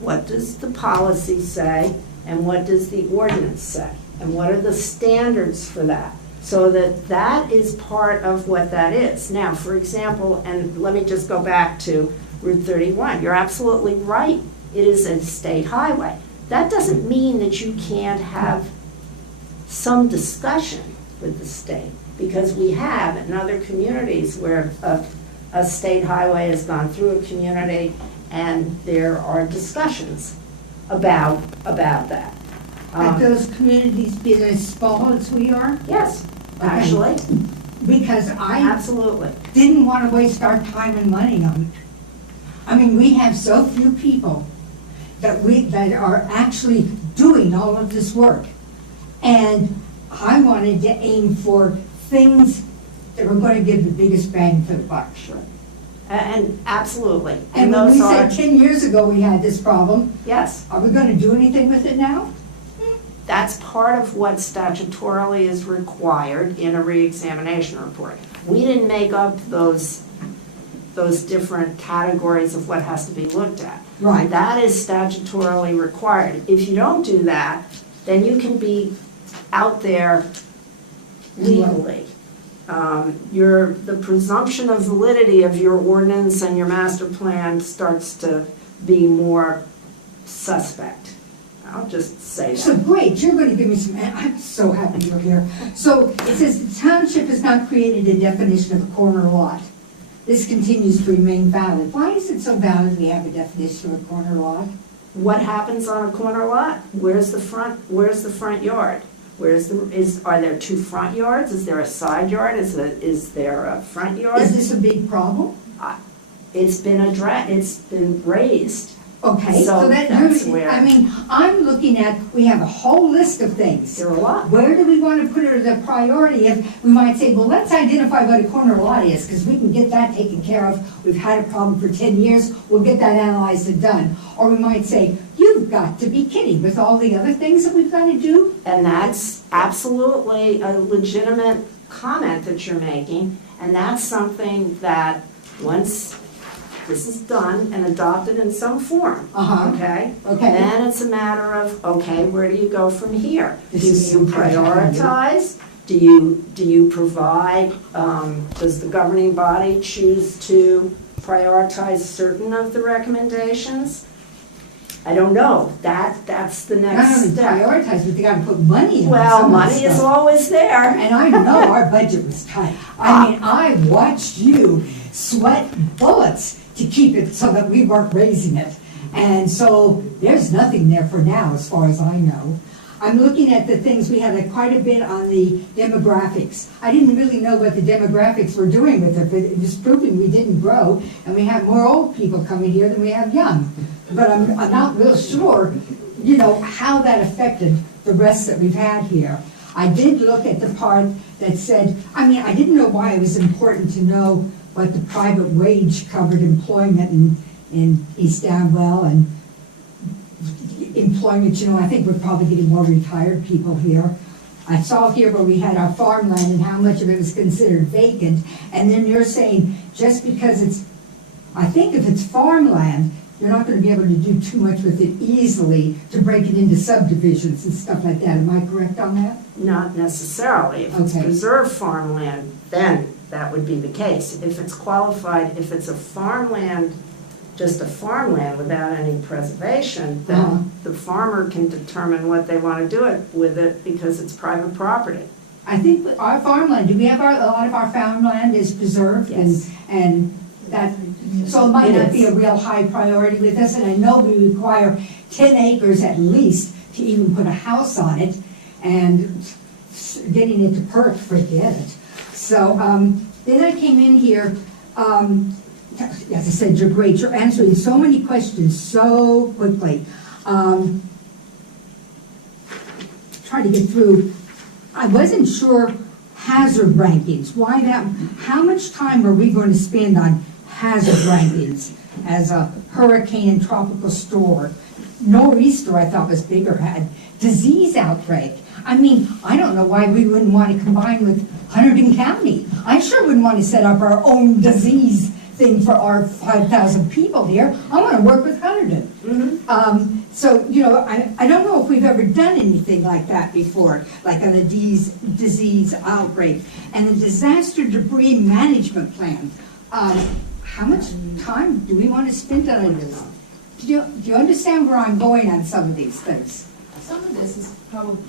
what does the policy say, and what does the ordinance say, and what are the standards for that, so that is part of what that is. Now, for example, and let me just go back to Route 31, you're absolutely right, it is a state highway. That doesn't mean that you can't have some discussion with the state, because we have in other communities where a state highway has gone through a community and there are discussions about that. Have those communities been as small as we are? Yes, Okay. actually. Because I Absolutely. didn't want to waste our time and money on it. I mean, we have so few people that are actually doing all of this work. And I wanted to aim for things that were going to give the biggest bang for the buck. Sure. And absolutely. And when we said 10 years ago we had this problem, yes. Are we going to do anything with it now? That's part of what statutorily is required in a reexamination report. We didn't make up those different categories of what has to be looked at. Right. That is statutorily required. If you don't do that, then you can be out there legally. The presumption of validity of your ordinance and your master plan starts to be more suspect. I'll just say that. So great, you're going to give me some, I'm so happy you're here. So it says the township has not created a definition of a corner lot. This continues to remain valid. Why is it so valid we have a definition of a corner lot? What happens on a corner lot? Where's the front yard? Are there two front yards? Is there a side yard? Is there a front yard? Is this a big problem? It's been raised. Okay, so that's where. I mean, I'm looking at, we have a whole list of things. There are a lot. Where do we want to put it as a priority? If we might say, well, let's identify what a corner lot is, because we can get that taken care of. We've had a problem for 10 years. We'll get that analyzed and done. Or we might say, you've got to be kidding with all the other things that we've got to do. And that's absolutely a legitimate comment that you're making. And that's something that once this is done and adopted in some form, okay? Then it's a matter of, okay, where do you go from here? Do you prioritize? Do you provide, does the governing body choose to prioritize certain of the recommendations? I don't know. That's the next step. Not only prioritize, but they got to put money in. Well, money is always there. And I know our budget was tight. I mean, I watched you sweat bullets to keep it so that we weren't raising it. And so there's nothing there for now, as far as I know. I'm looking at the things, we had quite a bit on the demographics. I didn't really know what the demographics were doing with it, but it was proving we didn't grow, and we have more old people coming here than we have young. But I'm not real sure, how that affected the rest that we've had here. I did look at the part that said, I didn't know why it was important to know what the private wage covered employment in East Amwell and employment, I think we're probably getting more retired people here. I saw here where we had our farmland and how much of it was considered vacant, and then you're saying just because I think if it's farmland, you're not going to be able to do too much with it easily to break it into subdivisions and stuff like that. Am I correct on that? Not necessarily. If it's preserved farmland, then that would be the case. If it's qualified, if it's a farmland, just a farmland without any preservation, then the farmer can determine what they want to do with it because it's private property. I think our farmland, do we have a lot of our farmland is preserved? Yes. And that, so it might not be a real high priority with us, and I know we require 10 acres at least to even put a house on it, and getting it to perk, forget it. So then I came in here, as I said, you're great. You're answering so many questions so quickly. try to get through, I wasn't sure hazard rankings, why that, how much time are we going to spend on hazard rankings as a hurricane and tropical storm? Nor'easter, I thought was bigger, had disease outbreak. I mean, I don't know why we wouldn't want to combine with Hunterdon County. I sure wouldn't want to set up our own disease thing for our 5,000 people here. I want to work with Hunterdon. So, you know, I don't know if we've ever done anything like that before, like on a disease outbreak. And the disaster debris management plan. How much time do we want to spend on this? Do you understand where I'm going on some of these things? Some of this is probably,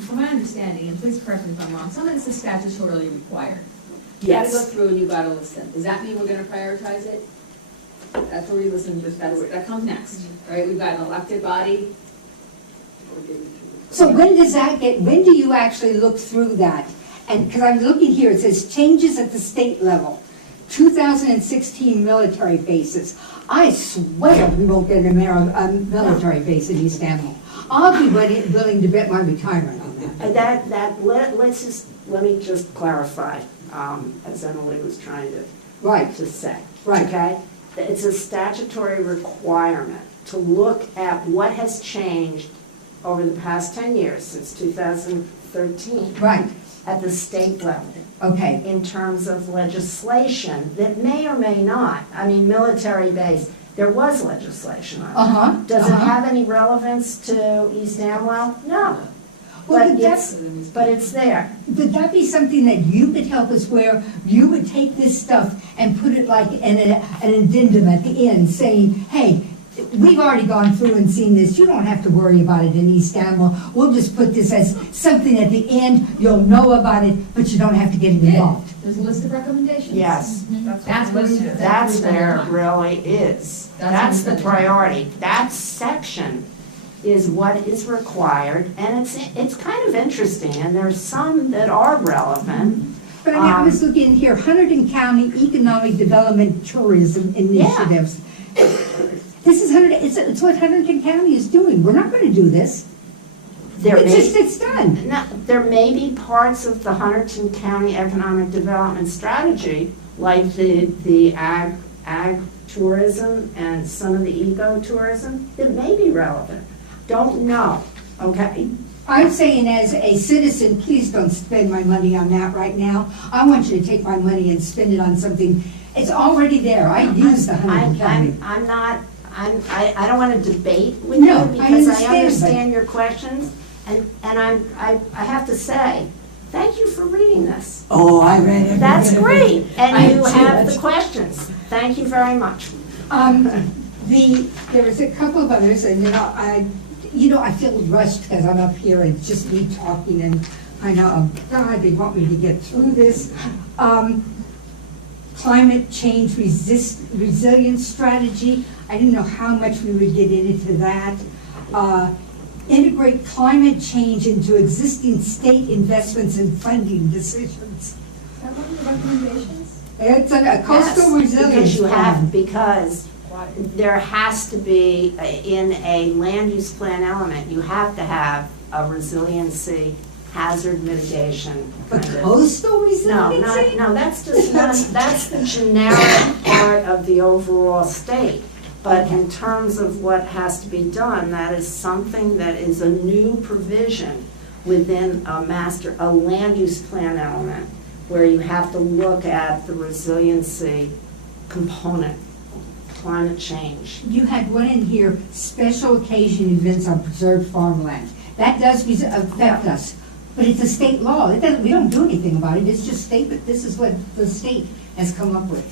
from my understanding, and please correct me if I'm wrong, some of this is statutorily required. You gotta go through and you gotta listen. Does that mean we're gonna prioritize it? That's where we listen, that comes next, right? We've got an elected body. So when do you actually look through that? And, because I'm looking here, it says changes at the state level, 2016 military bases. I swear we won't get a military base in East Amwell. I'll be willing to bet my retirement on that. Let me just clarify, as Emily was trying to say. Right. Okay? It's a statutory requirement to look at what has changed over the past 10 years, since 2013. Right. At the state level. Okay. In terms of legislation that may or may not, I mean, military base, there was legislation on it. Does it have any relevance to East Amwell? No. Well, but it's there. Would that be something that you could help us, where you would take this stuff and put it like in an addendum at the end saying, hey, we've already gone through and seen this. You don't have to worry about it in East Amwell. We'll just put this as something at the end. You'll know about it, but you don't have to get involved. There's a list of recommendations. Yes. That's where it really is. That's the priority. That section is what is required, and it's kind of interesting, and there's some that are relevant. But I mean, I was looking here, Hunterdon County Economic Development Tourism Initiatives. This is it's what Hunterdon County is doing. We're not going to do this. It's done. No, there may be parts of the Hunterdon County Economic Development Strategy, like the ag tourism and some of the eco-tourism, that may be relevant. Don't know, okay? I'm saying as a citizen, please don't spend my money on that right now. I want you to take my money and spend it on something. It's already there. I use the Hunterdon County. I don't want to debate with you because I understand your questions, and I have to say, thank you for reading this. Oh, I read it. That's great, and you have the questions. Thank you very much. There was a couple of others, and I feel rushed because I'm up here and just me talking, and I know, oh God, they want me to get through this. Climate change resilience strategy. I didn't know how much we would get into that. Integrate climate change into existing state investments and funding decisions. Is that one of the recommendations? It's a coastal resilience plan. Because there has to be, in a land use plan element, you have to have a resiliency hazard mitigation. Coastal resiliency? No, that's the generic part of the overall state. But in terms of what has to be done, that is something that is a new provision within a land use plan element, where you have to look at the resiliency component, climate change. You had one in here, special occasion events on preserved farmland. That does affect us, but it's a state law. We don't do anything about it. It's just state, but this is what the state has come up with.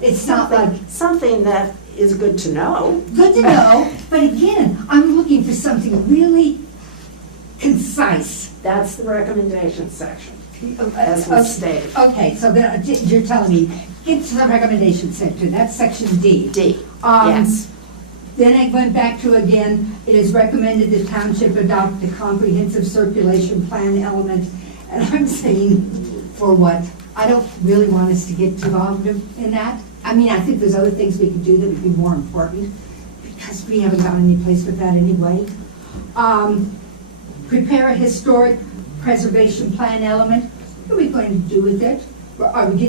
It's not like something that is good to know. Good to know, but again, I'm looking for something really concise. That's the recommendation section, as was stated. Okay, so then you're telling me, get to the recommendation section. That's section D. D. Yes. Then I went back to, again, it is recommended the township adopt the comprehensive circulation plan element. And I'm saying, for what? I don't really want us to get too involved in that. I mean, I think there's other things we could do that would be more important, because we haven't got any place with that anyway. prepare a historic preservation plan element. What are we going to do with it? Are we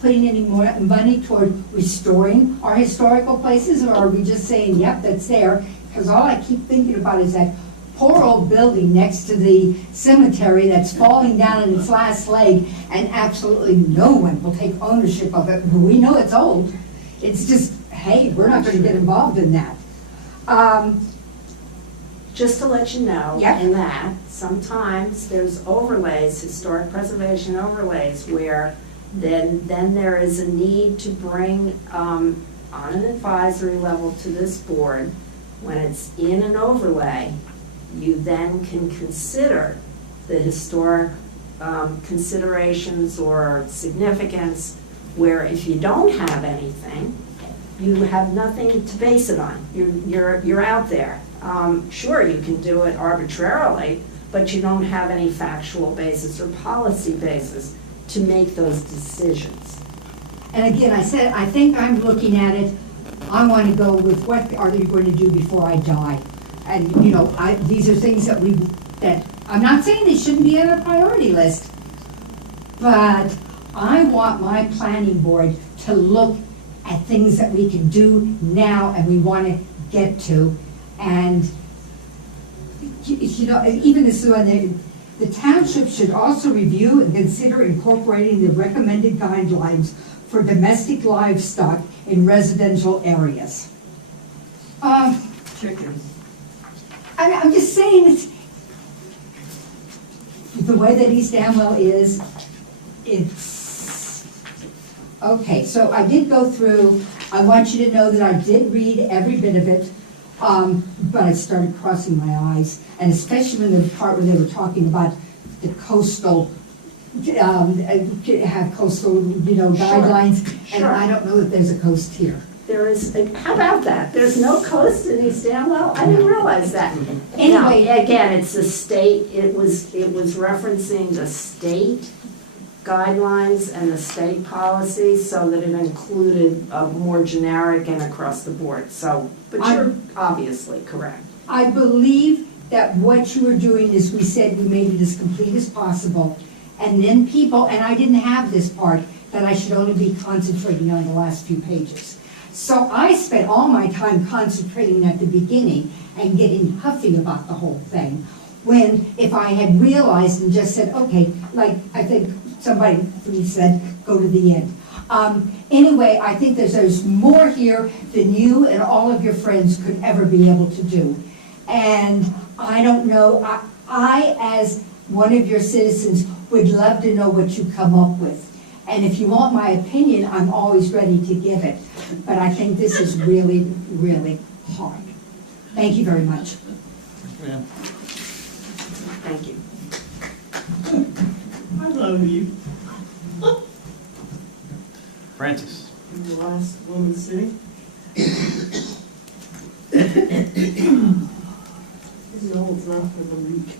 putting any more money toward restoring our historical places, or are we just saying, yep, that's there? Because all I keep thinking about is that poor old building next to the cemetery that's falling down in its last leg, and absolutely no one will take ownership of it. We know it's old. It's just, hey, we're not going to get involved in that. Just to let you know, Yep. in that, sometimes there's overlays, historic preservation overlays, where then there is a need to bring on an advisory level to this board. When it's in an overlay, you then can consider the historic considerations or significance, where if you don't have anything, you have nothing to base it on. You're out there. Sure, you can do it arbitrarily, but you don't have any factual basis or policy basis to make those decisions. And again, I said, I think I'm looking at it, I want to go with what are you going to do before I die? And, you know, these are things that I'm not saying they shouldn't be on a priority list, but I want my planning board to look at things that we can do now and we want to get to. And, you know, even this one, the township should also review and consider incorporating the recommended guidelines for domestic livestock in residential areas. Chickens. I'm just saying, it's, the way that East Amwell is, it's, okay, so I did go through, I want you to know that I did read every bit of it, but I started crossing my eyes, and especially in the part where they were talking about the coastal, have coastal, you know, guidelines, and I don't know that there's a coast here. There is, how about that? There's no coast in East Amwell? I didn't realize that. Anyway, now, again, it's the state, it was referencing the state guidelines and the state policy, so that it included more generic and across the board. So, but you're obviously correct. I believe that what you were doing is, we said we made it as complete as possible, and then people, and I didn't have this part, that I should only be concentrating on the last few pages. So I spent all my time concentrating at the beginning and getting huffy about the whole thing, when if I had realized and just said, okay, like I think somebody said, go to the end. Anyway, I think there's more here than you and all of your friends could ever be able to do. And I don't know, I as one of your citizens would love to know what you come up with. And if you want my opinion, I'm always ready to give it. But I think this is really, really hard. Thank you very much. Yeah. Thank you. I love you. Francis. You're the last woman sitting. No, it's not for the week.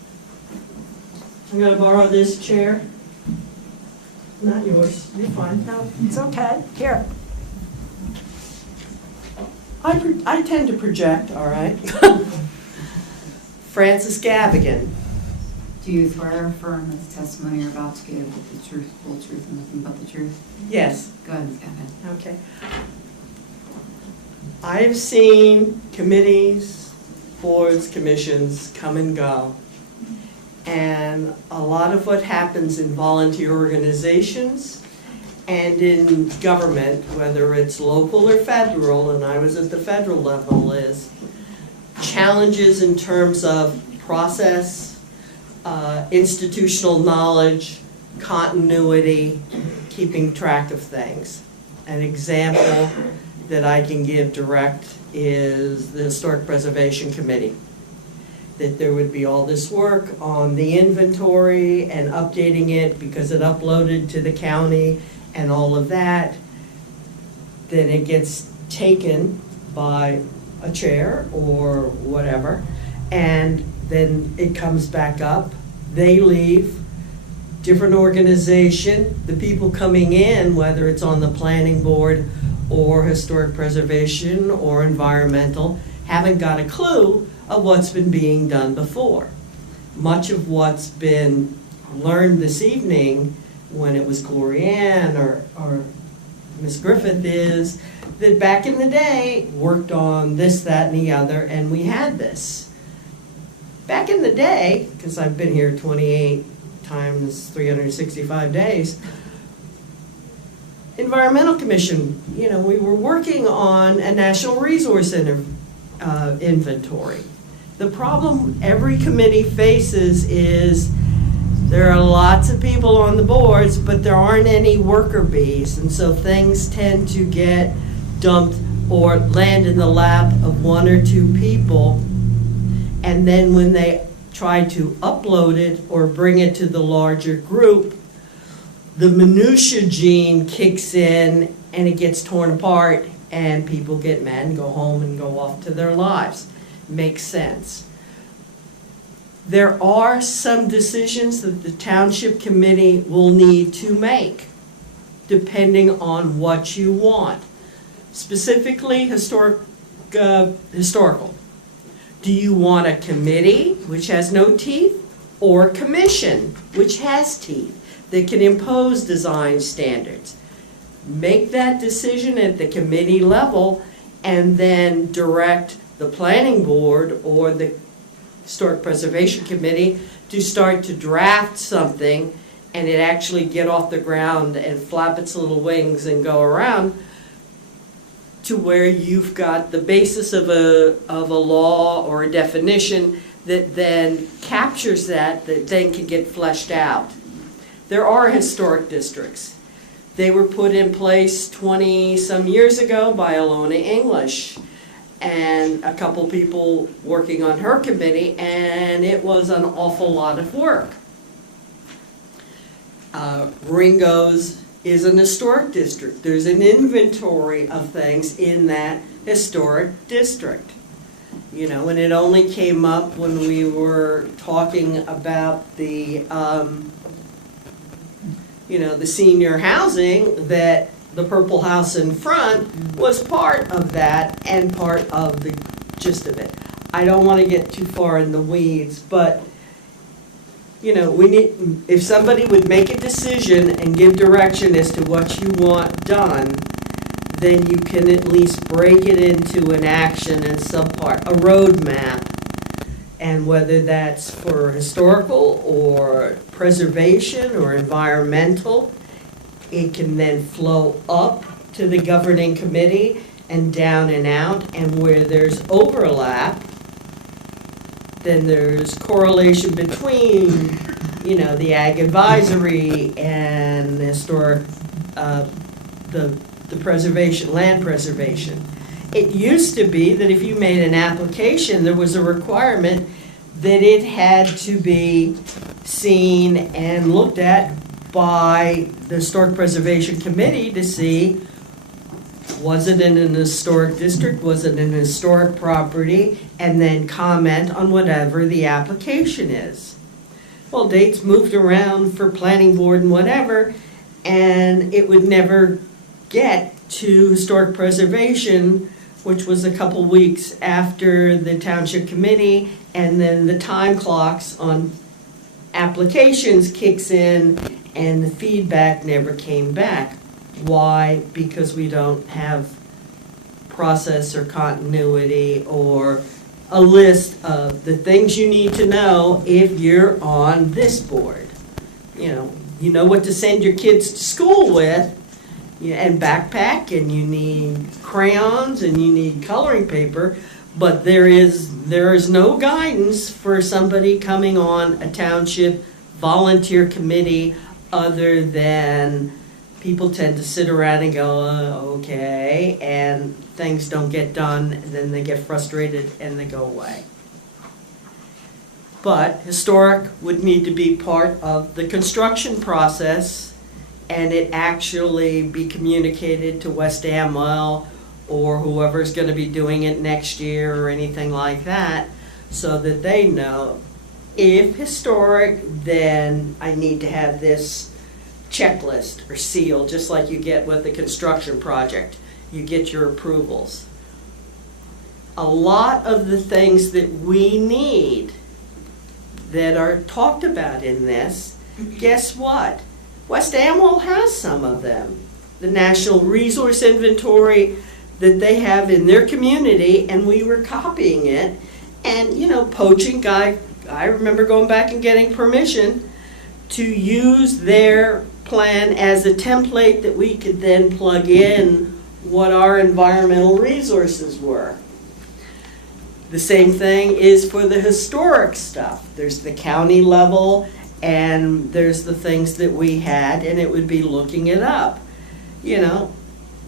I'm gonna borrow this chair. Not yours, you're fine. No, it's okay. Here. I tend to project, all right? Francis Gavigan. Do you swear or affirm that the testimony you're about to give is the truth, full truth, and nothing but the truth? Yes. Go ahead, Ms. Gavin. Okay. I've seen committees, boards, commissions come and go. And a lot of what happens in volunteer organizations and in government, whether it's local or federal, and I was at the federal level, is challenges in terms of process, institutional knowledge, continuity, keeping track of things. An example that I can give direct is the Historic Preservation Committee. That there would be all this work on the inventory and updating it because it uploaded to the county and all of that. Then it gets taken by a chair or whatever, and then it comes back up. They leave, different organization, the people coming in, whether it's on the planning board or historic preservation or environmental, haven't got a clue of what's been being done before. much of what's been learned this evening, when it was Glorianne or Ms. Griffith, is that back in the day, worked on this, that, and the other, and we had this. Back in the day, because I've been here 28 times 365 days, Environmental Commission, we were working on a national resource inventory. The problem every committee faces is there are lots of people on the boards, but there aren't any worker bees, and so things tend to get dumped or land in the lap of one or two people, and then when they try to upload it or bring it to the larger group, the minutia gene kicks in and it gets torn apart, and people get mad and go home and go off to their lives. Makes sense. There are some decisions that the township committee will need to make, depending on what you want. Specifically, historical. Do you want a committee, which has no teeth, or a commission, which has teeth, that can impose design standards? Make that decision at the committee level, and then direct the planning board or the Historic Preservation Committee to start to draft something, and it actually get off the ground and flap its little wings and go around to where you've got the basis of a law or a definition that then captures that then can get fleshed out. There are historic districts. They were put in place 20-some years ago by Alona English and a couple people working on her committee, and it was an awful lot of work. Ringo's is an historic district. There's an inventory of things in that historic district. And it only came up when we were talking about the the senior housing, that the Purple House in front was part of that and part of the gist of it. I don't want to get too far in the weeds, but we need, if somebody would make a decision and give direction as to what you want done, then you can at least break it into an action and subpart, a roadmap. And whether that's for historical or preservation or environmental, it can then flow up to the governing committee and down and out. And where there's overlap, then there's correlation between, the ag advisory and the historic, the preservation, land preservation. It used to be that if you made an application, there was a requirement that it had to be seen and looked at by the Historic Preservation Committee to see, was it in an historic district, was it an historic property, and then comment on whatever the application is. Well, dates moved around for planning board and whatever, and it would never get to historic preservation, which was a couple weeks after the township committee, and then the time clocks on applications kicks in, and the feedback never came back. Why? Because we don't have process or continuity or a list of the things you need to know if you're on this board. You know what to send your kids to school with, and backpack, and you need crayons, and you need coloring paper, but there is no guidance for somebody coming on a township volunteer committee other than people tend to sit around and go, okay, and things don't get done, and then they get frustrated and they go away. But historic would need to be part of the construction process, and it actually be communicated to West Amwell or whoever's going to be doing it next year or anything like that, so that they know, if historic, then I need to have this checklist or seal, just like you get with the construction project. You get your approvals. A lot of the things that we need that are talked about in this, guess what? West Amwell has some of them. The National Resource Inventory that they have in their community, and we were copying it. And, you know, poaching guy, I remember going back and getting permission to use their plan as a template that we could then plug in what our environmental resources were. The same thing is for the historic stuff. There's the county level, and there's the things that we had, and it would be looking it up. You know,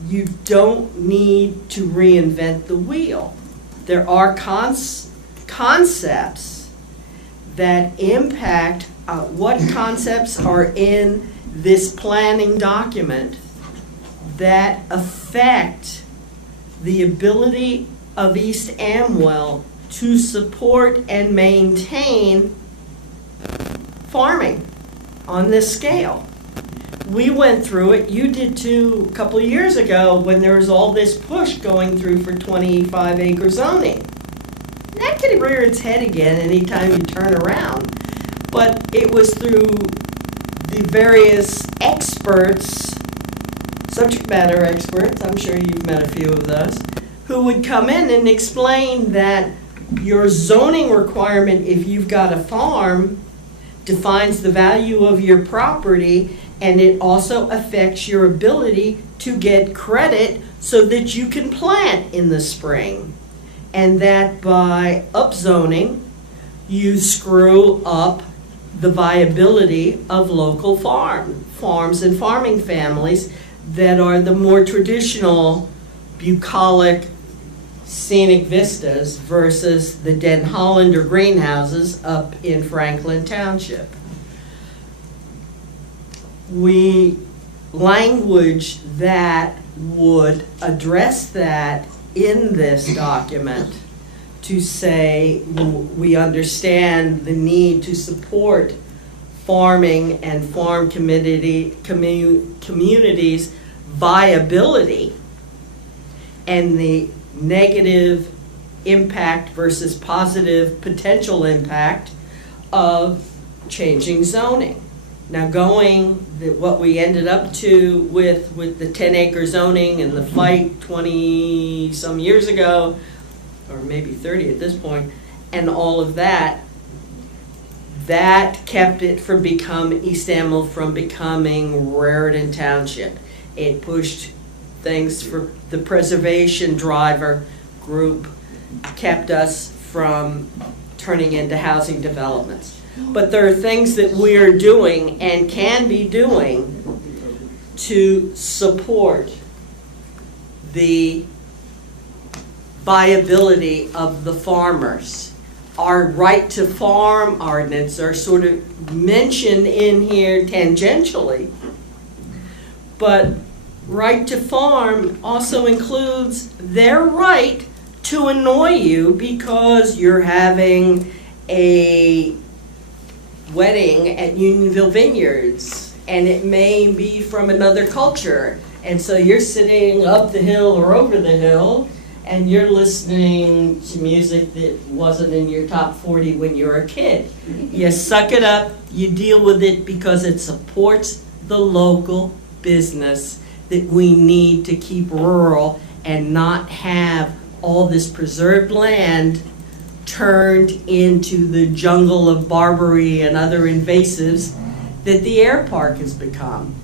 you don't need to reinvent the wheel. There are concepts that impact what concepts are in this planning document that affect the ability of East Amwell to support and maintain farming on this scale. We went through it, you did too, a couple of years ago when there was all this push going through for 25-acre zoning. That can rear its head again anytime you turn around. But it was through the various experts, subject matter experts, I'm sure you've met a few of those, who would come in and explain that your zoning requirement, if you've got a farm, defines the value of your property, and it also affects your ability to get credit so that you can plant in the spring. And that by upzoning, you screw up the viability of local farms and farming families that are the more traditional bucolic scenic vistas versus the Den Hollander greenhouses up in Franklin Township. Language that would address that in this document to say we understand the need to support farming and farm communities' viability and the negative impact versus positive potential impact of changing zoning. Now what we ended up to with the 10-acre zoning and the fight 20-some years ago, or maybe 30 at this point, and all of that, that kept it from East Amwell from becoming Raritan Township. It pushed things for the preservation driver group, kept us from turning into housing developments. But there are things that we are doing and can be doing to support the viability of the farmers. Our right to farm ordinance are sort of mentioned in here tangentially, but right to farm also includes their right to annoy you because you're having a wedding at Unionville Vineyards and it may be from another culture, and so you're sitting up the hill or over the hill and you're listening to music that wasn't in your top 40 when you were a kid. You suck it up, you deal with it because it supports the local business that we need to keep rural and not have all this preserved land turned into the jungle of Barbary and other invasives that the air park has become.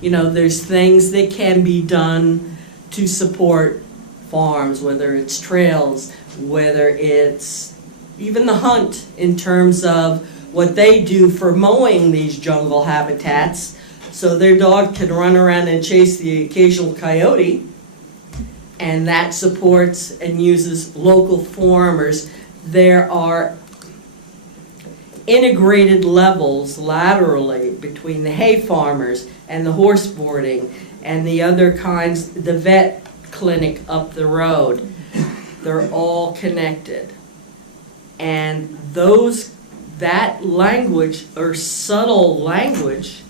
You know, there's things that can be done to support farms, whether it's trails, whether it's even the hunt in terms of what they do for mowing these jungle habitats so their dog can run around and chase the occasional coyote, and that supports and uses local farmers. There are integrated levels laterally between the hay farmers and the horse boarding and the other kinds, the vet clinic up the road. They're all connected. And that language, or subtle language,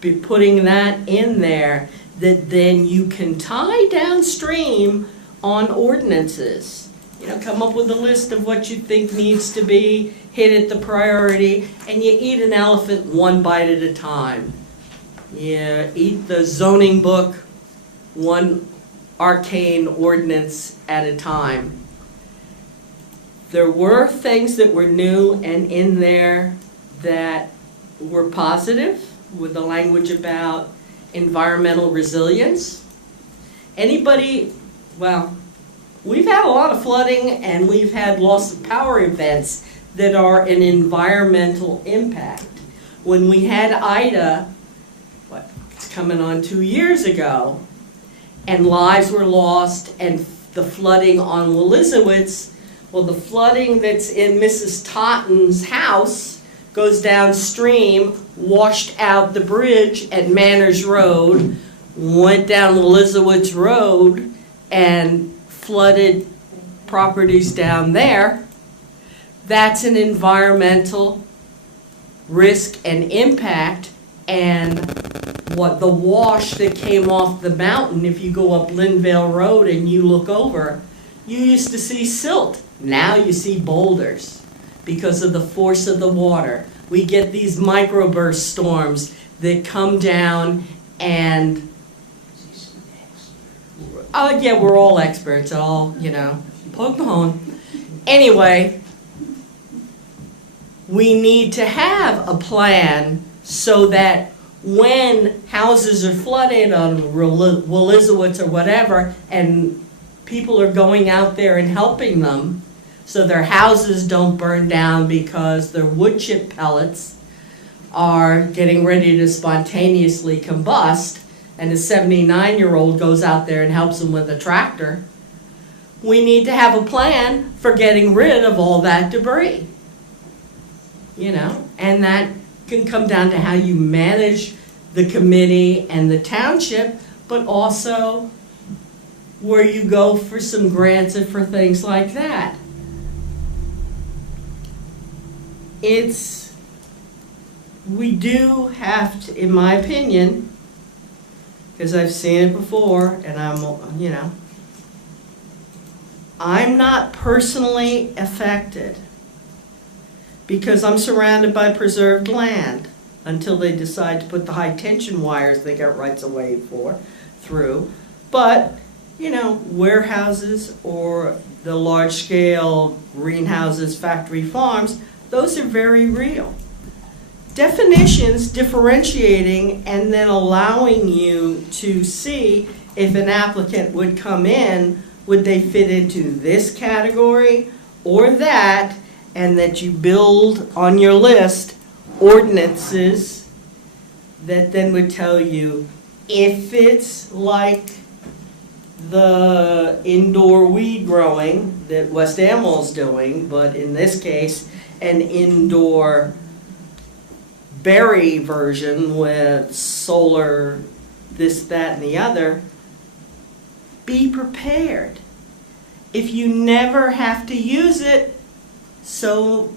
be putting that in there that then you can tie downstream on ordinances Come up with a list of what you think needs to be, hit it the priority, and you eat an elephant one bite at a time. You eat the zoning book one arcane ordinance at a time. There were things that were new and in there that were positive, with the language about environmental resilience. Anybody, well, we've had a lot of flooding and we've had loss of power events that are an environmental impact. When we had Ida, it's coming on 2 years ago, and lives were lost, and the flooding on Willisowitz, well, the flooding that's in Mrs. Totten's house goes downstream, washed out the bridge at Manners Road, went down Willisowitz Road, and flooded properties down there. That's an environmental risk and impact. And what the wash that came off the mountain, if you go up Linvale Road and you look over, you used to see silt. Now you see boulders because of the force of the water. We get these microburst storms that come down and, oh yeah, we're all experts, all, poke the horn. Anyway, we need to have a plan so that when houses are flooded on Willisowitz or whatever, and people are going out there and helping them, so their houses don't burn down because their wood chip pellets are getting ready to spontaneously combust, and a 79-year-old goes out there and helps them with a tractor. We need to have a plan for getting rid of all that debris. And that can come down to how you manage the committee and the township, but also where you go for some grants and for things like that. We do have to, in my opinion, because I've seen it before, and I'm not personally affected because I'm surrounded by preserved land until they decide to put the high tension wires they got rights of way for through. But, warehouses or the large scale greenhouses, factory farms, those are very real. Definitions differentiating and then allowing you to see if an applicant would come in, would they fit into this category or that, and that you build on your list ordinances that then would tell you if it's like the indoor weed growing that West Amwell's doing, but in this case, an indoor berry version with solar, this, that, and the other. Be prepared. If you never have to use it, so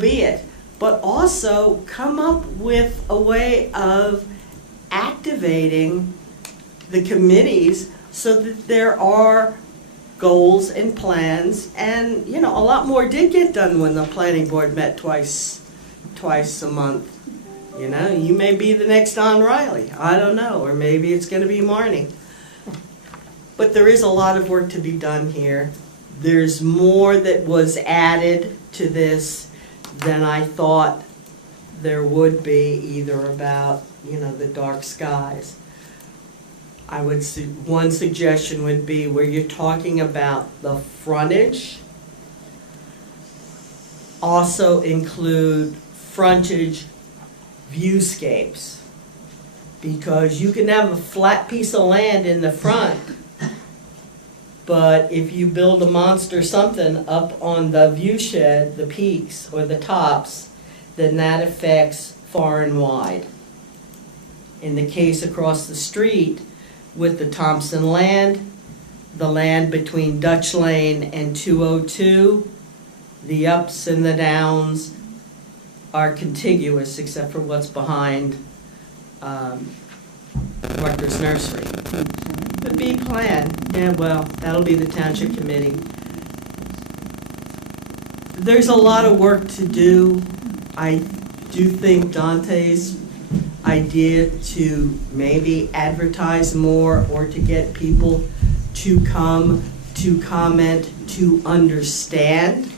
be it. But also come up with a way of activating the committees so that there are goals and plans. And, a lot more did get done when the planning board met twice a month. You may be the next Don Riley. I don't know. Or maybe it's going to be Marnie. But there is a lot of work to be done here. There's more that was added to this than I thought there would be, either about, the dark skies. One suggestion would be where you're talking about the frontage, also include frontage viewscapes. Because you can have a flat piece of land in the front, but if you build a monster something up on the view shed, the peaks or the tops, then that affects far and wide. In the case across the street with the Thompson land, the land between Dutch Lane and 202, the ups and the downs are contiguous except for what's behind Rutgers Nursery. The B plan, yeah, well, that'll be the township committee. there's a lot of work to do. I do think Dante's idea to maybe advertise more or to get people to come, to comment, to understand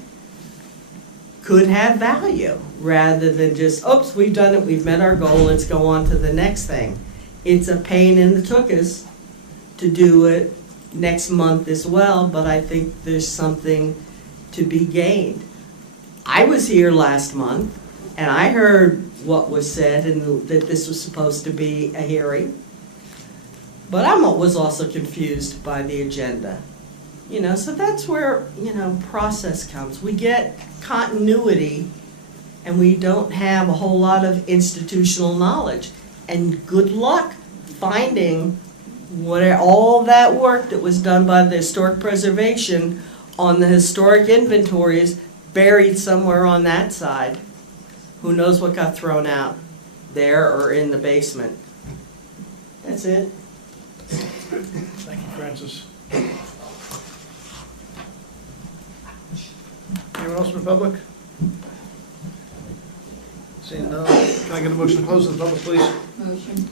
could have value rather than just, oops, we've done it, we've met our goal, let's go on to the next thing. It's a pain in the tuchus to do it next month as well, but I think there's something to be gained. I was here last month and I heard what was said and that this was supposed to be a hearing. But I was also confused by the agenda. You know, so that's where, you know, process comes. We get continuity and we don't have a whole lot of institutional knowledge. And good luck finding all that work that was done by the historic preservation on the historic inventories buried somewhere on that side. Who knows what got thrown out there or in the basement. That's it. Thank you, Francis. Anyone else from the public? Seeing none, can I get a motion to close to the public, please? Motion.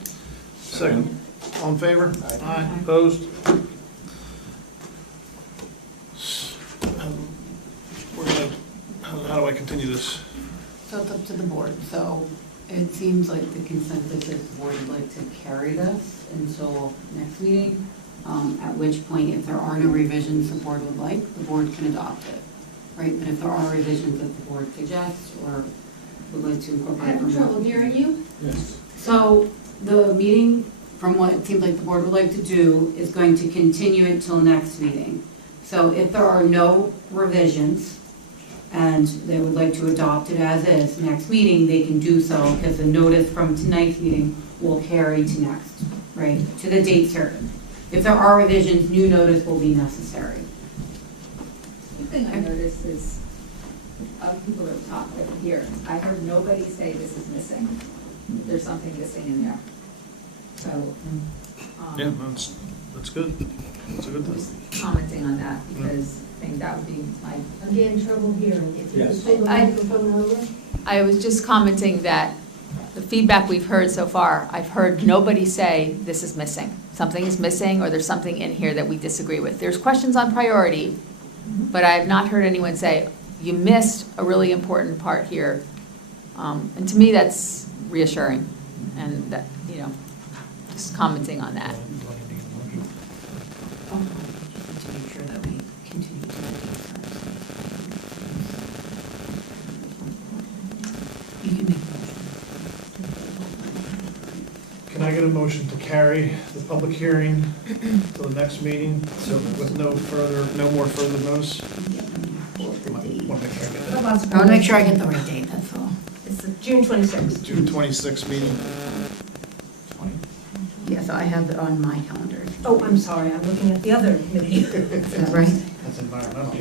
Second. All in favor? Aye. Opposed? We're gonna, how do I continue this? So it's up to the board. So it seems like the consensus is the board would like to carry this until next meeting, at which point, if there are no revisions the board would like, the board can adopt it, right? But if there are revisions that the board suggests or would like to I incorporate. have trouble hearing you. Yes. So the meeting, from what it seems like the board would like to do, is going to continue until next meeting. So if there are no revisions and they would like to adopt it as is next meeting, they can do so because the notice from tonight's meeting will carry to next, right, to the date certain. If there are revisions, new notice will be necessary. The thing I noticed is, of people who talk over here, I heard nobody say this is missing. There's something missing in there. So, Yeah, that's good. That's a good thing. commenting on that, because I think that would be my. I'm getting trouble hearing. If you Yes. could pull the microphone over. I was just commenting that the feedback we've heard so far, I've heard nobody say this is missing. Something is missing or there's something in here that we disagree with. There's questions on priority, but I have not heard anyone say, you missed a really important part here. And to me, that's reassuring and that, you know, just commenting on that. To make sure that we continue to the date certain. You can make a motion. Can I get a motion to carry the public hearing to the next meeting, so with no more further notice? Want to make sure I get that. I want to make sure I get the right date, that's all. It's June 26th. June 26th meeting. Yes, I have it on my calendar. Oh, I'm sorry, I'm looking at the other meeting. Is that right? That's environmental.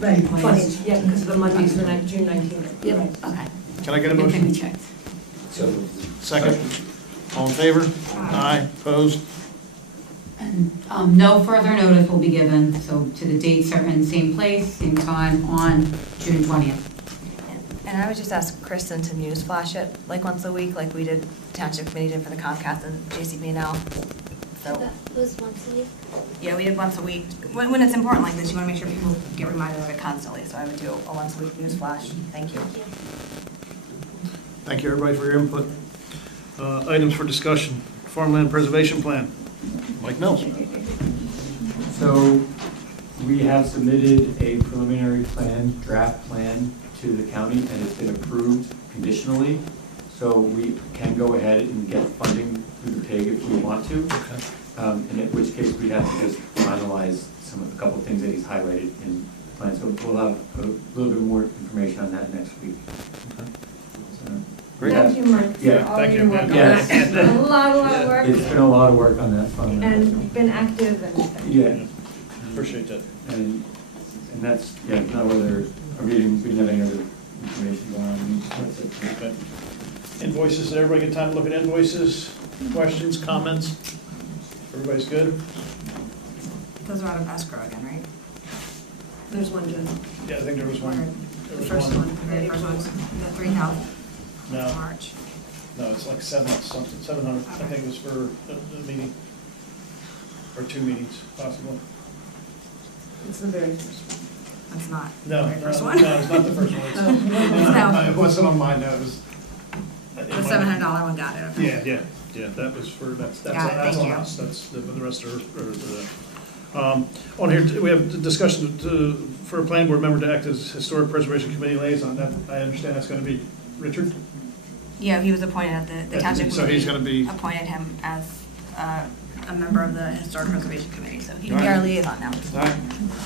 Right, 20, yeah, because the Monday's the night, June 19th. Yep, Right. okay. Can I get a Good thing we motion? checked. So, Second. All in favor? Aye. Opposed? And no further notice will be given, so to the date certain, same place, same time, on June 20th. And I would just ask Kristen to news flash it, like once a week, like we did, Township Committee did for the Comcast and JCP&L. So, That was once a week. yeah, we did once a week. When it's important like this, you want to make sure people get reminded of it constantly, so I would do a once a week news flash. Thank you. Thank you, everybody, for your input. Items for discussion. Farmland Preservation Plan. Mike Mills. so we have submitted a preliminary plan, draft plan to the county, and it's been approved conditionally. So we can go ahead and get funding through the PIG if we want to. And in which case we'd have to just finalize a couple of things that he's highlighted in the plan. So we'll have a little bit more information on that next week. So, Great. Thank you, Mike, for Yeah, all thank your you. work on Yes. that. A lot of work. It's been a lot of work on that fund. And been active and. Yeah. Appreciate that. And that's, yeah, not whether, we didn't have any other information going on. That's it. Okay. Invoices, did everybody get time to look at invoices? Questions, comments? Everybody's good? Those are out of escrow again, right? There's one, June. Yeah, I think there was one. was first one. one, the very first one, the 3,000, No, March. no, it's like 700, I think it was for a meeting, or 2 meetings, possibly. It's the very first one. That's not the No, very no, first no, one. it's not the first one. It's- No. It wasn't on mine, no, it was. The $700 one got it, okay. Yeah, that was for, that's Got it, that's thank on you. us, that's, the rest are on here, we have the discussion for a planning board member to act as historic preservation committee liaison, that, I understand that's gonna be Richard? Yeah, he was appointed at the township So he's gonna be, appointed him as a member of the Historic Preservation Committee, so he can be All right. our liaison now. all right,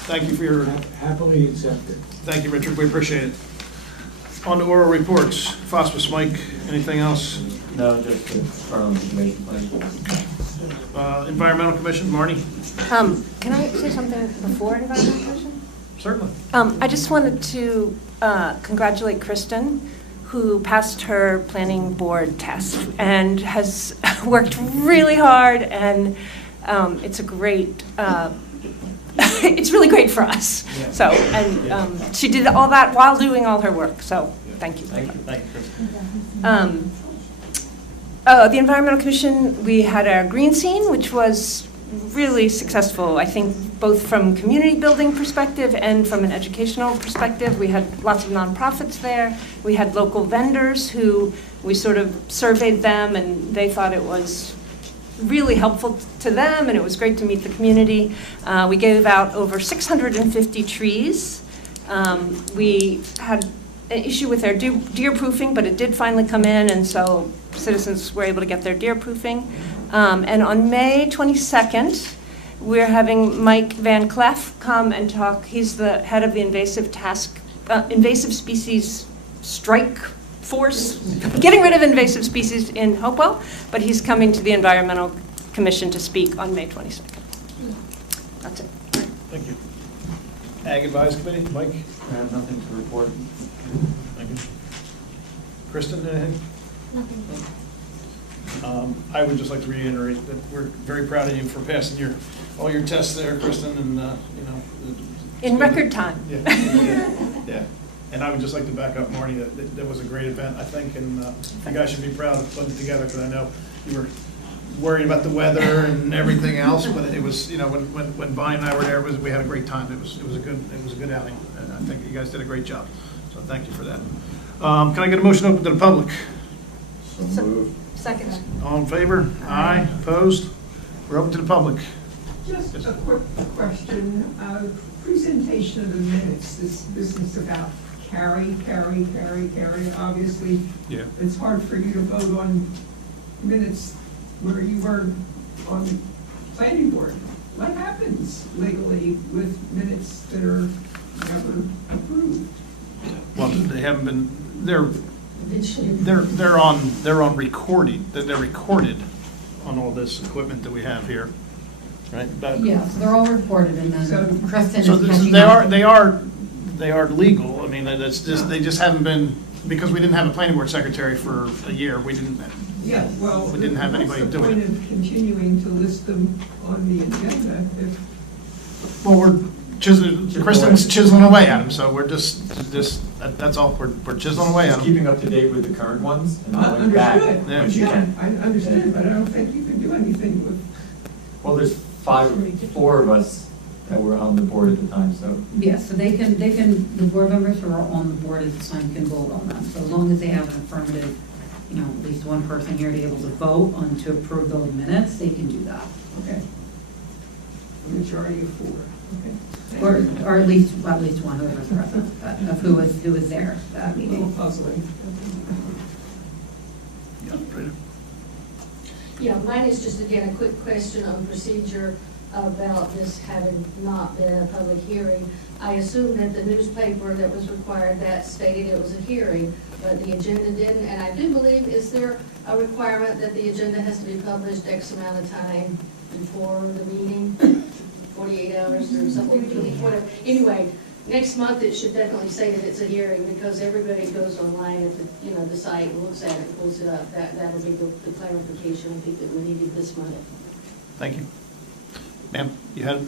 thank you for your, Happily accepted. thank you, Richard, we appreciate it. On to oral reports, Phosphorus, Mike, anything else? No, just the Shoreline Conservation Plan. Environmental Commission, Marnie? Can I say something before Environmental Commission? Certainly. I just wanted to congratulate Kristen, who passed her planning board test and has worked really hard, and it's a great, it's really great for us. Yeah. So, and she did all that while doing all her work, so thank you. Thank you, Kristen. The Environmental Commission, we had our green scene, which was really successful, I think, both from community building perspective and from an educational perspective. We had lots of nonprofits there. We had local vendors who we sort of surveyed them, and they thought it was really helpful to them, and it was great to meet the community. We gave out over 650 trees. We had an issue with our deer proofing, but it did finally come in, and so citizens were able to get their deer proofing. And on May 22nd, we're having Mike Van Cleef come and talk. He's the head of the invasive species strike force, getting rid of invasive species in Hopewell, but he's coming to the Environmental Commission to speak on May 22nd. That's it. Thank you. Ag Advisory Committee, Mike? I have nothing to report. Thank you. Kristen, anything? Nothing. I would just like to reiterate that we're very proud of you for passing all your tests there, Kristen, and, In record time. Yeah. And I would just like to back up Marnie, that was a great event, I think, and you guys should be proud of putting it together, because I know you were worried about the weather and everything else, but it was, when Bonnie and I were there, we had a great time. It was a good outing, and I think you guys did a great job, so thank you for that. Can I get a motion open to the public? So moved. Second. All in favor? Aye. Opposed? We're open to the public. Just a quick question, presentation of the minutes, this business about carry, obviously. Yeah. It's hard for you to vote on minutes where you were on planning board. What happens legally with minutes that are never approved? Well, they haven't been, they're on recording, they're recorded on all this equipment that we have here, right? Yeah, so they're all recorded, and then Kristen So is catching they up. they are legal. I mean, that's just, they just haven't been, because we didn't have a planning board secretary for a year, we didn't have anybody What's the doing point it. of continuing to list them on the agenda if Well, we're Kristen's chiseling away at them, so we're just, that's all, we're chiseling away at Just them. keeping up to date with the current ones and going back understood? when she Yeah, can. I understand, but I don't think you can do anything with. Well, there's four of us that were on the board at the time, so. Yeah, so they can, the board members who are on the board at the time can vote on them. So as long as they have an affirmative, at least one person here to be able to vote on to approve those minutes, they can do that. Okay. A majority of 4, okay. Or at least one who was present, of who was there at that A little meeting. puzzling. Yeah, mine is just, again, a quick question on procedure about this having not been a public hearing. I assume that the newspaper that was required, that stated it was a hearing, but the agenda didn't, and I do believe, is there a requirement that the agenda has to be published X amount of time before the meeting? 48 hours or something, whatever. Anyway, next month it should definitely say that it's a hearing, because everybody goes online at the site and looks at it, pulls it up. That'll be the clarification I think that we needed this month. Thank you. Ma'am, you had?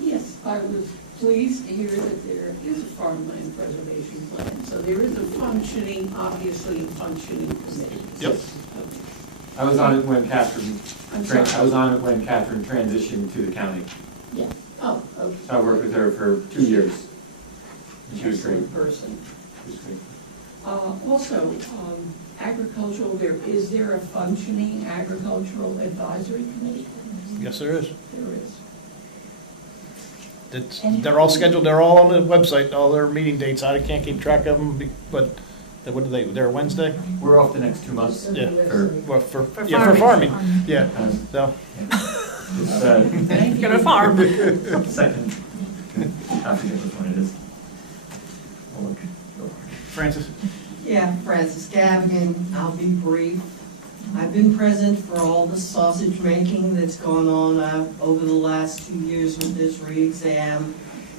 Yes, I was pleased to hear that there is a farmland preservation plan. So there is a functioning, obviously a functioning committee. Yep. I was on it when Catherine, I'm sorry. I was on it when Catherine transitioned to the county. Yeah. Oh, okay. I worked with her for 2 years. And she was great. Excellent person. She was great. Also, agricultural, is there a functioning agricultural advisory committee? Yes, there is. There is. They're all scheduled, they're all on the website, all their meeting dates. I can't keep track of them, but what are they, they're Wednesday? We're off the next 2 months. Yeah, For, for farming, yeah, so. It's, Gonna farm. Second. I forget which one it is. Oh, look. Francis? Yeah, Francis Gavigan, I'll be brief. I've been present for all the sausage making that's gone on over the last 2 years with this re-exam,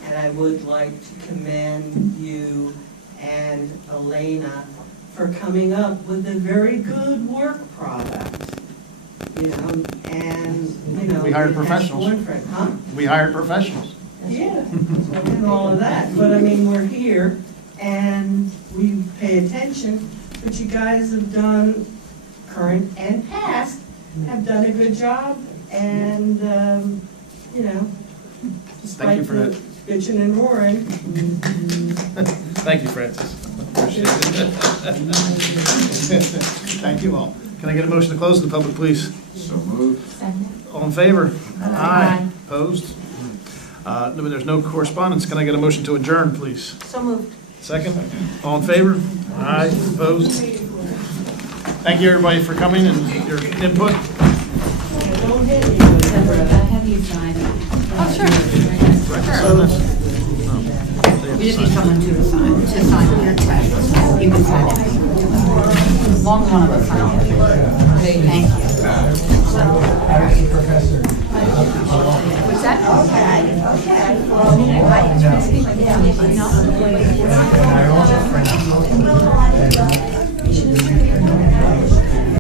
and I would like to commend you and Elena for coming up with a very good work product. You know, and, you know. We hired it has professionals. going for it, huh? We hired professionals. Yeah, and all of that, but I mean, we're here, and we pay attention, but you guys have done, current and past, have done a good job, and, you know, Thank you despite for the that. bitching and roaring. Thank you, Francis. Appreciate it. Thank you all. Can I get a motion to close the public, please? So moved. Second. All in favor? Aye. Opposed? There's no correspondence. Can I get a motion to adjourn, please? So moved. Second? All in favor? Aye. Opposed? Thank you, everybody, for coming and your input. Don't hit me. Have you signed? Oh, sure. We just need someone to sign your text. You can sign it. As long as one of us signs it. Thank you. What's that? Okay.